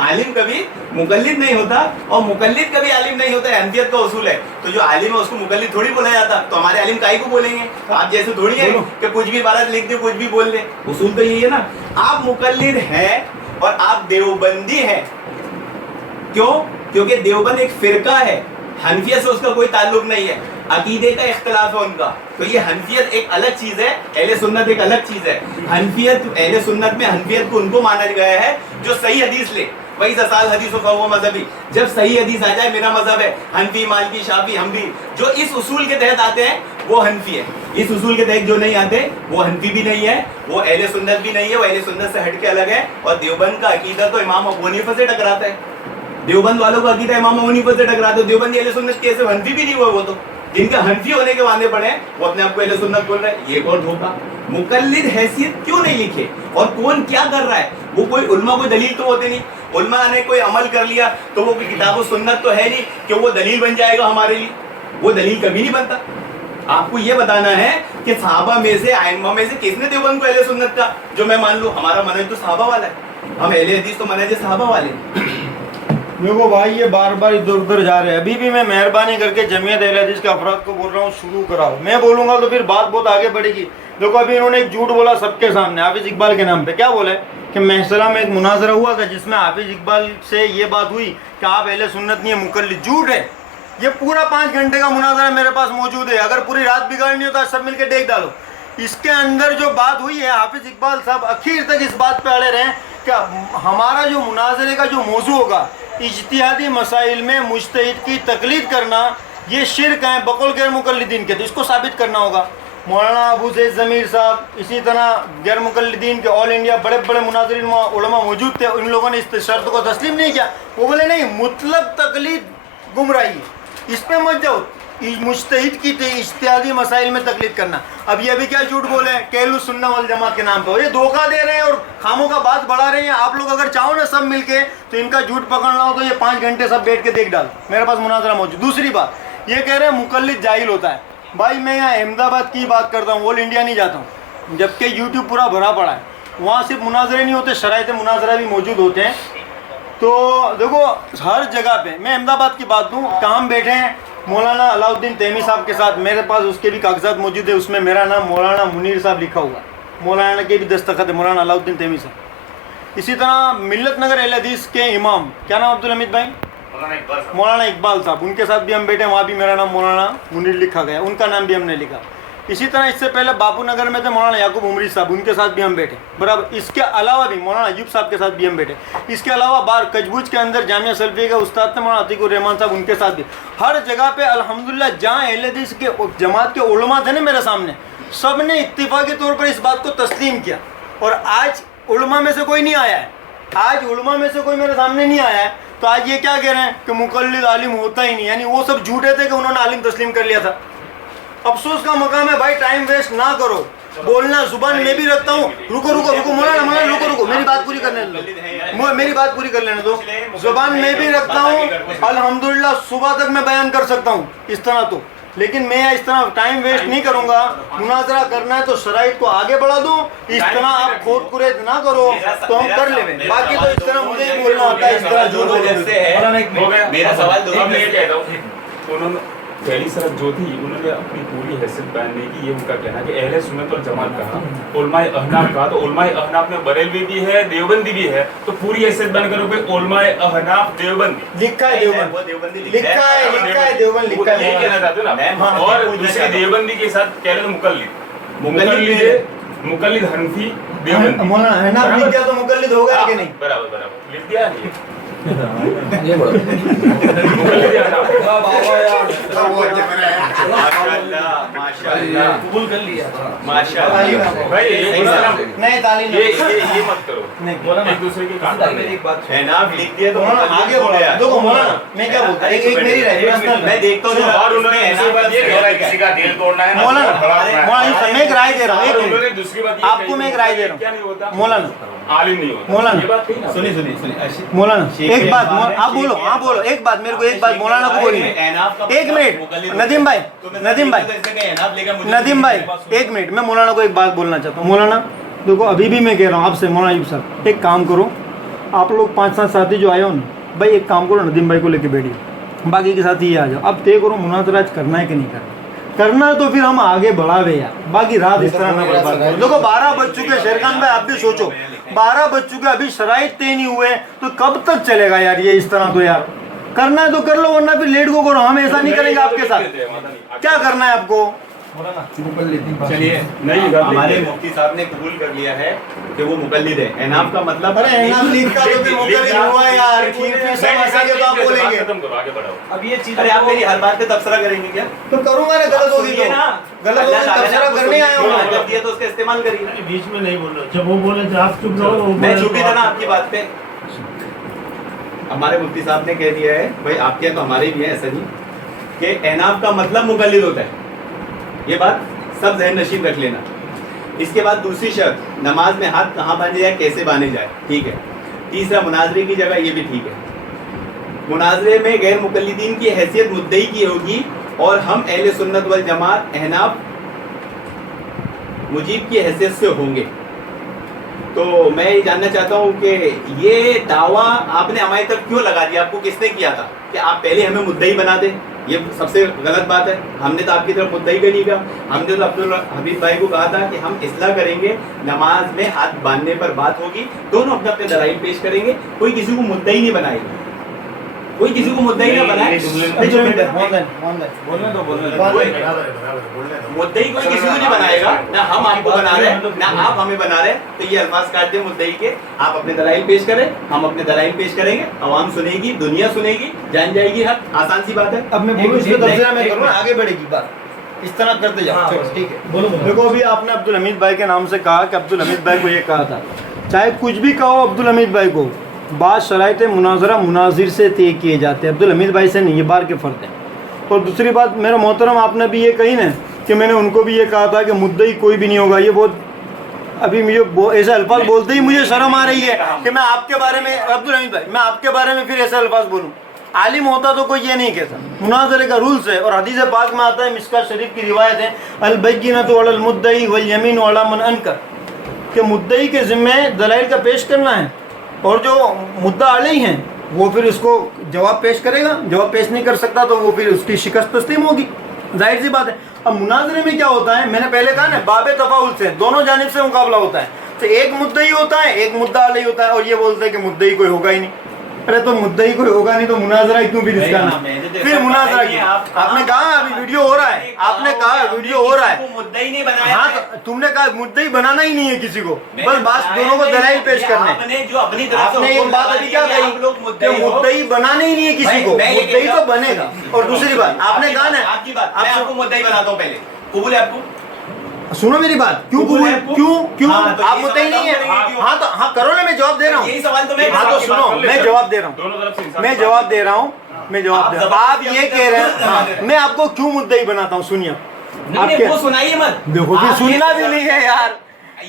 आलिम कभी मुकल्लिद नहीं होता और मुकल्लिद कभी आलिम नहीं होता। हनफियत का उसूल है। तो जो आलिम है उसको मुकल्लिद थोड़ी बोला जाता, तो हमारे आलिम काहे को बोलेंगे? आप जैसे थोड़ी है कि कुछ भी इबारत लिख दे, कुछ भी बोल दे। उसूल तो यही है ना, आप मुकल्लिद हैं और आप देवबंदी हैं। क्यों? क्योंकि देवबंद एक फिरका है, हनफियत से उसका कोई ताल्लुक नहीं है, अकीदे का इख्तिलाफ है उनका। तो ये हनफियत एक अलग चीज है, अहले सुन्नत एक अलग चीज है। हनफियत, अहले सुन्नत में हनफियत को उनको माना गया है जो सही हदीस ले, वही साल हदीस हुआ मजहबी। जब सही हदीस आ जाए मेरा मजहब है हनफी, मालिकी, शाफी, हम्बी। जो इस उसूल के तहत आते हैं वो हनफी है, इस उसूल के तहत जो नहीं आते वो हनफी भी नहीं है, वो अहले सुन्नत भी नहीं है, वो अहले सुन्नत से हट के अलग है। और देवबंद का अकीदा तो इमाम अबू हनीफा से टकराता है, देवबंद वालों का अकीदा इमाम अबू हनीफा से टकराता है। देवबंदी अहले सुन्नत कैसे, हनफी भी नहीं हुआ वो तो, जिनके हनफी होने के वादे पड़े वो अपने आप को अहले सुन्नत बोल रहे हैं। ये कौन धोखा। मुकल्लिद हैसियत क्यों नहीं लिखे और कौन क्या कर रहा है, वो कोई उल्मा कोई दलील तो होते नहीं। उल्मा ने कोई अमल कर लिया तो वो कोई किताब सुन्नत तो है नहीं कि वो दलील बन जाएगा हमारे लिए, वो दलील कभी नहीं बनता। आपको ये बताना है कि सहाबा में से, आइम्मा में से किसने देवबंद को अहले सुन्नत का, जो मैं मान लूं हमारा मनहज तो सहाबा वाला है, हम अहले हदीस तो मनहज सहाबा वाले। देखो भाई ये बार बार इधर उधर जा रहे हैं। अभी भी मैं मेहरबानी करके जमीयत अहले हदीस के अफराद को बोल रहा हूँ शुरू कराओ। मैं बोलूंगा तो फिर बात बहुत आगे बढ़ेगी। देखो अभी इन्होंने एक झूठ बोला सबके सामने हाफिज इकबाल के नाम पे। क्या बोले कि महसला में एक मुनाजरा हुआ था जिसमें हाफिज इकबाल से ये बात हुई कि आप अहले सुन्नत नहीं है, मुकल्लिद। झूठ है। ये पूरा 5 घंटे का मुनाजरा मेरे पास मौजूद है। अगर पूरी रात बिगाड़नी हो तो सब मिलकर देख डालो। इसके अंदर जो बात हुई है, हाफिज इकबाल साहब आखिर तक इस बात पे अड़े रहे कि हमारा जो मुनाजरे का जो मौजू होगा, इज्तिहादी मसाइल में मुज्तहिद की तकलीद करना ये शिर्क है बकौल गैर मुकल्लिदीन के, तो इसको साबित करना होगा। मौलाना अबू ज़ैद ज़मीर साहब, इसी तरह गैर मुकल्लिदीन के ऑल इंडिया बड़े बड़े मुनाजरीन उलमा मौजूद थे, उन लोगों ने इस शर्त को तस्लीम नहीं किया। वो बोले नहीं, मुतलब तकलीद गुमराही है, इस पर मत जाओ, मुज्तहिद की इज्तिहादी मसाइल में तकलीद करना। अब ये भी क्या झूठ बोले कहलु सुन्ना वल जमात के नाम पे, और ये धोखा दे रहे हैं और खामों का बात बढ़ा रहे हैं। आप लोग अगर चाहो ना सब मिलके तो इनका झूठ पकड़ना हो तो ये 5 घंटे सब बैठ के देख डाल, मेरे पास मुनाजरा मौजूद। दूसरी बात ये कह रहे हैं मुकल्लिद जाहिल होता है। भाई मैं यहाँ अहमदाबाद की बात करता हूँ, ऑल इंडिया नहीं जाता हूँ, जबकि यूट्यूब पूरा भरा पड़ा है। वहाँ सिर्फ मुनाजरे नहीं होते, शराइत मुनाजरा भी मौजूद होते हैं। तो देखो हर जगह पे, मैं अहमदाबाद की बात दूँ, काम बैठे हैं मौलाना अलाउद्दीन तैमी साहब के साथ, मेरे पास उसके भी कागजात मौजूद है, उसमें मेरा नाम मौलाना मुनीर साहब लिखा हुआ, मौलाना के भी दस्तखत है, मौलाना अलाउद्दीन तैमी साहब। इसी तरह मिल्लत नगर अहले हदीस के इमाम, क्या नाम अब्दुल हमीद भाई, मौलाना इकबाल साहब, उनके साथ भी हम बैठे, वहाँ भी मेरा नाम मौलाना मुनीर लिखा गया, उनका नाम भी हमने लिखा। इसी तरह इससे पहले बापू नगर में थे मौलाना याकूब उमरी साहब, उनके साथ भी हम बैठे बराबर। इसके अलावा भी मौलाना अयूब साहब के साथ भी हम बैठे। इसके अलावा बाहर कजबूज के अंदर जामिया सल्फिया के उस्ताद थे मौलाना अतीकुर रहमान साहब, उनके साथ भी। हर जगह पे अल्हम्दुलिल्लाह जहाँ अहले हदीस के जमात के उलमा थे ना मेरे सामने, सब ने इत्तिफाकी तौर पर इस बात को तस्लीम किया। और आज उलमा में से कोई नहीं आया है, आज उलमा में से कोई मेरे सामने नहीं आया है, तो आज ये क्या कह रहे हैं कि मुकल्लिद आलिम होता ही नहीं, यानी वो सब झूठे थे कि उन्होंने आलिम तस्लीम कर लिया था। अफसोस का मकाम है भाई, टाइम वेस्ट ना करो। बोलना जुबान में भी रखता हूँ। रुको रुको रुको मौलाना मौलाना रुको रुको, मेरी बात पूरी करने दो, मेरी बात पूरी कर लेने दो। जुबान में भी रखता हूँ, अल्हम्दुलिल्लाह सुबह तक मैं बयान कर सकता हूँ इस तरह तो, लेकिन मैं इस तरह टाइम वेस्ट नहीं करूंगा। मुनाजरा करना है तो शराइत को आगे बढ़ा दूं, इस तरह आप खोद कुरेद ना करो तो हम कर ले। बाकी तो इस तरह मुझे ही बोलना होता है, इस तरह जो मेरा सवाल उन्होंने पहली शरत जो थी, उन्होंने अपनी पूरी हैसियत बयान नहीं की। ये उनका कहना कि अहले सुन्नत वल जमात कहा, उलमाए अहनाफ कहा, तो उलमाए अहनाफ में बरेलवी भी है, देवबंदी भी है, तो पूरी हैसियत बयान करो कि उलमाए अहनाफ देवबंदी लिखा है, देवबंद लिखा है, देवबंद लिखा है, यही कहना चाहते हो ना। और दूसरी देवबंदी के साथ कह रहे थे मुकल्लिद हनफी देवबंदी, मौलाना अहनाफ लिख दिया तो मुकल्लिद होगा कि नहीं? बराबर बराबर लिख दिया नहीं ये बड़ा माशाल्लाह कबूल कर लिया माशाल्लाह भाई। नहीं तालीम ये मत करो, एक दूसरे की एक बात है ना, लिख दिया तो आगे बढ़ो यार। देखो मौलाना मैं क्या बोलता, एक मेरी राय मैं देखता हूँ और उन्होंने किसी का दिल तोड़ना है। मौलाना मैं एक राय दे रहा हूँ, दूसरी बात आपको मैं एक राय दे रहा हूँ मौलाना, आलिम नहीं होता। मौलाना ये बात कही ना, सुनिए मौलाना एक बात आप बोलो, हाँ बोलो एक बात, मेरे को एक बात मौलाना को बोलिए। एक मिनट नदीम भाई, नदीम भाई एक मिनट, मैं मौलाना को एक बात बोलना चाहता हूँ। मौलाना देखो अभी भी मैं कह रहा हूँ आपसे, मौलाना अयूब साहब एक काम करो, आप लोग 5-7 साथी जो आए हो ना भाई, एक काम करो नदीम भाई को लेके बैठिए, बाकी के साथी ये आ जाओ। अब तय करो मुनाजरा करना है कि नहीं करना है तो फिर हम आगे बढ़ावे यार, बाकी रात इस तरह ना बर्बाद करो। देखो 12 बज चुके, शेरखान भाई आप भी सोचो 12 बज चुके, अभी शराइत तय नहीं हुए तो कब तक चलेगा यार ये इस तरह? तो यार करना है तो कर लो, वरना फिर लेट को करो। हम ऐसा नहीं करेंगे आपके साथ। क्या करना है आपको? चलिए नहीं हमारे मुफ्ती साहब ने कबूल कर लिया है कि वो मुकल्लिद है। एनाफ का मतलब अरे एनाफ लीग का तो भी मुकल्लिद हुआ यार, खीर फिर सब ऐसे तो आप बोलेंगे। खत्म करो, आगे बढ़ाओ। अब ये चीज अरे आप मेरी हर बात पे तबसरा करेंगे क्या? तो करूंगा ना, गलत होगी तो ना, गलत होगी, तबसरा करने आया हूँ। जब दिया तो उसका इस्तेमाल करिए। बीच में नहीं बोल रहे, जब वो बोले तो आप चुप रहो। मैं चुप ही था ना आपकी बात पे। हमारे मुफ्ती साहब ने कह दिया है, भाई आपके यहाँ तो हमारे भी है ऐसा नहीं, कि एनाफ का मतलब मुकल्लिद होता है। ये बात सब ज़हन नशीब रख लेना। इसके बाद दूसरी शर्त, नमाज में हाथ कहाँ बांधे जाए, कैसे बांधे जाए, ठीक है। तीसरा, मुनाजरे की जगह, ये भी ठीक है। मुनाजरे में गैर मुकल्लिदीन की हैसियत मुद्दई की होगी और हम अहले सुन्नत वल जमात अहनाफ मुजीब की हैसियत से होंगे। तो मैं ये जानना चाहता हूँ कि ये दावा आपने हमारी तरफ क्यों लगा दिया? आपको किसने किया था कि आप पहले हमें मुद्दई बना दें? ये सबसे गलत बात है। हमने तो आपकी तरफ मुद्दई का नहीं कहा, हमने तो अब्दुल हबीब भाई को कहा था कि हम इस्लाह करेंगे, नमाज में हाथ बांधने पर बात होगी, दोनों अपने अपने दलाइल पेश करेंगे, कोई किसी को मुद्दई नहीं बनाएगा, कोई किसी को मुद्दई ना बनाए। मुद्दई कोई किसी को नहीं बनाएगा, ना हम आपको बना रहे ना आप हमें बना रहे। तो ये अल्फाज काट दे मुद्दई के, आप अपने दलाइल पेश करें, हम अपने दलाइल पेश करेंगे, अवाम सुनेगी, दुनिया सुनेगी, जान जाएगी हक। आसान सी बात है। अब मैं बोलूं इसको तबसरा मैं करूं, आगे बढ़ेगी बात, इस तरह करते जाओ। चलो ठीक है, बोलो। देखो अभी आपने अब्दुल हमीद भाई के नाम से कहा कि अब्दुल हमीद भाई को ये कहा था, चाहे कुछ भी कहो अब्दुल हमीद भाई को, बाद शराइत मुनाजरा मुनाजिर से तय किए जाते हैं, अब्दुल हमीद भाई से नहीं, ये बार के फ़र्क है। और दूसरी बात मेरा मोहतरम, आपने भी ये कही ना कि मैंने उनको भी ये कहा था कि मुद्दई कोई भी नहीं होगा। ये बहुत अभी मुझे ऐसे अल्फाज बोलते ही मुझे शर्म आ रही है कि मैं आपके बारे में, अब्दुल हमीद भाई, मैं आपके बारे में फिर ऐसे अल्फाज बोलूँ। आलिम होता तो कोई ये नहीं कहता। मुनाजरे का रूल्स है और हदीस पाक में आता है, मिस्कात शरीफ की रिवायत है, अल बय्यिनतु अलल मुद्दई वल यमीनु अला मन अनकर, कि मुद्दई के ज़िम्मे दलाइल का पेश करना है और जो मुद्दा अलई हैं वो फिर उसको जवाब पेश करेगा, जवाब पेश नहीं कर सकता तो वो फिर उसकी शिकस्त तस्लीम होगी, जाहिर सी बात है। अब मुनाजरे में क्या होता है, मैंने पहले कहा ना, बाबे तफाउल से दोनों जानिब से मुकाबला होता है। तो एक मुद्दई होता है, एक मुद्दा अलई होता है, और ये बोलते हैं कि मुद्दई कोई होगा ही नहीं। अरे तो मुद्दई कोई होगा नहीं तो मुनाजरा क्यों भी रिस्काना? फिर मुनाजरा क्यों? आपने कहा अभी वीडियो हो रहा है, आपने कहा वीडियो हो रहा है, मुद्दई नहीं बनाया। हाँ तो तुमने कहा मुद्दई बनाना ही नहीं है किसी को, बस बात दोनों को दलाइल पेश करने। आपने जो अपनी तरफ आपने एक बात अभी क्या कही, मुद्दई बनाना ही नहीं है किसी को, मुद्दई तो बनेगा। और दूसरी बात आपने कहा ना, आपकी बात, मैं आपको मुद्दई बनाता हूँ, पहले कबूल है आपको? सुनो मेरी बात, क्यों क्यों आप मुद्दई नहीं है? हाँ तो हाँ करो ना, मैं जवाब दे रहा हूँ। यही सवाल तो मैं, हाँ तो सुनो, मैं जवाब दे रहा हूँ, मैं जवाब दे रहा हूँ, मैं जवाब दे रहा हूँ। आप ये कह रहे हैं, हाँ, मैं आपको क्यों मुद्दई बनाता हूँ, सुनिए। नहीं वो सुनाइए मत, देखो फिर सुनना भी नहीं है यार,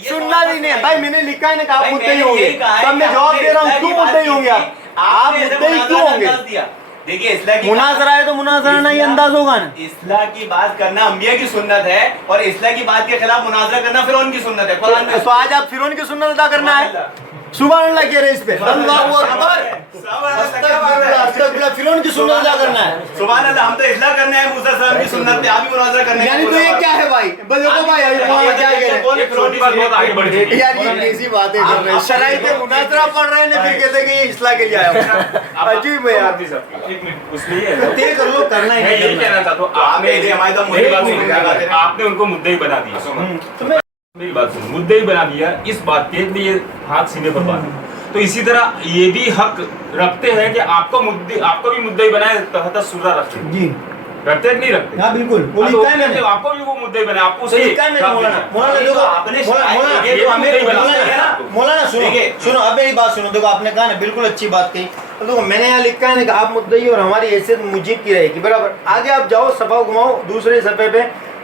सुनना भी नहीं है भाई। मैंने लिखा है ना कि आप मुद्दई होंगे, तब मैं जवाब दे रहा हूँ क्यों मुद्दई होंगे आप मुद्दई क्यों होंगे? देखिए इस्लाह की मुनाजरा है तो मुनाजरा नहीं अंदाज होगा ना। इस्लाह की बात करना अंबिया की सुन्नत है और इस्लाह की बात के खिलाफ मुनाजरा करना फिरौन की सुन्नत है। कुरान में तो आज आप फिरौन की सुन्नत अदा करना है, सुभान अल्लाह कह रहे इस पे, अल्लाहू अकबर, अस्तगफिरुल्लाह, फिरौन की सुन्नत अदा करना है। सुभान अल्लाह, हम तो इस्लाह करने हैं मूसा सलाम की सुन्नत पे, आप भी मुनाजरा करने हैं। यानी तो ये क्या है भाई? बस देखो भाई क्या कह रहे हैं यार, ये कैसी बातें कर रहे हैं, शराइत मुनाजरा पढ़ रहे हैं फिर कहते हैं कि ये इस्लाह के लिए आया हूं। अजीब है यार। तय कर लो, करना है। यही कहना चाहता हूँ, आपने उनको मुद्दई बना दिया। मेरी बात सुनो, मुद्दई बना दिया, इस बात के लिए हाथ सीने पर बांधे। तो इसी तरह ये भी हक रखते हैं कि आपको भी मुद्दई बनाए, तहत सुरा रखते जी, रखते हैं नहीं रखते? हाँ बिल्कुल, वो लिखा है मैंने, आपको भी वो मुद्दई बनाए, आपको मौलाना सुनो, अब मेरी बात सुनो। देखो आपने कहा ना, बिल्कुल अच्छी बात कही। तो देखो मैंने यहाँ लिखा है ना कि आप मुद्दई और हमारी हैसियत मुजीब की रहेगी, बराबर। आगे आप जाओ, सफ़ा घुमाओ, दूसरे सफ़े पे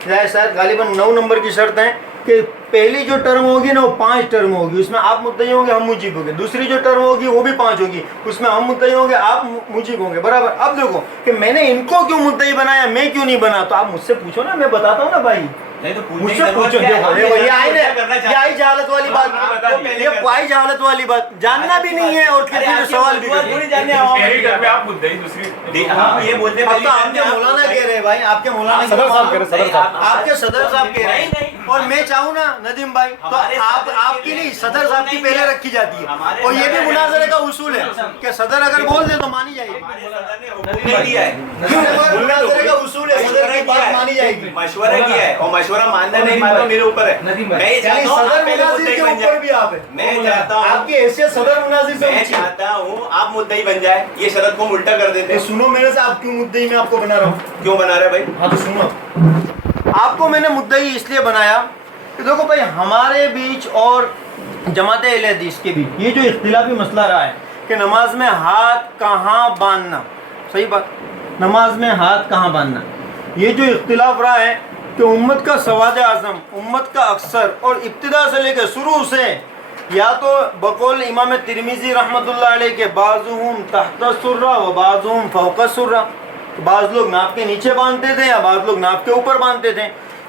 शायद गालिबन 9 नंबर की शर्त है कि पहली जो टर्म होगी ना वो 5 टर्म होगी, उसमें आप मुद्दई होंगे, हम मुजीब होंगे। दूसरी जो टर्म होगी वो भी 5 होगी, उसमें हम मुद्दई होंगे, आप मुजीब होंगे, बराबर। अब देखो कि मैंने इनको क्यों मुद्दई बनाया, मैं क्यों नहीं बना, तो आप मुझसे पूछो ना, मैं बताता हूँ ना भाई, मुझसे पूछो। देखो ये आई जहालत वाली बात, ये पाई जहालत वाली बात, जानना भी नहीं है और फिर सवाल भी ये बोलते आपके मौलाना कह रहे हैं भाई, आपके मौलाना, आपके सदर साहब कह रहे हैं। और मैं चाहूँ ना नदीम भाई तो आप आपकी नहीं सदर साहब की पहले रखी जाती है। और ये भी मुनाजरे का उसूल है कि सदर अगर बोल दे तो मानी जाएगी। मुनाजरे का उसूल है, सदर की बात मानी जाएगी। मशवरा किया है और मशवरा मानना नहीं मानना मेरे ऊपर है। मैं ये चाहता हूँ सदर मुनाजिर के ऊपर भी आप है। मैं चाहता हूँ आपकी हैसियत सदर मुनाजिर से मैं चाहता हूँ आप मुद्दई बन जाए, ये शरत को उल्टा कर देते हैं। सुनो मेरे से, आप क्यों मुद्दई में आपको बना रहा हूँ? क्यों बना रहे भाई? हाँ तो सुनो, आपको मैंने मुद्दई इसलिए बनाया कि देखो भाई हमारे बीच और जमात अहले हदीस के बीच ये जो इख्तिलाफी मसला रहा है कि नमाज में हाथ कहाँ बांधना, सही बात, नमाज में हाथ कहाँ बांधना, ये जो इख्तिलाफ रहा है कि उम्मत का सवाद आज़म, उम्मत का अक्सर और इब्तिदा से लेकर शुरू से या तो बकौल इमाम तिरमिज़ी रहमतुल्लाह अलैह के बाज़ुहुम तहत सुर्रा व बाज़ुहुम फौक़ सुर्रा, बाज़ लोग नाप के नीचे बांधते थे या बाज़ लोग नाप के ऊपर बांधते थे।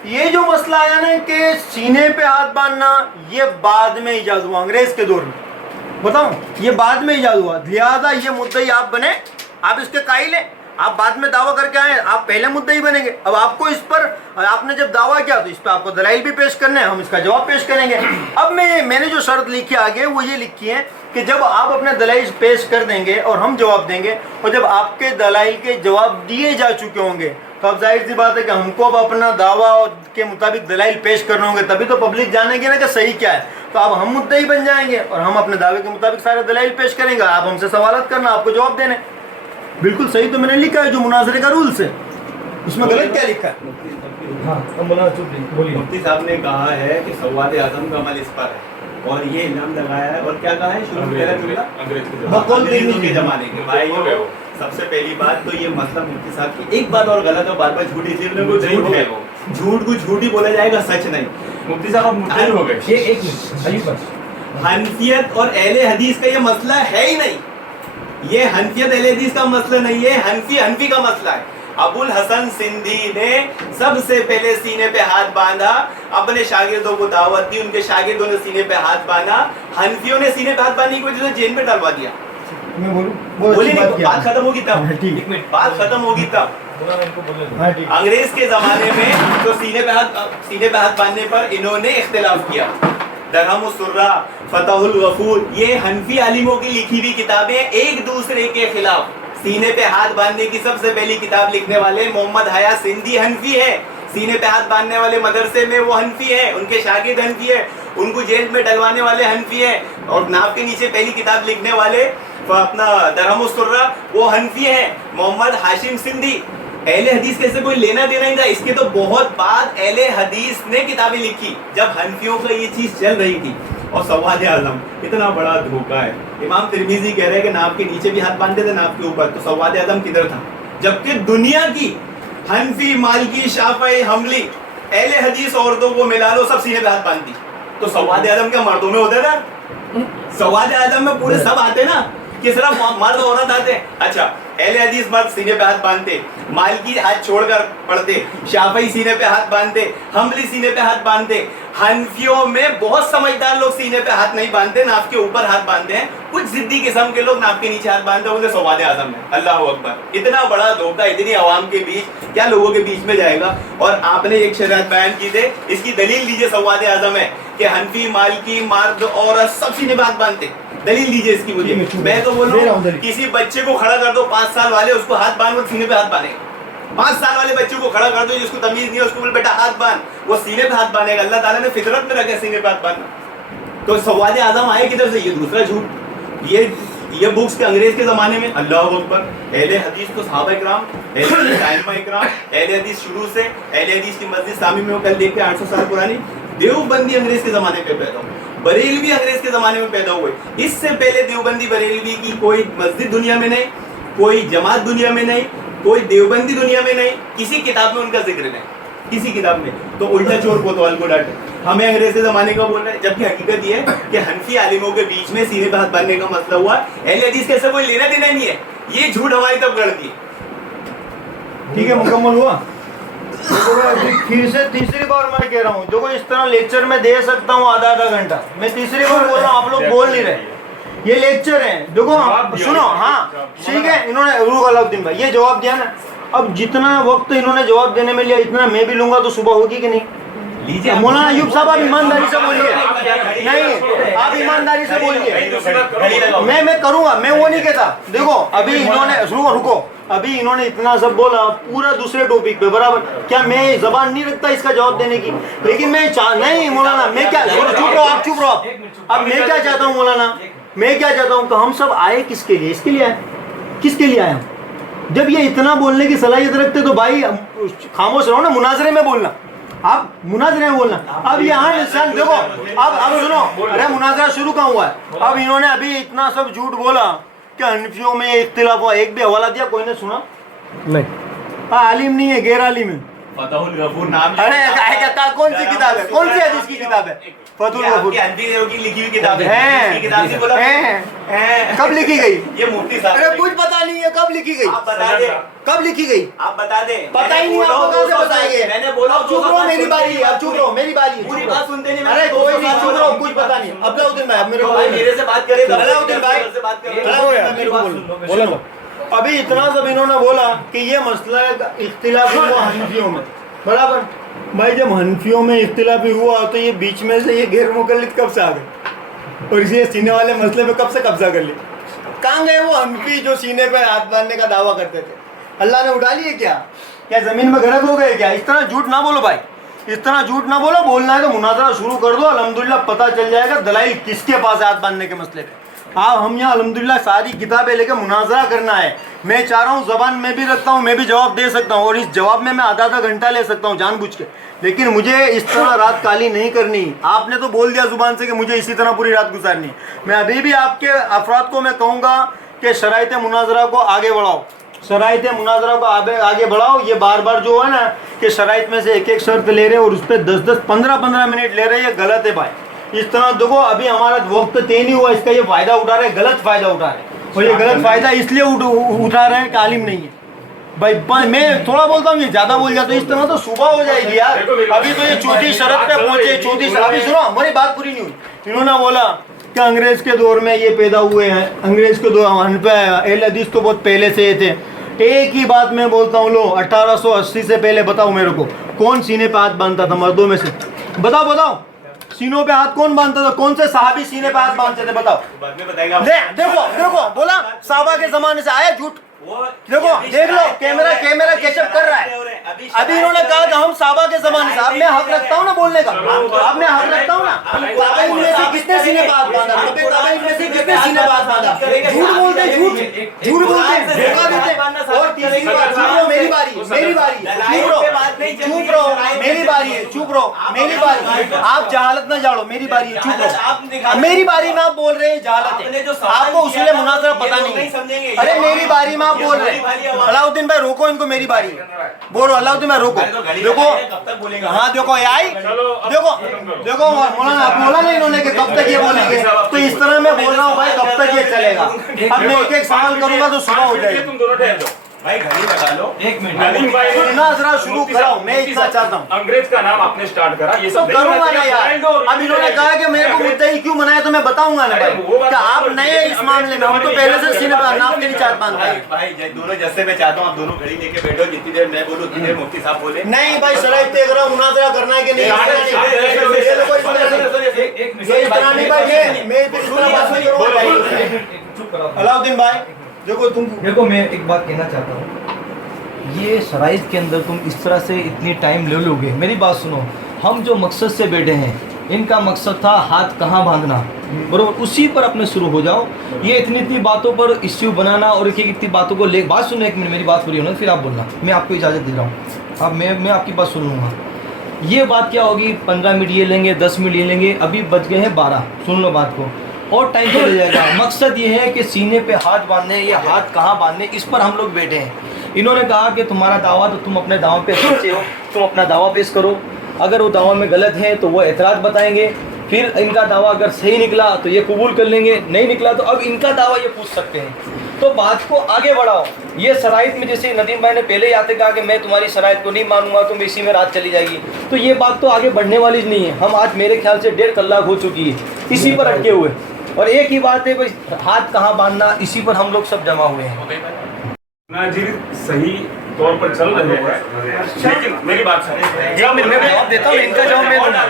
ये जो मसला आया ना कि सीने पे हाथ बांधना, ये बाद में इजाज़ हुआ अंग्रेज़ के दौर में, बताऊं ये बाद में इजाज़ हुआ। लिहाजा ये मुद्दई आप बने, आप इसके कायल हैं, आप बाद में दावा करके आए, आप पहले मुद्दई बनेंगे। अब आपको इस पर, आपने जब दावा किया तो इस पर आपको दलाइल भी पेश करने हैं, हम इसका जवाब पेश करेंगे। अब मैंने जो शर्त लिखी आगे वो ये लिखी है कि जब आप अपने दलाइल पेश कर देंगे और हम जवाब देंगे, और जब आपके दलाइल के जवाब दिए जा चुके होंगे तो अब जाहिर सी बात है कि हमको अब अपना दावा के मुताबिक दलाइल पेश करने होंगे, तभी तो पब्लिक जानेगी ना कि सही क्या है। तो अब हम मुद्दई बन जाएंगे और हम अपने दावे के मुताबिक सारे दलाइल पेश करेंगे, आप हमसे सवालत करना, आपको जवाब देने। बिल्कुल सही तो मैंने लिखा है जो मुनाजरे का रूल्स है, इसमें गलत क्या लिखा है? मुफ्ती साहब ने कहा है कि सवाद आज़म का अमल इस पर है और ये इल्जाम लगाया है, और क्या कहा है शुरू में अंग्रेजों के जमाने के भाई। सबसे पहली बात तो ये मसला मुफ्ती साहब की एक बात और गलत है, बार बार झूठी झूठ है, झूठ को झूठ ही बोला जाएगा, सच नहीं। मुफ्ती साहब मुफ्ती हो गए। एक मिनट, हनफियत और अहले हदीस का ये मसला है ही नहीं, ये हनफियत अहले हदीस का मसला नहीं है, हनफी का मसला है। अबुल हसन सिंधी ने सबसे पहले सीने पे हाथ बांधा, अपने शागिर्दों को दावत दी, उनके शागिर्दों ने सीने पे हाथ बांधा, हनफियों ने सीने पे हाथ बांधने की वजह से जेल में डलवा दिया। मैं बोलूं, बोली नहीं, बात खत्म होगी तब, एक मिनट, बात खत्म होगी तब। अंग्रेज के जमाने में तो सीने पे हाथ बांधने पर इन्होंने इख्तिलाफ किया। दरहम सुर्रा, फतहुल गफूर, ये हनफी आलिमों की लिखी हुई किताबें एक दूसरे के खिलाफ। सीने पे हाथ बांधने की सबसे पहली किताब लिखने वाले मोहम्मद हया सिंधी हनफी है, सीने पे हाथ बांधने वाले मदरसे में वो हनफी है, उनके शागिर्द हनफी है, उनको जेल में डलवाने वाले हनफी है, और नाप के नीचे पहली किताब लिखने वाले अपना दरहम सुर्रा वो हनफी है, मोहम्मद हाशिम सिंधी। अहले हदीस कैसे कोई लेना देना ही था, इसके तो बहुत बाद अहले हदीस ने किताबें लिखी जब हनफियों का ये चीज चल रही थी। और सवाद आज़म इतना बड़ा धोखा है, इमाम तिरमिज़ी कह रहे हैं कि नाप के नीचे भी हाथ बांधते थे, नाप के ऊपर, तो सवाद आज़म किधर था? जबकि दुनिया की हनफी, मालिकी, शाफई, हम्बली, अहले हदीस औरतों को मिला लो, सब सीने पे हाथ बांधती। तो सवाद आज़म क्या मर्दों में होता था? सवाद आज़म में पूरे सब आते ना, कि सिर्फ मर्द औरत आते? अच्छा, अहले हदीस मर्द सीने पे हाथ बांधते, मालिकी हाथ छोड़कर पढ़ते, शाफई सीने पे हाथ बांधते, हम्बली सीने पे हाथ बांधते। हनफियों में बहुत समझदार लोग सीने पे हाथ नहीं बांधते, नाप के ऊपर हाथ बांधते हैं। कुछ जिद्दी किस्म के लोग नाप के नीचे हाथ बांधते होंगे, सवाद आज़म है। अल्लाह अकबर, इतना बड़ा धोखा इतनी आवाम के बीच, क्या लोगों के बीच में जाएगा? और आपने एक शरीयत बयान की थी, इसकी दलील लीजिए, सवाद आज़म है कि हनफी, मालिकी, मर्द, औरत सब सीने पे हाथ बांधते। दलील लीजिए इसकी मुझे। मैं तो बोल रहा हूँ किसी बच्चे को खड़ा कर दो 5 साल वाले, उसको हाथ बांध, वो सीने पे हाथ बांधेगा। 5 साल वाले बच्चे को खड़ा कर दो जिसको तमीज नहीं है, उसको बोल बेटा हाथ बांध, वो सीने पे हाथ बांधेगा। अल्लाह ताला ने फितरत में रखा सीने पे हाथ बांधना। तो सवाद आज़म आए किधर से? ये दूसरा झूठ, ये बुक्स के अंग्रेज के जमाने में। अल्लाह अकबर, अहले हदीस तो सहाबा इकराम, अहले हदीस शुरू से, अहले हदीस की मस्जिद सामी में कल देखते 800 साल पुरानी। देवबंदी अंग्रेज के जमाने पे पैदा हुए, बरेलवी अंग्रेज के जमाने में पैदा हुए। इससे पहले देवबंदी बरेलवी की कोई मस्जिद दुनिया में नहीं, कोई जमात दुनिया में नहीं, कोई देवबंदी दुनिया में नहीं, किसी किताब में उनका जिक्र नहीं, किसी किताब में। तो उल्टा चोर कोतवाल को डांटे, हमें अंग्रेज के जमाने का बोल रहे हैं, जबकि हकीकत ये है कि हनफी आलिमों के बीच में सीने पे हाथ बांधने का मसला हुआ। अहले हदीस के ऐसा कोई लेना देना नहीं है, ये झूठ हमारी तब गढ़ दी। ठीक है, मुकम्मल हुआ। फिर से तीसरी बार मैं कह रहा हूँ, जो इस तरह लेक्चर में दे सकता हूँ आधा घंटा, मैं तीसरी बार बोल रहा हूँ, आप लोग बोल नहीं रहे। ये लेक्चर है, देखो सुनो, हाँ ठीक है, इन्होंने रूह अलाउद्दीन भाई ये जवाब दिया ना, अब जितना वक्त इन्होंने जवाब देने में लिया इतना मैं भी लूंगा तो सुबह होगी कि नहीं? लीजिए मौलाना अयूब साहब आप ईमानदारी से बोलिए, नहीं आप ईमानदारी से बोलिए। मैं करूंगा, मैं वो नहीं कहता। देखो अभी इन्होंने रुको, अभी इन्होंने इतना सब बोला पूरा दूसरे टॉपिक पे, बराबर। क्या मैं जबान नहीं रखता इसका जवाब देने की? लेकिन मैं नहीं मौलाना, मैं क्या, चुप रहो आप, चुप रहो आप। अब मैं क्या चाहता हूँ मौलाना, मैं क्या चाहता हूँ, तो हम सब आए किसके लिए? इसके लिए आए, किसके लिए आए हम? जब ये इतना बोलने की सलाहियत रखते तो भाई खामोश रहो ना, मुनाजरे में बोलना, आप मुनाजरे में बोलना। अब यहाँ इंसान देखो, अब सुनो, अरे मुनाजरा शुरू कहाँ हुआ है? अब इन्होंने अभी इतना सब झूठ बोला कि हनफियों में इख्तिलाफ हुआ, एक भी हवाला दिया कोई ने सुना नहीं? आलिम नहीं है, गैर आलिम है। फतहुल गफूर नाम, अरे कौन सी किताब है, कौन सी हदीस की किताब है? फतहुल गफूर की लिखी हुई किताब है, किताब नहीं बोला है। कब लिखी गई? ये मुफ्ती साहब, अरे कुछ पता नहीं है कब लिखी गई, आप बता दे, कब लिखी गई आप बता दे। पता ही नहीं, आपको कहाँ से बताएंगे? मैंने बोला अब चुप रहो, मेरी बारी है, अब चुप रहो, मेरी बारी है, पूरी बात सुनते नहीं। अरे कोई नहीं, चुप रहो, कुछ पता नहीं। अलाउद्दीन भाई मेरे को, मेरे से बात करेगा, अलाउद्दीन भाई से बात बोलो। अभी इतना सब इन्होंने बोला कि ये मसला इख्तिलाफ हुआ हनफियों में, बराबर। भाई जब हनफियों में इख्तिलाफ हुआ तो ये बीच में से ये गैर मुकल्लिद कब से आ गए और इसे सीने वाले मसले पे कब से कब्जा कर लिया? कहाँ गए वो हनफी जो सीने पे हाथ बांधने का दावा करते थे? अल्लाह ने उठा लिए क्या? क्या जमीन में गरक हो गए क्या? इस तरह झूठ ना बोलो भाई, इस तरह झूठ ना बोलो। बोलना है तो मुनाजरा शुरू कर दो, अल्हम्दुलिल्लाह पता चल जाएगा दलाइल किसके पास है हाथ बांधने के मसले पे। हाँ, हम यहाँ अल्हम्दुलिल्लाह सारी किताबें लेकर मुनाजरा करना है। मैं चाह रहा हूँ जबान में भी रखता हूँ, मैं भी जवाब दे सकता हूँ और इस जवाब में मैं आधा घंटा ले सकता हूँ जानबूझ के, लेकिन मुझे इस तरह रात काली नहीं करनी। आपने तो बोल दिया जुबान से कि मुझे इसी तरह पूरी रात गुजारनी। मैं अभी भी आपके अफराद को मैं कहूँगा कि शराइत मुनाजरा को आगे बढ़ाओ, शराइत मुनाजरा को आगे बढ़ाओ। ये बार बार जो है ना कि शराइत में से एक एक शर्त ले रहे और उस पर 10-10, 15-15 मिनट ले रहे, ये गलत है भाई। इस तरह देखो अभी हमारा वक्त तय नहीं हुआ, इसका ये फायदा उठा रहे, गलत फायदा उठा रहे। और ये गलत फायदा इसलिए उठा रहे हैं कि आलिम नहीं है भाई। मैं थोड़ा बोलता हूँ, ये ज्यादा बोल जाता हूँ, इस तरह तो सुबह हो जाएगी यार। अभी तो ये चौथी शरत पे पहुंचे, चौथी। अभी सुनो, हमारी बात पूरी नहीं हुई। इन्होंने बोला कि अंग्रेज के दौर में ये पैदा हुए हैं, अंग्रेज के दौर अहले हदीस तो बहुत पहले से थे। एक ही बात मैं बोलता हूँ, लो 1880 से पहले बताओ मेरे को कौन सीने पे हाथ बांधता था मर्दों में से? बताओ सीनों पे हाथ कौन बांधता था? कौन से सहाबी सीने पे हाथ बांधते थे? बताओ। बाद में बताएगा। देखो बोला साहबा के जमाने से आया झूठ। देखो देख लो, कैमरा कैचअप कर रहा है। अभी इन्होंने कहा कि हम साहबा के जमाने से। अब मैं हक रखता हूँ ना बोलने का, अब मैं हक रखता हूँ ना। ताबईन में से किसने सीने पे हाथ बांधा? ताबईन में से किसने सीने पे हाथ बांधा? झूठ बोलते, झूठ बोलते, धोखा देते। और तीसरी बात, चुप रहो, मेरी बारी, चुप रहो, मेरी बारी है, चुप रहो, मेरी बारी। आप जहालत ना जाड़ो, मेरी बारी है, चुप रहो। मेरी बारी में आप बोल रहे हैं जहालत है, आपको उसूल मुनाजरा पता नहीं है। अरे मेरी बारी में आप बोल रहे हैं। अलाउद्दीन भाई रोको इनको, मेरी बारी बोलो। अलाउद्दीन भाई रोको, देखो। हाँ देखो ये आई, देखो मौलाना आप बोला ना इन्होंने कि कब तक ये बोलेंगे, तो इस तरह मैं बोल रहा हूँ भाई, कब तक ये चलेगा? अब मैं एक एक सवाल करूंगा तो सुबह हो जाएगी। तुम दोनों ठहर जाओ भाई, घड़ी लगा लो। एक मिनट नदीम भाई, मुनाजरा शुरू कराओ, मैं इतना चाहता हूँ। अंग्रेज का नाम आपने स्टार्ट करा, ये सब करूंगा ना यार। अब इन्होंने कहा कि मेरे को मुद्दई क्यों बनाया, तो मैं बताऊंगा ना भाई कि आप नए इस मामले में। हम तो पहले से सीने पर नाप के नहीं चाहत बांधता है भाई। दोनों जैसे मैं चाहता हूँ आप दोनों घड़ी लेके बैठो, जितनी देर मैं बोलूँ उतनी देर मुफ्ती साहब बोले। नहीं भाई, शराइत तय करो, मुनाजरा करना है कि नहीं? अलाउद्दीन भाई देखो मैं एक बात कहना चाहता हूँ, ये शराइत के अंदर तुम इस तरह से इतनी टाइम ले लोगे। मेरी बात सुनो, हम जो मकसद से बैठे हैं, इनका मकसद था हाथ कहाँ बांधना, बरोबर, उसी पर अपने शुरू हो जाओ। ये इतनी बातों पर इश्यू बनाना और एक इतनी बातों को ले, बात सुनो एक मिनट, मेरी बात पूरी होना फिर आप बोलना, मैं आपको इजाज़त दे रहा हूँ। अब मैं आपकी बात सुन लूँगा। ये बात क्या होगी, 15 मिनट ये लेंगे, 10 मिनट ये लेंगे, अभी बच गए हैं 12, सुन लो बात को, और टाइम चल जाएगा। मकसद ये है कि सीने पे हाथ बांधने, ये हाथ कहाँ बांधने, इस पर हम लोग बैठे हैं। इन्होंने कहा कि तुम्हारा दावा, तो तुम अपने दावा पे सच्चे हो, तुम अपना दावा पेश करो। अगर वो दावा में गलत है तो वो एतराज़ बताएंगे, फिर इनका दावा अगर सही निकला तो ये कबूल कर लेंगे, नहीं निकला तो अब इनका दावा ये पूछ सकते हैं। तो बात को आगे बढ़ाओ। ये शराइत में, जैसे नदीम भाई ने पहले ही आते कहा कि मैं तुम्हारी शराइत को नहीं मानूंगा, तुम इसी में रात चली जाएगी, तो ये बात तो आगे बढ़ने वाली नहीं है। हम आज मेरे ख्याल से 1.5 कलाक हो चुकी है इसी पर अटके हुए, और एक ही बात है भाई, हाथ कहाँ बांधना, इसी पर हम लोग सब जमा हुए हैं। नाजिर सही तौर पर चल रहे हैं, लेकिन मेरी बात सुनिए, मैं जवाब देता हूँ, इनका जवाब मैं दूंगा,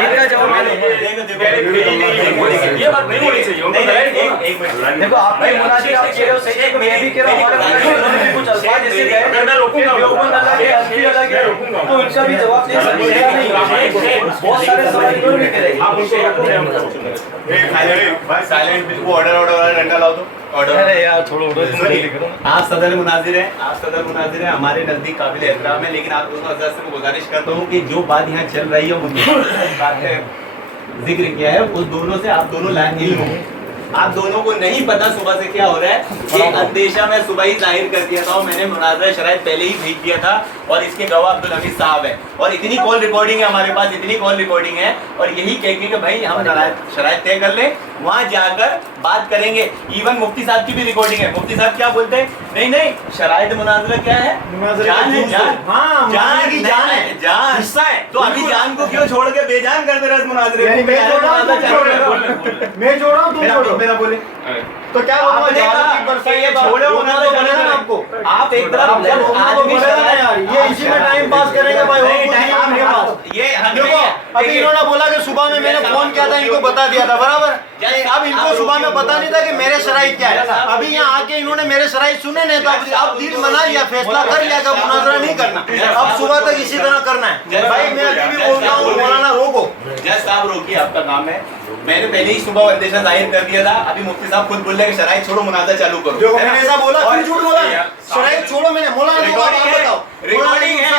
इनका जवाब मैं दूंगा। ये बात नहीं होनी चाहिए, उनको देखो आपने मुनाजिर आप कह रहे हो सही है, मैं भी कह रहा हूँ हमारे कुछ अल्फाज ऐसे गए अगर मैं रोकूंगा देवबंद अलग है, हस्ती अलग है, तो इनका भी जवाब दे सकते हैं नहीं। बहुत सारे सवाल इन्होंने भी करे। आप उसको रखो, भाई साइलेंट, ऑर्डर डंडा लाओ तो ऑर्डर। अरे यार छोड़ो, आप सदर मुनाजिर हैं, आप सदर मुनाजिर हैं, हमारे नजदीक काबिल एहतराम है, लेकिन आप दोनों हजरत से मैं गुजारिश करता हूँ कि जो बात यहाँ चल रही है, मुझे बात है जिक्र किया है, उस दोनों से आप दोनों लाइल हो। आप दोनों को नहीं पता सुबह से क्या हो रहा है, ये अंदेशा मैं सुबह ही जाहिर कर दिया था और मैंने मुनाजरा शराइत पहले ही भेज दिया था और इसके गवाह अब्दुल हमीद साहब है और इतनी कॉल रिकॉर्डिंग है हमारे पास, इतनी कॉल रिकॉर्डिंग है और यही कह के कि भाई हम शराइत तय कर ले, वहां जाकर बात करेंगे। इवन मुफ्ती साहब की भी रिकॉर्डिंग है, मुफ्ती साहब क्या बोलते हैं, नहीं नहीं शराइत मुनाजरा क्या है, जान है, जान, जान की जान है, जान हिस्सा है, तो अभी जान को क्यों छोड़ के बेजान कर दे रहे मुनाजरे? मैं जोड़ रहा हूँ, तुम छोड़ो। मेरा बोले तो क्या छोड़ो आपको, आप एक तरफ ये इसी में टाइम पास करेंगे भाई, ये देखो अभी इन्होंने बोला कि सुबह में मैंने फोन किया था, इनको बता दिया था, बराबर। अब इनको सुबह में पता नहीं था कि मेरे शराइत क्या है, अभी यहाँ आके इन्होंने मेरे शराइत सुने नहीं, तो अब दिल बना लिया, फैसला कर लिया कि मुनाजरा नहीं करना, अब सुबह तक इसी तरह करना है। भाई मैं अभी भी बोल रहा हूँ, मौलाना रोको। जज साहब रोकिए, आपका काम है, मैंने पहले ही सुबह अंदेशा जाहिर कर दिया था, अभी मुफ्ती साहब खुद बोल रहे हैं कि शराइत छोड़ो मुनाजरा चालू करो। देखो मैंने ऐसा बोला, फिर झूठ बोला, शराइत छोड़ो मैंने, मौलाना रिकॉर्डिंग है,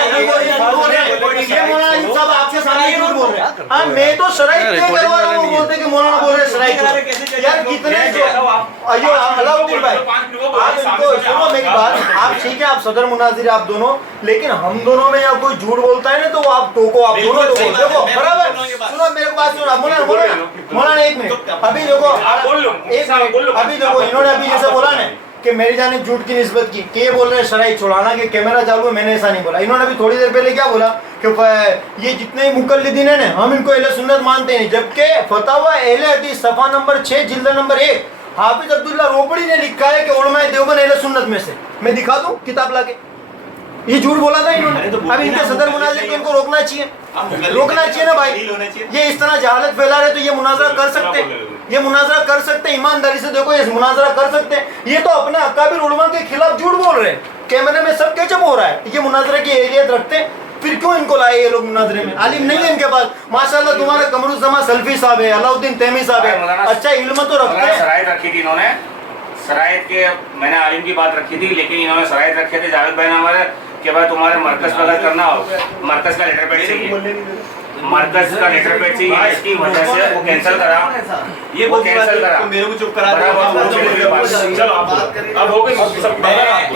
आपके सामने झूठ बोल रहे हैं। हाँ मैं तो शराइत तय करवा रहा हूँ, बोलते कि मौलाना बोल रहे हैं शराइत। यार कितने अयो अलाउद्दीन भाई, आप इनको सुनो मेरी बात, आप ठीक है, आप सदर मुनाजिर आप दोनों, लेकिन हम दोनों में या कोई झूठ बोलता है ना तो आप टोको, आप दोनों टोको। देखो बराबर, सुनो मेरे बात सुनो, मौलाना एक मिनट, अभी देखो एक मिनट, अभी देखो इन्होंने अभी जैसे बोला ना कि मेरी जानिब झूठ की निस्बत की, के बोल रहे हैं शराइत छोड़ाना, कि कैमरा चालू है, मैंने ऐसा नहीं बोला। इन्होंने अभी थोड़ी देर पहले क्या बोला कि ये जितने ही मुकल्लिदीन है ना, हम इनको अहले सुन्नत मानते हैं, जबकि फतवा अहले हदीस सफ़ा नंबर 6 जिल्द नंबर 1 हाफिज अब्दुल्ला रोपड़ी ने लिखा है कि उलमाए देवबंद अहले सुन्नत में से। मैं दिखा दूं किताब लाके, ये झूठ बोला था इन्होंने। अब इनके सदर मुनाजिर को इनको रोकना चाहिए, रोकना चाहिए ना भाई, ये इस तरह जहालत फैला रहे, तो ये मुनाजरा कर सकते हैं, ये मुनाजरा कर सकते हैं, ईमानदारी से देखो ये मुनाजरा कर सकते हैं। ये तो अपने अकाबिर उलमा के खिलाफ झूठ बोल रहे हैं, कैमरे में सब कैचअप हो रहा है, ये मुनाजरे की एहलियत रखते हैं, फिर क्यों इनको लाए ये लोग मुनाजरे में? आलिम नहीं है इनके पास, माशाल्लाह तुम्हारा कमरुज़्ज़मा सल्फी साहब है, अलाउद्दीन तैमी साहब है, अच्छा इल्म तो रखते हैं। शराइत रखी थी इन्होंने, शराइत के मैंने आलिम की बात रखी थी, लेकिन इन्होंने शराइत रखे थे जावेद भाई ने हमारे कि भाई तुम्हारे मरकज का अगर करना हो, मरकज का लेटर पैड चाहिए, मरकज का लेटर पैड चाहिए, इसकी वजह से वो कैंसिल करा, ये वो कैंसिल करा, तो मेरे को चुप करा दो। चलो अब हो गई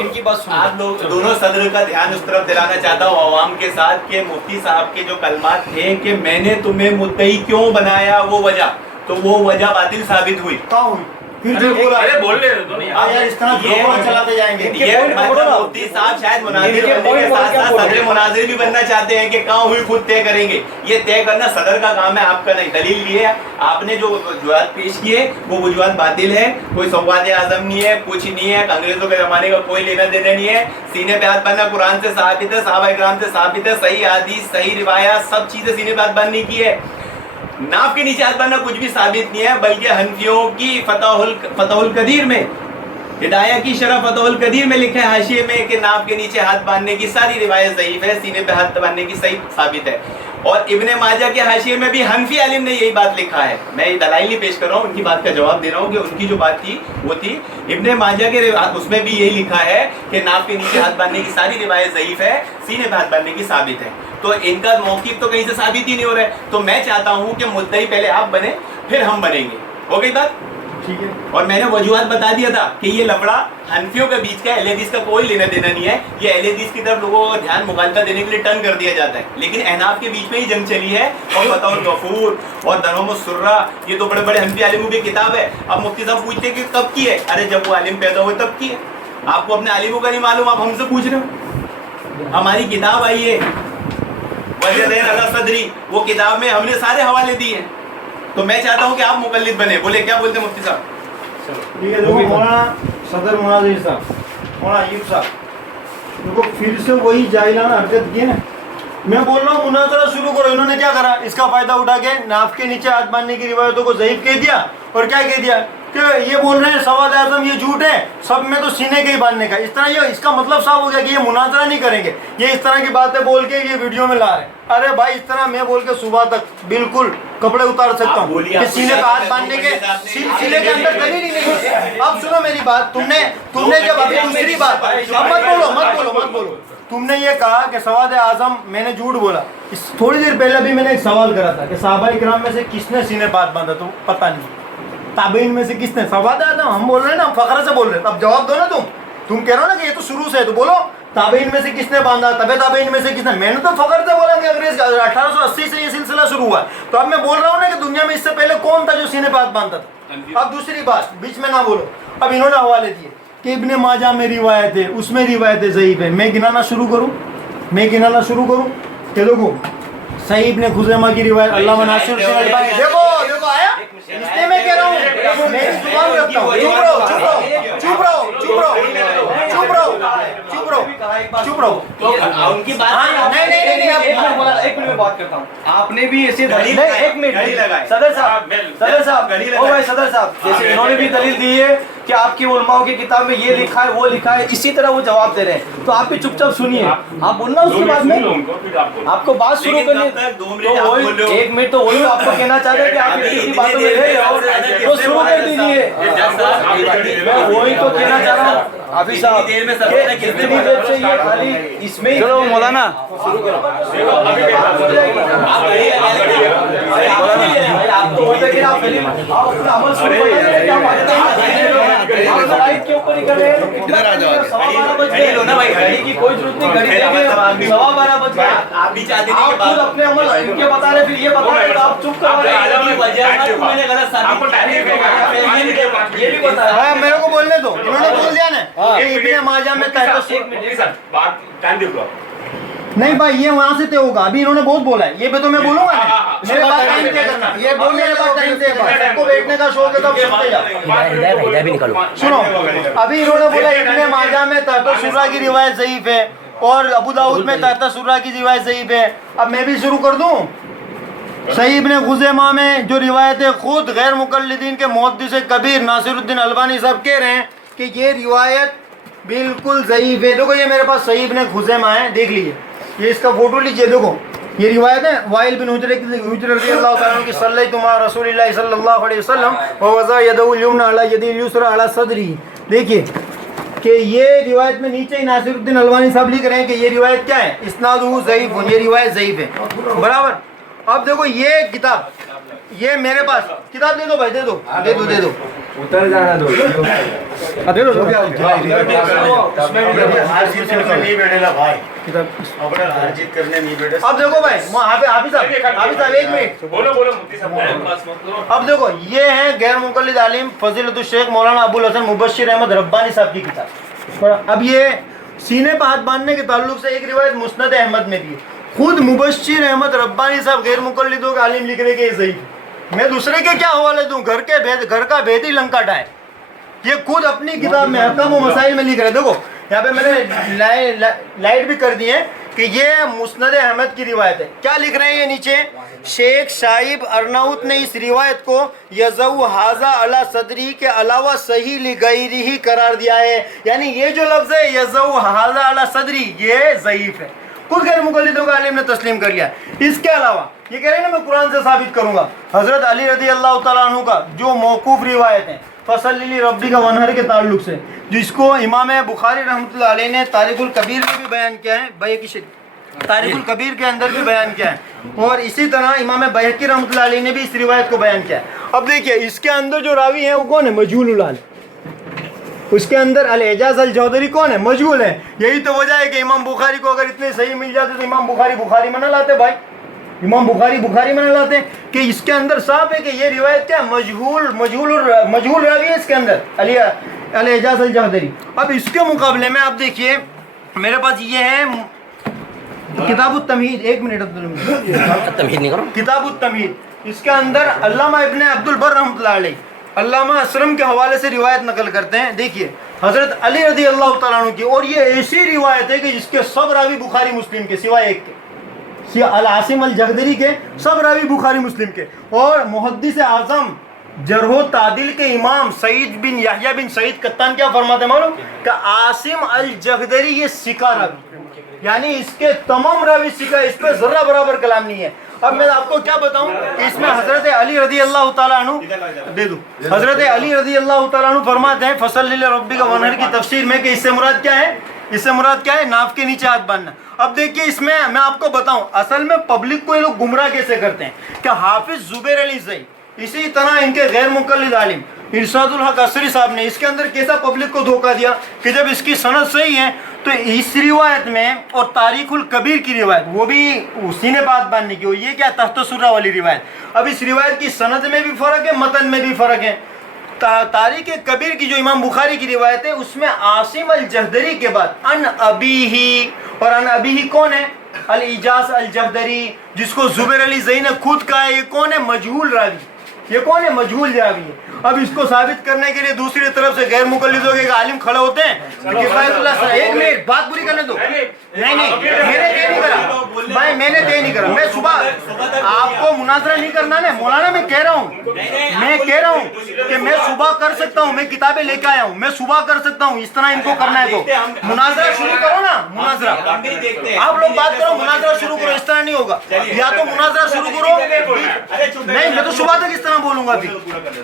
इनकी बात सुनो। आप लोग दोनों सदर का ध्यान उस तरफ दिलाना चाहता हूँ अवाम के साथ के मुफ्ती साहब के जो कलमात थे कि मैंने तुम्हें मुद्दई क्यों बनाया, वो वजह, तो वो वजह बातिल साबित हुई। कहाँ हुई? फिर जो बोला, अरे बोल रहे हो नहीं यार इस तरह ये चलाते जाएंगे। ये मुफ्ती साहब शायद मुनाजिर बनने के साथ साथ सदर मुनाजिर भी बनना चाहते हैं कि कहाँ हुई खुद तय करेंगे। ये तय करना सदर का काम है, आपका नहीं। दलील लिए आपने जो वजूहात पेश किए वो वजूहात बातिल है, कोई सवाद आजम नहीं है, कुछ नहीं है, अंग्रेजों के जमाने का कोई लेना देना नहीं है। सीने पे हाथ बांधना कुरान से साबित है, सहाबा इकराम से साबित है, सही हदीस सही रिवायत सब चीजें सीने पे हाथ बांधने की है। नाफ के नीचे हाथ बांधना कुछ भी साबित नहीं है, बल्कि हनफियों की फतहुल कदीर में, हिदाया की शरह फतहुल कदीर में लिखा है हाशिए में कि नाफ के नीचे हाथ बांधने की सारी रिवायत ज़ईफ है, सीने पे हाथ बांधने की सही साबित है। और इब्ने माजा के हाशिए में भी हनफी आलिम ने यही बात लिखा है। मैं ये दलाइल नहीं पेश कर रहा हूँ, उनकी बात का जवाब दे रहा हूँ कि उनकी जो बात थी वो थी इब्ने माजा के, उसमें भी यही लिखा है कि नाफ के नीचे हाथ बांधने की सारी रिवायत ज़ईफ है, सीने पे हाथ बांधने की साबित है। तो इनका मौक़िफ़ तो कहीं से साबित ही नहीं हो रहा है। तो मैं चाहता हूँ कि मुद्दई पहले आप बने फिर हम बनेंगे। हो गई बात? ठीक है। और मैंने वजूहात बता दिया था कि ये लफड़ा हनफियों के बीच का, अहले हदीस का कोई लेना देना नहीं है। ये अहले हदीस की तरफ लोगों को ध्यान मुगालता देने के लिए टर्न कर दिया जाता है, लेकिन अहनाफ के बीच में ही जंग चली है। और फतहुल गफूर और दरहुमुस सुर्रा, ये तो बड़े बड़े हनफी आलिमों की किताब है। अब मुफ्ती साहब पूछते कि कब की है? अरे जब वो आलिम पैदा हुए तब की है। आपको अपने आलिमों का नहीं मालूम, आप हमसे पूछ रहे हो? हमारी किताब आई है वजदैन अला सदरी, वो किताब में हमने सारे हवाले दिए हैं। तो मैं चाहता हूँ कि आप मुकल्लिद बने। बोले क्या बोलते मुफ्ती साहब? ठीक है, देखो मौलाना सदर मुनाजिर साहब, मौलाना अयूब साहब, देखो फिर से वही जाहिलाना हरकत की है ना। मैं बोल रहा हूँ मुनाजरा शुरू करो, इन्होंने क्या करा, इसका फायदा उठा के नाफ के नीचे हाथ बांधने की रिवायतों को ज़ईफ कह दिया और क्या कह दिया कि ये बोल रहे हैं सवाद आजम ये झूठ है, सब में तो सीने के ही बांधने का। इस तरह ये इसका मतलब साफ हो गया कि ये मुनाजरा नहीं करेंगे, ये इस तरह की बातें बोल के ये वीडियो में ला रहे हैं। अरे भाई इस तरह मैं बोल के सुबह तक बिल्कुल कपड़े उतार सकता हूँ कि सीने का हाथ बांधने के सीने के अंदर दलील ही नहीं है। अब सुनो मेरी बात, तुमने जब अभी दूसरी बात, अब मत बोलो, तुमने ये कहा कि सवाद आजम मैंने झूठ बोला। इस थोड़ी देर पहले भी मैंने एक सवाल करा था कि सहाबा इकराम में से किसने सीने पात बांधा, तो पता नहीं। ताबीन में से किसने, सवाद आजम हम बोल रहे हैं ना, हम फखर से बोल रहे हैं। अब जवाब दो ना, तुम कह रहे हो ना कि ये तो शुरू से है, तो बोलो ताबीन में से किसने बांधा, तबे ताबीन में से किसने। मैंने तो फखर से बोला कि अंग्रेज 1880 से ये सिलसिला शुरू हुआ। तो अब मैं बोल रहा हूँ ना कि दुनिया में इससे पहले कौन था जो सीने पात बांधता था। अब दूसरी बात बीच में ना बोलो। अब इन्होंने हवाले दिए कि इब्ने माजा में रिवायत है, उसमें रिवायत ज़ईफ है। मैं गिनाना शुरू करूं कि देखो सही इब्ने खुज़ैमा की रिवायत, अल्लामा नासिरुद्दीन अल्बानी, देखो आया, इसलिए मैं कह रहा हूं मेरी जुबान रखता हूं। चुप रहो। उनकी बात नहीं, एक मिनट में बात करता हूँ। आपने भी ऐसे एक मिनट सदर साहब जैसे इन्होंने भी दलील दी है कि आपकी उलमाओं की किताब में ये लिखा है वो लिखा है, इसी तरह वो जवाब दे रहे हैं। तो आप भी चुपचाप सुनिए, आप बोलना उसके बाद में आपको बात शुरू करनी है। तो एक मिनट तो वही आपको कहना चाह रहे हैं कि आप इतनी बातों में रहे हो, वो शुरू कर दीजिए। मैं वही तो कहना चाह रहा हूँ हाफिज साहब, कितनी देर से ये खाली इसमें ही। चलो मौलाना आप तो होते कि आप अपना अमल शुरू के ऊपर ही कर रहे हैं। इधर आ जाओ, भाई घड़ी की कोई जरूरत नहीं, घड़ी देंगे 12:15 बज गए। आप भी चाहते थे आप खुद अपने अमल इनके बता रहे, फिर ये बता रहे तो आप चुप कर रहे हैं। ये भी बता हाँ मेरे को बोलने दो, इन्होंने बोल दिया ना कि इब्ने माजा में नहीं भाई ये वहाँ से तय होगा। अभी इन्होंने बहुत बोला है, ये भी तो मैं बोलूंगा ना, मेरे बात टाइम तय करना, ये बोलने के बाद टाइम तय करना। सबको बैठने का शौक है तो सुनते जाओ। सुनो अभी इन्होंने बोला इब्ने माजा में तहत शुरा की रिवायत ज़ईफ है और अबू दाऊद में तहत शुरा की रिवायत ज़ईफ है। अब मैं भी शुरू कर दूं, सही इब्ने खुज़ैमा में जो रिवायत है, खुद गैर मुक़ल्लिदीन के मुहद्दिस कबीर नासिरुद्दीन अल्बानी साहब कह रहे हैं कि ये रिवायत बिल्कुल ज़ईफ है। देखो ये मेरे पास सही इब्ने खुज़ैमा है, देख लीजिए, ये इसका फोटो लीजिए। देखो ये रिवायत है वाइल बिन हुजर रज़ियल्लाहु तआला अन्हु की सल्लैतु मा रसूलिल्लाह सल्लल्लाहु अलैहि वसल्लम व वज़ा यदहुल युमना अला यदिल युसरा अला सदरी। देखिए कि ये रिवायत में नीचे ही नासिरुद्दीन अल्बानी साहब लिख रहे हैं कि ये रिवायत क्या है, इस्नादुहु ज़ईफ़, ये रिवायत ज़ईफ़ है। बराबर। अब देखो ये किताब, ये मेरे पास किताब दे दो भाई, दे दो उतर जाना दो, दे दो अब देखो भाई हाफिज साहब एक मिनट बोलो मुफ्ती साहब। अब देखो ये है गैर मुक़ल्लिद आलिम फजीलतुल शेख मौलाना अबुल हसन मुबश्शिर अहमद रब्बानी साहब की किताब। अब ये सीने पर हाथ बांधने के ताल्लुक से एक रिवायत मुस्नद अहमद में भी है। खुद मुबश्शिर अहमद रब्बानी साहब गैर मुक़ल्लिदों के आलिम लिख रहे कि ज़ईफ़। मैं दूसरे के क्या हवाले दूं, घर का भेद ही लंकाटा है। ये खुद अपनी किताब में अहकाम व मसाइल में लिख रहे। देखो यहाँ पे मैंने लाइट भी कर दी है कि ये मुस्नद अहमद की रिवायत है। क्या लिख रहे हैं ये नीचे, शेख शाइब अरनाउत ने इस रिवायत को यज़उ हाजा अला सदरी के अलावा सही लिगैरी ही करार दिया है। यानी ये जो लफ्ज़ है यज़उ हाजा अला सदरी ये ज़ईफ़ है, खुद गैर मुक़ल्लिदों का आलिम ने तस्लीम कर लिया। इसके अलावा ये कह रहे हैं ना मैं कुरान से साबित करूंगा, हज़रत अली रज़ियल्लाहु तआला अन्हु का जो मौकूफ़ रिवायत है फसल्ली रब्बी का वनहर के ताल्लुक से, जिसको इमाम बुखारी रहमतुल्लाह अलैह ने तारीख़ुल कबीर में भी बयान किया है, बैहक़ी तारीख़ुल कबीर के अंदर भी बयान किया है, और इसी तरह इमाम बैहक़ी रहमतुल्लाह अलैह ने भी इस रिवायत को बयान किया है। अब देखिए इसके अंदर जो रावी है वो कौन है, मजहूल हाल। उसके अंदर अल एजाज अल चौधरी कौन है, मजहूल है। यही तो वजह है कि इमाम बुखारी को अगर इतने सही मिल जाते तो इमाम बुखारी में ना लाते भाई, इमाम बुखारी में ना लाते। कि इसके अंदर साफ है कि ये रिवायत क्या मजहूल रावी है इसके अंदर, अल एजाज अल चौधरी। अब इसके मुकाबले में आप देखिए मेरे पास ये है किताबुत तमहीद, एक मिनट तमहीद नहीं करो, किताबुत तमहीद। इसके अंदर अल्लामा इब्ने अब्दुल बर रहमतुल्लाह अलैह अल्लामा असरम के हवाले से रिवायत नकल करते हैं। देखिए हजरत अली रदी अल्लाह तआला अन्हु की, और ये ऐसी रिवायत है कि जिसके सब रावी बुखारी मुस्लिम के सिवाय एक के, अल आसिम अल जगदरी के सब रावी बुखारी मुस्लिम के, और मुहद्दिस आजम जरहो तादिल के इमाम सईद बिन याह्या बिन सईद कत्तान क्या फरमाते हैं मालूम कि आसिम अल जगदरी ये सिका रावी, यानी इसके तमाम रावी सिका, इस पर जर्रा बराबर कलाम नहीं है। अब मैं आपको क्या बताऊं, इसमें हजरत अली रदी अल्लाह तआला अन्हु दे दूं, हजरत अली रदी अल्लाह तआला अन्हु फरमाते हैं फसल रब्बिका वनहर की तफसीर में कि इससे मुराद क्या है, इससे मुराद क्या है, नाफ के नीचे हाथ बांधना। अब देखिए इसमें मैं आपको बताऊं असल में पब्लिक को ये लोग गुमराह कैसे करते हैं कि हाफिज जुबैर अली ज़ई, इसी तरह इनके गैर मुकल्लिद आलिम इरशादुल हक असरी साहब ने इसके अंदर कैसा पब्लिक को धोखा दिया कि जब इसकी सनद सही है तो इस रिवायत में, और तारीखुल कबीर की रिवायत वो भी उसी ने बात बांधने की, ये क्या तख्त सुर्रा वाली रिवायत। अब इस रिवायत की सनद में भी फ़र्क है, मतन में भी फ़र्क है। तारीख कबीर की जो इमाम बुखारी की रिवायत है उसमें आसिम अल जहदरी के बाद अन अबीही, और अन अबीही कौन है, अल इजाज अल जहदरी, जिसको जुबैर अली ज़ई ने खुद कहा है, ये कौन है, मजहूल रावी, ये कौन है, मजहूल रावी है। अब इसको साबित करने के लिए दूसरी तरफ से गैर मुकल्लिदों के आलिम खड़े होते हैं कि किफायतुल्लाह, एक मिनट बात पूरी करने दो। नहीं मैंने तय नहीं करा भाई, मैंने तय नहीं करा, मैं सुबह आपको मुनाजरा नहीं करना है मौलाना, मैं कह रहा हूँ कि मैं सुबह कर सकता हूँ, मैं किताबें लेके आया हूँ, मैं सुबह कर सकता हूँ, इस तरह इनको करना है तो मुनाजरा शुरू करो ना, मुनाजरा आप लोग बात करो, मुनाजरा शुरू करो, इस तरह नहीं होगा, या तो मुनाजरा शुरू करो, नहीं मैं तो सुबह तक इस तरह बोलूंगा,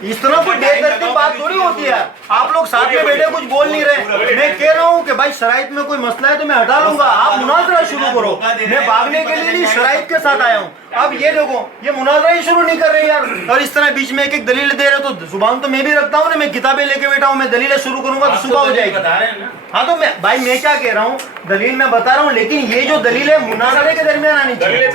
इस तरह कोई बेदर्दी बात थोड़ी होती है। आप लोग साथ में बैठे कुछ बोल नहीं रहे, मैं कह रहा हूँ कि भाई शराइत में कोई मसला है तो मैं हटा लूंगा, आप मुनाजरा शुरू करो, मैं भागने के लिए नहीं शराइत के साथ आया हूँ। अब ये देखो ये मुनाजरा ही शुरू नहीं कर रहे यार, और इस तरह बीच में एक एक दलील दे रहे, तो जुबान तो मैं भी रखता हूँ ना, मैं किताबें लेके बैठा हूँ, मैं दलीलें शुरू करूंगा तो सुबह हो जाएगी। हाँ तो मैं भाई मैं क्या कह रहा हूँ, दलील मैं बता रहा हूँ, लेकिन ये जो दलील है मुनाजरे के दरमियान आनी चाहिए,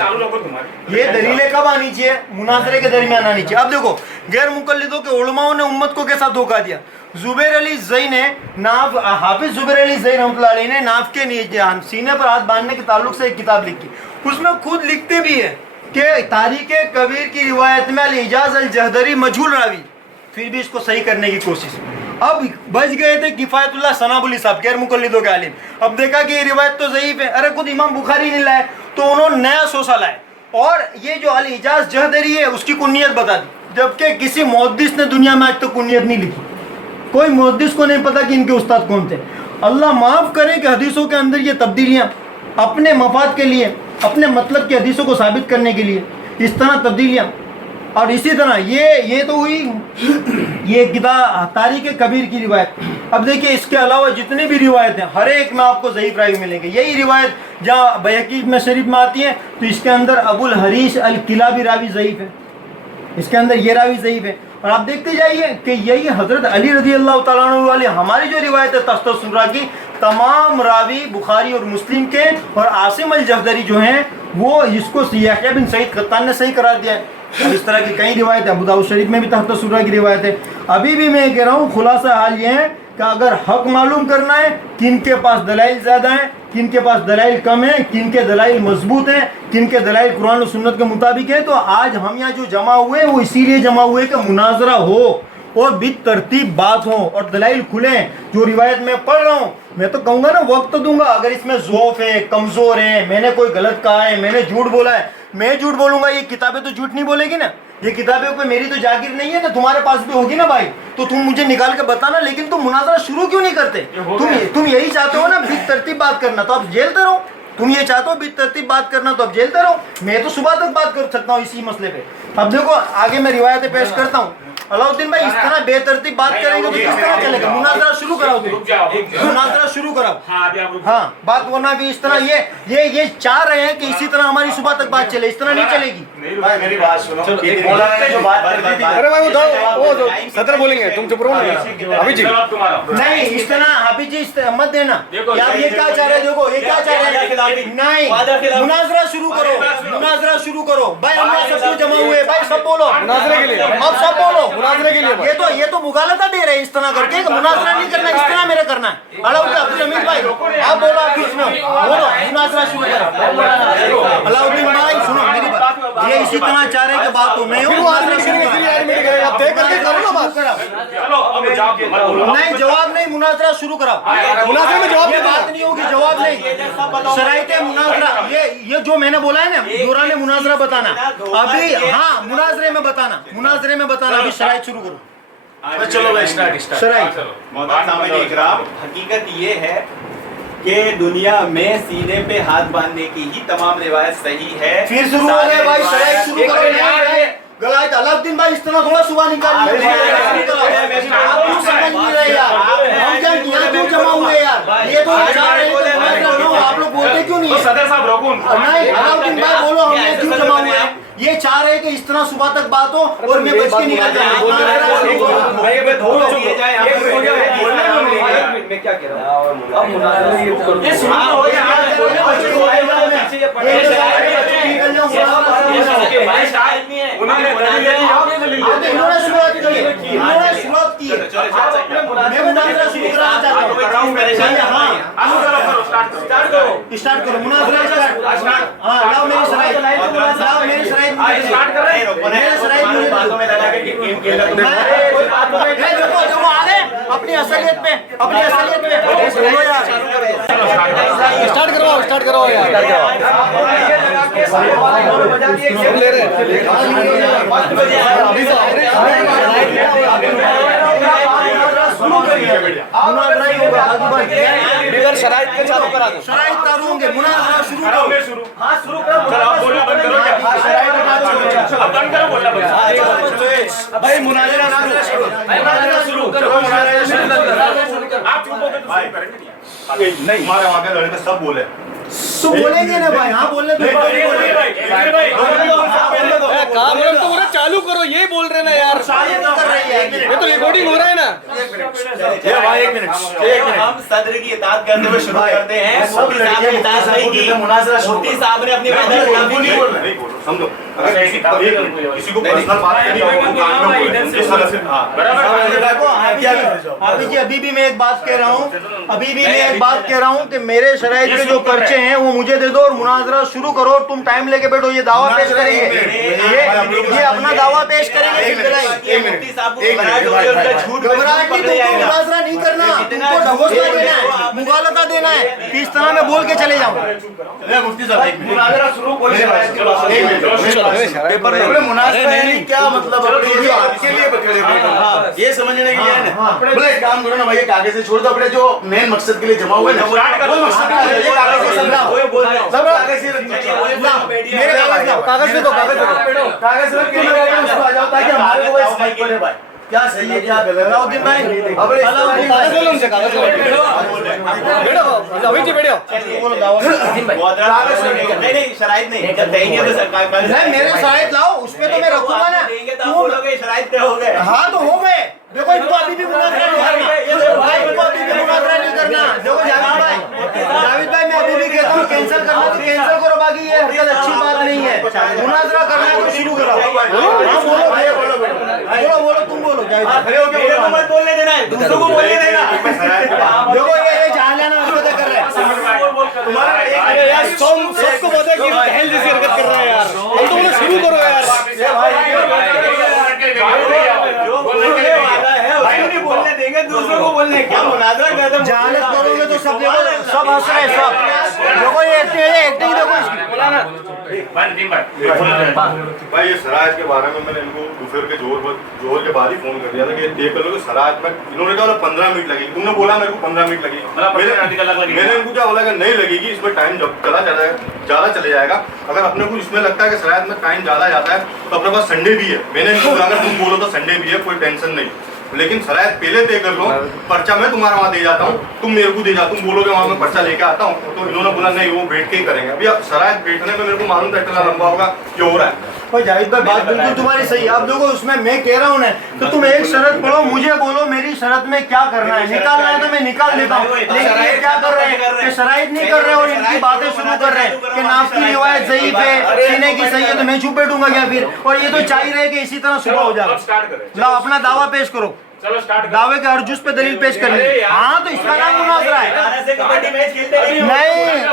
ये दलीलें कब आनी चाहिए, मुनाजरे के दरमियान आनी चाहिए। अब देखो गैर मुकल्लिदों के उलमाओं ने उम्मत को कैसा धोखा दिया। जुबैर अली ज़ई ने नाफ, हाफिज जुबैर अली ज़ई रहमतुल्लाह अलैह ने नाफ के नीचे सीने पर हाथ बांधने के ताल्लुक से एक किताब लिखी, उसमें खुद लिखते भी है कि तारीख कबीर की रिवायत में अल इजाज अल जहदरी मजहूल रावी, फिर भी इसको सही करने की कोशिश। अब बच गए थे किफायतुल्लाह सनाबुली साहब गैर मुकल्लिदों के आलिम, अब देखा कि ये रिवायत तो ज़ईफ है, अरे खुद इमाम बुखारी नहीं लाए तो उन्होंने नया सोसा लाए, और ये जो अल इजाज जहदरी है उसकी कुन्नियत बता दी, जबकि किसी मुहद्दिस ने दुनिया में आज तक कुन्नियत नहीं लिखी, कोई मुहद्दिस को नहीं पता कि इनके उस्ताद कौन थे। अल्लाह माफ़ करे कि हदीसों के अंदर ये तब्दीलियाँ अपने मफाद के लिए, अपने मतलब की हदीसों को साबित करने के लिए इस तरह तब्दीलियाँ, और इसी तरह ये तो हुई ये किताब तारीख कबीर की रिवायत। अब देखिए इसके अलावा जितने भी रिवायत हैं हर एक में आपको ज़ईफ़ रावी मिलेंगे। यही रिवायत जहाँ बैहक़ी में शरीफ में आती है तो इसके अंदर अबुल हरीश अल किलाबी रावी ज़ईफ़ है, इसके अंदर ये रावी ज़ईफ़ है। और आप देखते जाइए कि यही हज़रत अली रज़ी अल्लाह तआला अन्हु वाली हमारी जो रिवायत है तख्त सुर्रा की, तमाम रावी बुखारी और मुस्लिम के, और आसिम अल जहदरी जो हैं वो इसको याह्या बिन सईद कत्तान ने सही करार दिया है। इस तरह की कई रिवायत है, अबू दाऊद शरीफ में भी तख्त सुर्रा की रिवायत है। अभी भी मैं कह रहा हूँ खुलासा हाल ये है कि अगर हक मालूम करना है किन के पास दलाइल ज़्यादा हैं, किन के पास दलाइल कम है, किन के दलाइल मजबूत हैं, किन के दलाइल कुरान और सुन्नत के मुताबिक है, तो आज हम यहाँ जो जमा हुए वो इसीलिए जमा हुए कि मुनाजरा हो और बित तरतीब बात हो और दलाइल खुले। जो रिवायत में पढ़ रहा हूँ मैं तो कहूँगा ना, वक्त दूंगा, अगर इसमें ज़ौफ़ है, कमज़ोर है, मैंने कोई गलत कहा है, मैंने झूठ बोला है, मैं झूठ बोलूँगा, ये किताबें तो झूठ नहीं बोलेगी ना, ये किताबें पे मेरी तो जागीर नहीं है ना, तुम्हारे पास भी होगी ना भाई, तो तुम मुझे निकाल के बताना। लेकिन तुम मुनाजरा शुरू क्यों नहीं करते? तुम यही चाहते हो ना बित तरतीब बात करना, तो आप जेलते रहो। तुम ये चाहते हो बित तरतीब बात करना, तो अब जेलते रहो। मैं तो सुबह तक बात कर सकता हूँ इसी मसले पे। अब देखो आगे मैं रिवायतें पेश करता हूँ। अलाउद्दीन भाई इस तरह बेतरतीब बात करेंगे तो किस तरह चलेगा? मुनाजरा शुरू कराओ, मुनाजरा शुरू कराओ। हाँ बात वरना भी इस तरह ये चाह रहे हैं कि इसी तरह हमारी सुबह तक बात चले, इस तरह नहीं चलेगी। मेरी बात सुनो, मौलाना ने जो बात कर दी थी, अरे भाई वो सदर बोलेंगे, तुम चुप रहो ना अभी जी। नहीं इस तरह हाफिज जी मत देना यार, ये क्या चाह रहे हैं? देखो ये क्या चाह रहे हैं? नहीं मुनाजरा शुरू करो, मुनाजरा शुरू करो भाई, हम सब क्यों जमा हुए भाई, सब बोलो मुनाजरे के लिए, अब सब बोलो मुनाजरे के लिए। ये तो मुगालता दे रहे हैं इस तरह करके कि मुनाजरा नहीं करना, इस तरह मेरे करना है। अलाउद्दीन अमीर भाई आप बोलो, आप बीच में बोलो, मुनाजरा शुरू करो। अलाउद्दीन भाई सुनो मेरी बात, ये इसी तरह चाह रहे कि बात हो मैं हूँ नहीं जवाब नहीं मुनाजरा शुरू कराओ मुनाजरा में जवाब बात नहीं होगी जवाब नहीं शराइत मुनाजरा ये जो मैंने बोला है ना दौरान मुनाजरा बताना अभी हाँ मुनाजरे में बताना अभी शराइत शुरू करो चलो भाई स्टार्ट शराइत हकीकत ये है कि दुनिया में सीने पे हाथ बांधने की ही तमाम रिवायत सही है। फिर शुरू हो गए भाई शराइत शुरू करो गलायत अलाउद्दीन भाई इस तरह थोड़ा सुबह निकालिए आप क्यों समझ नहीं रहे यार हम क्या यहाँ क्यों जमा हुए यार ये तो आप लोग बोलते क्यों नहीं सदर साहब रोको नहीं अलाउद्दीन भाई बोलो हम ये क्यों जमा हुए हैं ये चाह रहे हैं कि इस तरह सुबह तक बात हो और मैं बच के निकल जाऊं मैं क्या कह रहा हूँ इन्होंने शुरुआत की मैं मुनाजरा शुरू कराना चाहता हूँ स्टार्ट करो मुनाजरा स्टार्ट हाँ लाओ मेरी शराइत स्टार्ट कर रहे अपनी असलियत पे स्टार्ट करो यार ले रहे शराइत के चालू करा दो शराइत करूंगे मुनाजरा शुरू भाई मुनाजरा शुरू नहीं हमारे वहाँ के लड़के सब बोले तो बोलेंगे ना भाई हाँ बोलने तो बोले चालू करो ये बोल रहे ना यार ये तो रिकॉर्डिंग हो रहा है ना हम सदर की इताअत करते हुए शुरू करते हैं मुफ्ती साहब ने इताअत नहीं की मुफ्ती साहब ने अपनी बात समझो किसी को पर्सनल बात करनी हो अभी भी मैं एक बात कह रहा हूँ कि मेरे शराइत के जो पर्चे हैं वो मुझे दे दो और मुनाजरा शुरू करो और तुम टाइम लेके बैठो ये दावा पेश करेंगे ये अपना दावा पेश करेंगे घबराहट नहीं तुमको मुनाजरा नहीं करना तुमको ढकोसला देना है मुगालता देना है कि इस तरह मैं बोल के चले जाऊँ मुफ्ती साहब मुनाजरा शुरू मुनाजरा यानी क्या मतलब आपके लिए ये समझने के लिए है बोले एक काम करो ना भाई कागज से छोड़ दो अपने जो मेन मकसद के लिए जमा हुए कागज दे दो कागज रख के आ जाओ ताकि हमारे को समझ पड़े भाई क्या सही है क्या गलत है अलाउद्दीन भाई कागज बोलो उनसे कागज अभी जी बैठो नहीं शराइत नहीं जब देंगे तो सरकार मेरे शराइत लाओ उसमें तो मैं रखूंगा ना शराइत हो गए हाँ तो हो गए देखो इनको अभी भी मुनाजरा नहीं करना देखो जावेद भाई मैं अभी भी कहता हूँ कैंसिल करना तो कैंसिल करो बाकी ये हरकत अच्छी बात नहीं है मुनाजरा करना है तो शुरू करो बोलो तुम बोलो मत बोलने देना है दूसरों को बोलने देना देखो ये जान लेना हरकत कर रहे हैं तुम्हारा सबको पता है कि बहन जैसी हरकत कर रहा है यार हम तो बोलो शुरू करो यार बोलने देंगे दूसरों को बोलने क्या मुनाजरा करते जहालत करोगे तो सब सब हंस रहे सब देखो ये एक्टिंग देखो भाई ये शराइत के बारे में मैंने इनको दोपहर के जोहर के बाद ही फोन कर दिया था कि ये देख लो कि शराइत में इन्होंने कहा 15 मिनट लगेगी तुमने बोला मेरे को 15 मिनट लगेगी मैंने इनको क्या बोला कि नहीं लगेगी इसमें टाइम ज़्यादा चले जाएगा अगर अपने को इसमें लगता है कि शराइत में टाइम ज़्यादा जाता है तो अपने पास संडे भी है मैंने इनको बोला अगर तुम बोलो तो संडे भी है कोई टेंशन नहीं लेकिन शराइत पहले तय कर लो पर्चा मैं तुम्हारा वहाँ दे जाता हूँ तुम मेरे को दे जाओ तुम बोलोगे वहाँ मैं पर्चा लेके आता हूँ तो इन्होंने बोला नहीं वो बैठ के ही करेंगे अभी शराइत बैठने में मेरे को मालूम था इतना लंबा होगा ये हो रहा है भाई जाहिद भाई बात बिल्कुल तुम्हारी सही है। अब देखो उसमें मैं कह रहा हूँ ना तो तुम एक शरत पढ़ो मुझे बोलो मेरी शरत में क्या करना है निकालना है तो मैं निकाल देता हूँ लेकिन ये क्या कर रहे हैं कि शराइत नहीं कर रहे और इनकी बातें शुरू कर रहे हैं कि नाफ की रिवायत ज़ईफ है सीने की सही है तो मैं चुप बैठूंगा क्या फिर और ये तो चाह ही रहे कि इसी तरह सुबह हो जाए लाओ अपना दावा पेश करो चलो स्टार्ट दावे के हर जुज पे दलील पेश करनी हाँ तो इसका नाम मुनाजरा है नहीं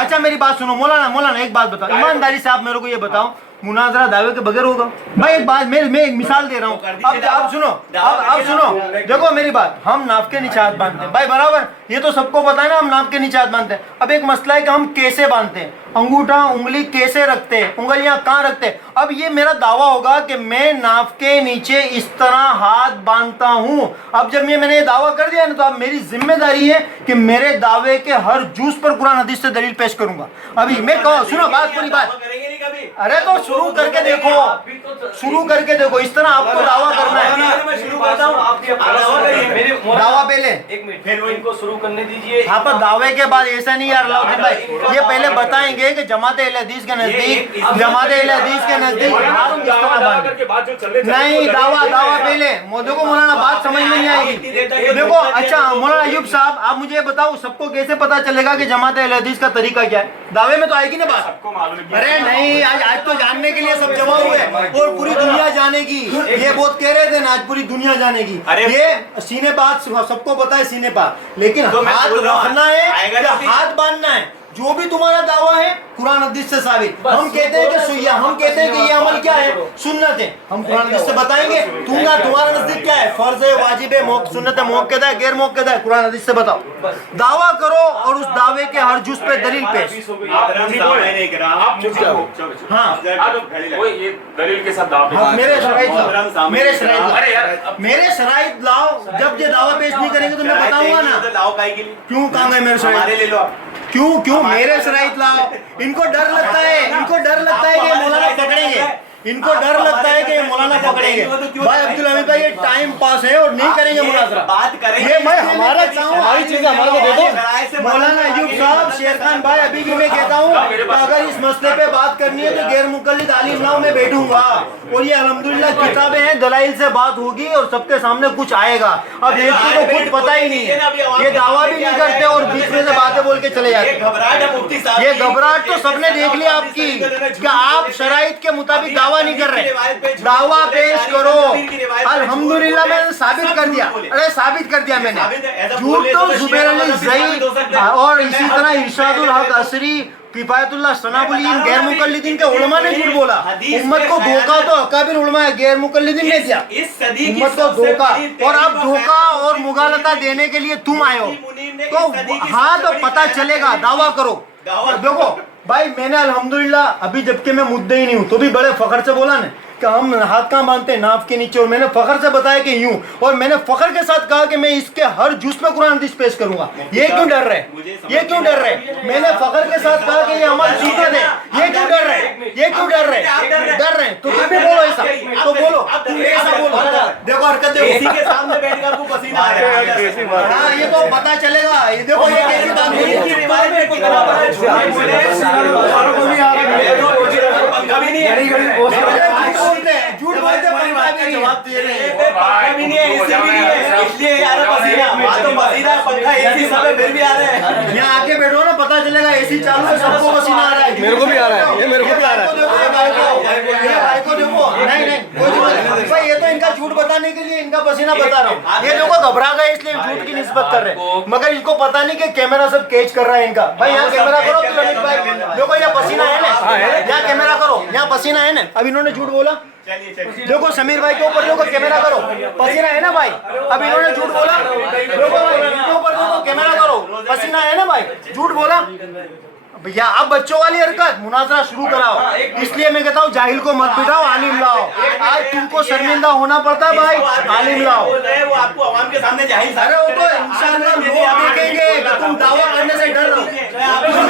अच्छा मेरी बात सुनो मौलाना एक बात बताओ ईमानदारी से आप मेरे को ये बताओ मुनाजरा दावे के बगैर होगा? भाई एक बात मैं एक मिसाल दे रहा हूँ, अब सुनो, अब सुनो, देखो मेरी बात, हम नाप के नीचे हाथ बांधते हैं भाई, बराबर, ये तो सबको पता है ना, हम नाप के नीचे हाथ बांधते हैं। अब एक मसला है कि हम कैसे बांधते हैं, अंगूठा उंगली कैसे रखते हैं, उंगलियां कहाँ रखते हैं। अब ये मेरा दावा होगा कि मैं नाप के नीचे इस तरह हाथ बांधता हूँ। अब जब मैंने ये दावा कर दिया ना, तो अब मेरी जिम्मेदारी है कि मेरे दावे के हर जूस पर कुरान हदीस से दलील पेश करूंगा। अभी मैं कहूँ, सुनो बात, पूरी बात, अरे तो शुरू करके देखो, शुरू करके देखो, इस तरह आपको दावा करना है। मैं शुरू करता हूँ, आप दावा पहले, एक मिनट, फिर इनको शुरू करने दीजिए। हाँ पर दावे के बाद ऐसा नहीं यार अलाउद्दीन भाई, ये पहले बताएंगे कि जमात अहले हदीस के नजदीक, जमात अहले हदीस के नजदीक हाथ किस तरह बांधे। नहीं, दावा पहले, देखो मौलाना बात समझ में नहीं आएगी। देखो अच्छा मौलाना अयूब साहब, आप मुझे ये बताओ, सबको कैसे पता चलेगा कि जमात अहले हदीस का तरीका क्या है? दावे में तो आएगी ना बात? सबको मालूम है। अरे नहीं, आज तो जानने के लिए सब जमा हुए और पूरी दुनिया जानेगी। ये बहुत कह रहे थे ना, आज पूरी दुनिया जानेगी। ये सीने बात सबको पता है, सीने बात, लेकिन हाथ रखना है या हाथ बांधना है, जो भी तुम्हारा दावा है कुरान हदीस से साबित। हम कहते हैं कि सुइया, हम कहते हैं कि ये अमल क्या है, सुन्नत है, हम कुरान हदीस से बताएंगे। तुम्हारा नजदीक क्या है, फर्ज है, वाजिब है, सुन्नत है, मुअक्कदा है, गैर मुअक्कदा है, कुरान हदीस से बताओ। दावा करो और उस दावे के हर जुज पे दलील पेश। हाँ ये दलील के साथ दावा, मेरे शराइत लाओ। जब ये दावा पेश नहीं करेंगे तो मैं बताऊंगा ना क्यों कहाँ गए मेरे शराइत, क्यों मेरे शराइत लाओ। इनको डर लगता है, इनको डर लगता है कि मौलाना पकड़ेंगे, इनको डर लगता है कि मौलाना पकड़ेंगे। भाई अब्दुल हमीद भाई, ये टाइम पास है और नहीं करेंगे मुनाजरा, बात करेंगे। ये मैं हमारा चाहूँ, हमारी चीजें हमारे को दे दो। मौलाना अयूब साहब, शेर खान भाई, अभी भी मैं कहता हूँ अगर इस मसले पे बात करनी है तो गैर मुकल्लिद आलिम लाओ, मैं बैठूंगा और ये अल्हम्दुलिल्लाह किताबें हैं, दलाइल से बात होगी और सबके सामने कुछ आएगा। अब एक को कुछ पता ही नहीं है, ये दावा भी नहीं करते और बीच में से बातें बोल के चले जाते। ये घबराहट तो सबने देख लिया आपकी, कि आप शराइत के मुताबिक दावा नहीं कर रहे। दावा पेश करो, अल्हम्दुलिल्लाह मैंने साबित कर दिया। अरे साबित कर दिया मैंने, झूठ तो जुबैर अली ज़ई और इसी तरह इरशादुल हक असरी, किफायतुल्लाह सनाबुलीन, गैर मुकल्लिदीन के उलमा ने झूठ बोला। उम्मत को धोखा तो अकाबिर उलमा है, गैर मुकल्लिदीन ने दिया उम्मत को धोखा। और अब धोखा और मुगालता देने के लिए तुम आए हो, तो हाँ तो पता चलेगा, दावा करो। देखो भाई, मैंने अल्हम्दुलिल्लाह अभी जबकि मैं मुद्दे ही नहीं हूँ तो भी बड़े फख्र से बोला ना कि हम हाथ कहाँ बांधते हैं, नाफ के नीचे, और मैंने फख्र से बताया कि यूं, और मैंने फख्र के साथ कहा कि मैं इसके हर जुज पे कुरान हदीस पेश करूंगा। ये क्यों डर रहे, ये क्यों डर रहे? मैंने फख्र के साथ कहा कि ये हमारी सुन्नत है, ये क्यों डर रहे, ये क्यों डर रहे? डर रहे तो तुम भी बोलो ऐसा, तो बोलो, तुम ऐसा बोलो। देखो हरकत देखो, इसी के सामने बैठ के आपको पसीना आ रहा है। हाँ ये तो पता चलेगा, ये देखो ये कैसी बात हुई। झूठ बोलते जवाब दे रहे हैं, इसलिए यार पंखा एसी सब है, फिर भी आ रहे हैं। यहाँ आके बैठो ना, पता चलेगा एसी चालू है, सबको पसीना आ रहा है। मेरे को भी आ रहा है, ये मेरे को भी आ रहा है। भाई को देखो, नहीं कोई जरूरत भाई, ये तो इनका झूठ बताने के लिए इनका पसीना बता रहा हूँ। ये देखो घबरा गए इसलिए झूठ की निस्बत कर रहे हैं, मगर इनको पता नहीं कि कैमरा सब कैच कर रहा है इनका। भाई यहाँ कैमरा करो भाई, देखो यहाँ पसीना है ना, यहाँ कैमरा करो, यहाँ पसीना है ना। अब इन्होंने झूठ बोला, देखो समीर भाई के ऊपर देखो, कैमरा करो, पसीना है ना भाई। अब इन्होंने झूठ बोला, देखो भाई इनके ऊपर देखो, कैमरा करो, पसीना है ना भाई, झूठ बोला भैया। अब बच्चों वाली हरकत, मुनाजरा शुरू कराओ। इसलिए मैं कहता हूँ जाहिल को मत बिठाओ, आलिम लाओ। आज तुमको शर्मिंदा होना पड़ता है भाई, आलिम लाओ। वो आपको आवाम के सामने जाहिल, अरे वो तो इंशाअल्लाह लोग देखेंगे कि तुम दावा करने से डर रहे हो,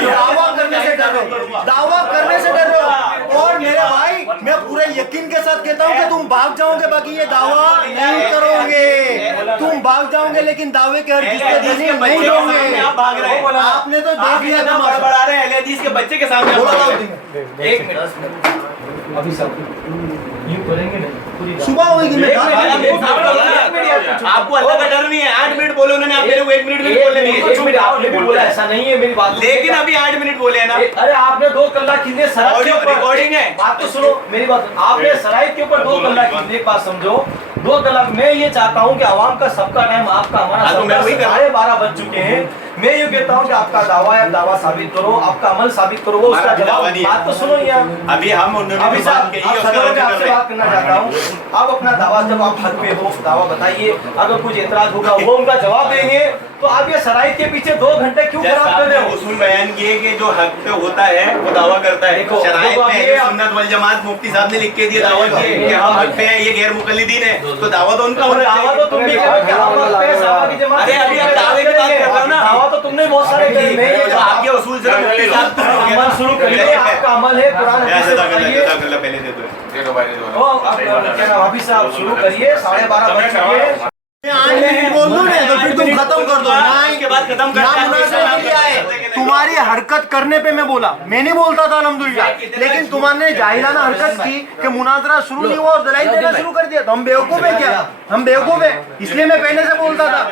दावा करने से डर रहे हो, दावा करने से डर रहे हो। और मेरे भाई मैं पूरे यकीन के साथ कहता हूँ कि तुम भाग जाओगे, बाकी ये दावा नहीं करोगे। तुम भाग जाओगे लेकिन दावे के हर जिसके दीनी नहीं दोगे। आपने तो देख लिया था के बच्चे के सामने। एक मिनट अभी सब यूं करेंगे ना, सुबह होगी। आपको अल्लाह का डर नहीं है। 8 मिनट बोले उन्होंने, आप मेरे को 1 मिनट भी बोले नहीं है। 1 मिनट आपने भी बोला, ऐसा नहीं है मेरी बात, लेकिन अभी 8 मिनट बोले हैं ना। अरे आपने 2 कलाक खींचे शराइत के ऊपर, रिकॉर्डिंग है, बात तो सुनो मेरी बात। आपने शराइत के ऊपर 2 कलाक खींचे, एक बात समझो, 2 कलाक। मैं ये चाहता हूँ कि आवाम का सबका टाइम, आपका हमारा 12:30 बज चुके हैं। मैं ये कहता हूँ कि आपका दावा है, आप दावा साबित करो, आपका अमल साबित करो, वो उसका जवाब। बात तो सुनो यार, अभी हम अभी साहब आपसे बात करना चाहता हूँ। आप अपना दावा, जब आप हद पे हो, दावा बताइए, अगर कुछ एतराज होगा वो उनका जवाब देंगे, तो आप ये शराइत के पीछे 2 घंटे क्यों खराब कर रहे हो? उसूल बयान किए कि जो हक पे होता है वो दावा करता है। शराइत में अहले सुन्नत वल जमात मुफ्ती साहब ने लिख के दिया दावा किए कि हम हक पे हैं, ये गैर मुकल्लिदीन है, तो दावा तो उनका होना चाहिए। दावा तो तुम भी करो कि हम हक पे हैं, सहाबा की जमात। अरे अभी आप दावे की बात कर रहे हो ना, दावा तो तुमने बहुत सारे किए। मैं ये आपके उसूल से मुफ्ती साहब अमल शुरू करिए, आपका अमल है कुरान हदीस से बताइए। पहले दे दो क्या नाम हाफिज साहब, शुरू करिए, 12:30 बज चुके हैं। बोल दो ना, तो फिर तुम खत्म कर दो ना, इसके बाद खत्म कर ना मुनाज़रा के लिए आए। तुम्हारी हरकत करने पे मैं बोला, मैं नहीं बोलता था अल्हम्दुलिल्लाह, लेकिन तुम्हारे जाहिलाना हरकत की कि मुनाज़रा शुरू नहीं हुआ और दलाइल देना शुरू कर दिया, तो हम बेवकूफ है क्या? हम बेवकूफ है, इसलिए मैं पहले से बोलता था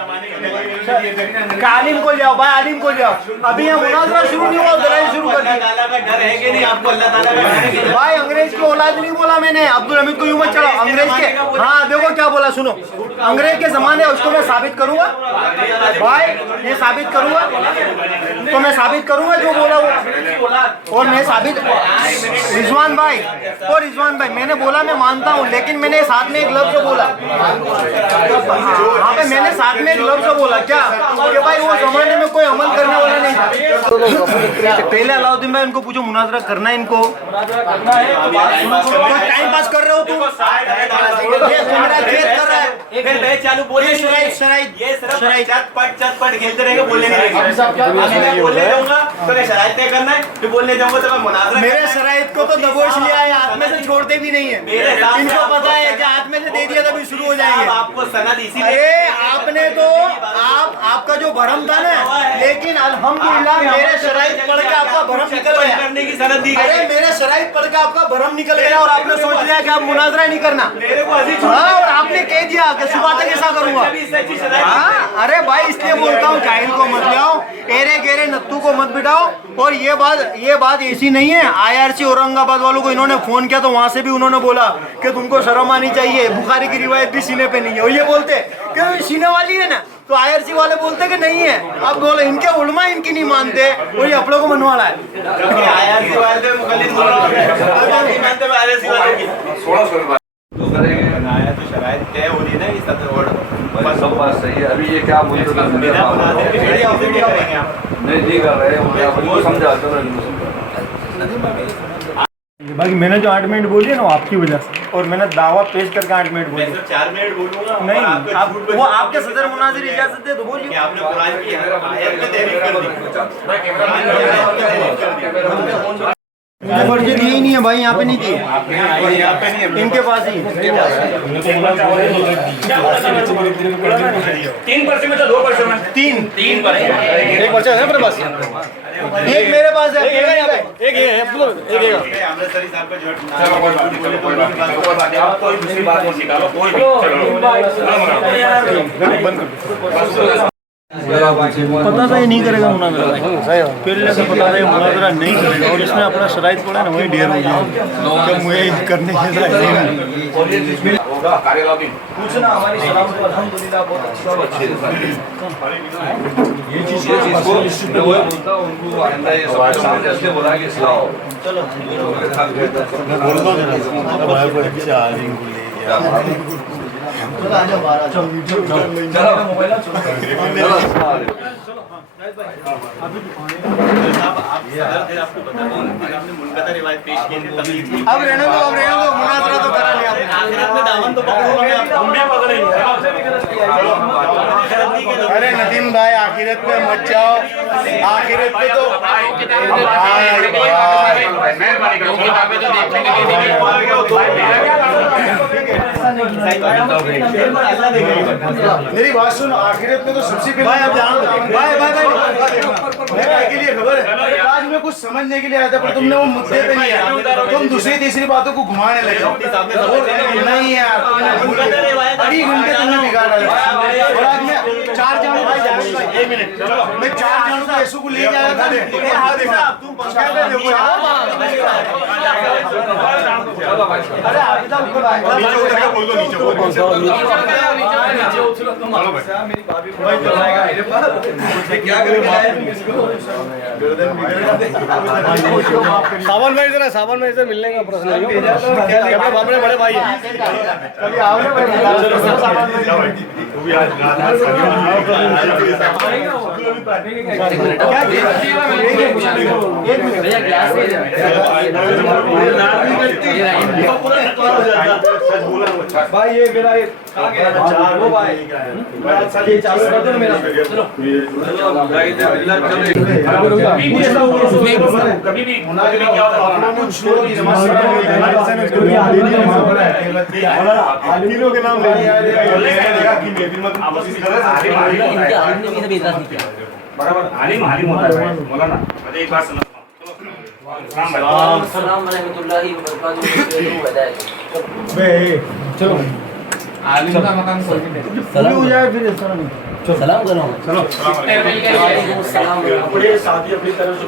कि आलिम को जाओ भाई, आलिम को जाओ। अभी यहाँ मुनाज़रा शुरू नहीं हुआ और दलाइल शुरू कर दिया। घर है कि नहीं आपको अल्लाह ताला का घर है कि नहीं? भाई अंग्रेज की औलाद नहीं बोला मैंने, अब्दुल हमीद को यूं मत चढ़ाओ। अंग्रेज के, हाँ देखो क्या बोला, सुनो, अंग्रेज के जमाने उसको मैं साबित करूंगा भाई, ये साबित करूंगा, तो मैं साबित करूंगा जो बोला वो, और मैं साबित, रिजवान भाई, और रिजवान भाई मैंने बोला मैं मानता हूँ, लेकिन मैंने साथ में एक लफ्ज बोला, हाँ पे मैंने साथ में एक लफ्ज बोला क्या कि भाई वो जमाने में कोई अमल करने वाला नहीं था। पहले अलाउद्दीन भाई उनको पूछो मुनाज़रा करना है इनको, टाइम पास कर रहे हो तुम, कर रहा है, फिर मैं चालू बोलिए ये सिर्फ चटपट खेलते रहेंगे, बोलने नहीं देंगे। मैं बोलने जाऊंगा तो क्या शराइत तय करना है, फिर बोलने जाऊंगा तो मैं मुनाज़रा। मेरे शराइत को तो दबोच लिया है, हाथ में से छोड़ते भी नहीं है, इनको पता है कि हाथ में से दे दिया तभी शुरू हो जाएंगे। आपको सनद इसी, अरे आपने तो आपका जो भरम था ना, लेकिन अल्हम्दुलिल्लाह मेरे शराइत पढ़ के आपका भरम निकल गया, करने की सनद दी अरे मेरे शराइत पढ़ के आपका भरम निकल गया और आपने सोच लिया कि आप मुनाज़रा नहीं करना, हाँ, और आपने कह दिया कि सुबह तक ऐसा करूंगा। हाँ, अरे भाई इसलिए बोलता हूँ जाहिल को मत लाओ, एरे गेरे नत्तू को मत बिठाओ। और ये बात ऐसी नहीं है, IRC औरंगाबाद वालों को इन्होंने फोन किया तो वहां से भी उन्होंने बोला कि तुमको शर्म आनी चाहिए, बुखारी की रिवायत भी सीने पे नहीं है, और ये बोलते कि सीने वाली है ना, तो IRC वाले बोलते कि नहीं है। अब बोले इनके उलमा इनकी नहीं मानते, और ये अपनों को मनवा रहा है। IRC वाले मुखलिस बोल रहे हैं, नहीं मानते IRC वालों की। बनाया तो शराइत तय हो रही है ना, इस सब बात सही है। अभी ये क्या मुझे नहीं कर रहे हैं, समझा बाकी मैंने जो 8 मिनट बोली है ना वो आपकी वजह से, और मैंने दावा पेश करके 8 मिनट बोली। 4 मिनट बोलूंगा नहीं, आप वो आपके सदर मुनाजिर इजाजत दे तो बोलिए। आपने कुरान की आयत में तहरीफ कर दी। मुझे यही नहीं है भाई, यहाँ पे नहीं थी, इनके पास ही 3% में तो 2% में 3 एक पर्चा है मेरे पास, एक मेरे पास है, एक है अमृतसरी साहब का जो आप कोई दूसरी बात मत निकालो, कोई भी पता था ये नहीं करेगा मुनाज़रा, पहले से पता था ये मुनाज़रा नहीं करेगा, और इसने अपना शराइत पड़ा ना वही ढेर हो गया कि मुझे करने के पूछना हमारी सलाम को अल्हम्दुलिल्लाह बहुत अच्छी ये चीज को वो बोलता हूं उनको आइंदा ये सब सामने से बोला कि इस्लाम चलो मैं बोल दो जरा भाई को अच्छे आलिम को ले गया, चलो आ जाओ बाहर आ जाओ, चलो मोबाइल आपको बता दूं आपने मुनक़ता रिवायत पेश की थी, तबलीग की। अब रहने दो मुनाज़रा तो करा लिया आपने, आखिरत में दामन तो पकड़ूंगा मैं आपको, हम भी पकड़ेंगे, आपसे भी गलत किया है। अरे नदीम भाई आखिरत में मत जाओ, आखिरत में तो मेरी बात सुनो, आखिरत में तो सबसे पहले भाई आप जानो भाई के लिए खबर है, आज मैं कुछ समझने के लिए आया था, पर तुमने वो मुद्दे पे नहीं आया, तुम दूसरी तीसरी बातों को घुमाने लगे। नहीं यार, अभी घंटे तुमने बिगाड़ा है, और आज मैं 4 जानू भाई 1 मिनट, मैं 4 जानू को यीशु को ले जाया था, तुम पहुंचा के देखो यार। अरे आबिदा ऊपर आए। नीचे उतर के बोल दो, नीचे बोल दो। चलो भाई। मेरी भाभी भाई चलाएगा मेरे पास क्या करेगा गर्दन बिगड़ दे। सावन भाई जरा सावन भाई से मिलने का प्रश्न है अपने बाबरे बड़े भाई हैं। कभी आओ ना भाई सामान में वो भी आज रात एक मिनट भैया ग्लास ले सच बोला भाई ये मेरा ये चार वो भाई ये 4 कर दो मेरा चलो कभी भी क्या होता है कुछ लोग तीनों के नाम ले कि मैं भी मतलब बराबर आलिम आलिम होता है मौलाना मुझे एक बात समझ चलो आलिम का मकान खोल के दे सलाम हो जाए फिर सलाम करो चलो अपने साथी अपनी तरफ से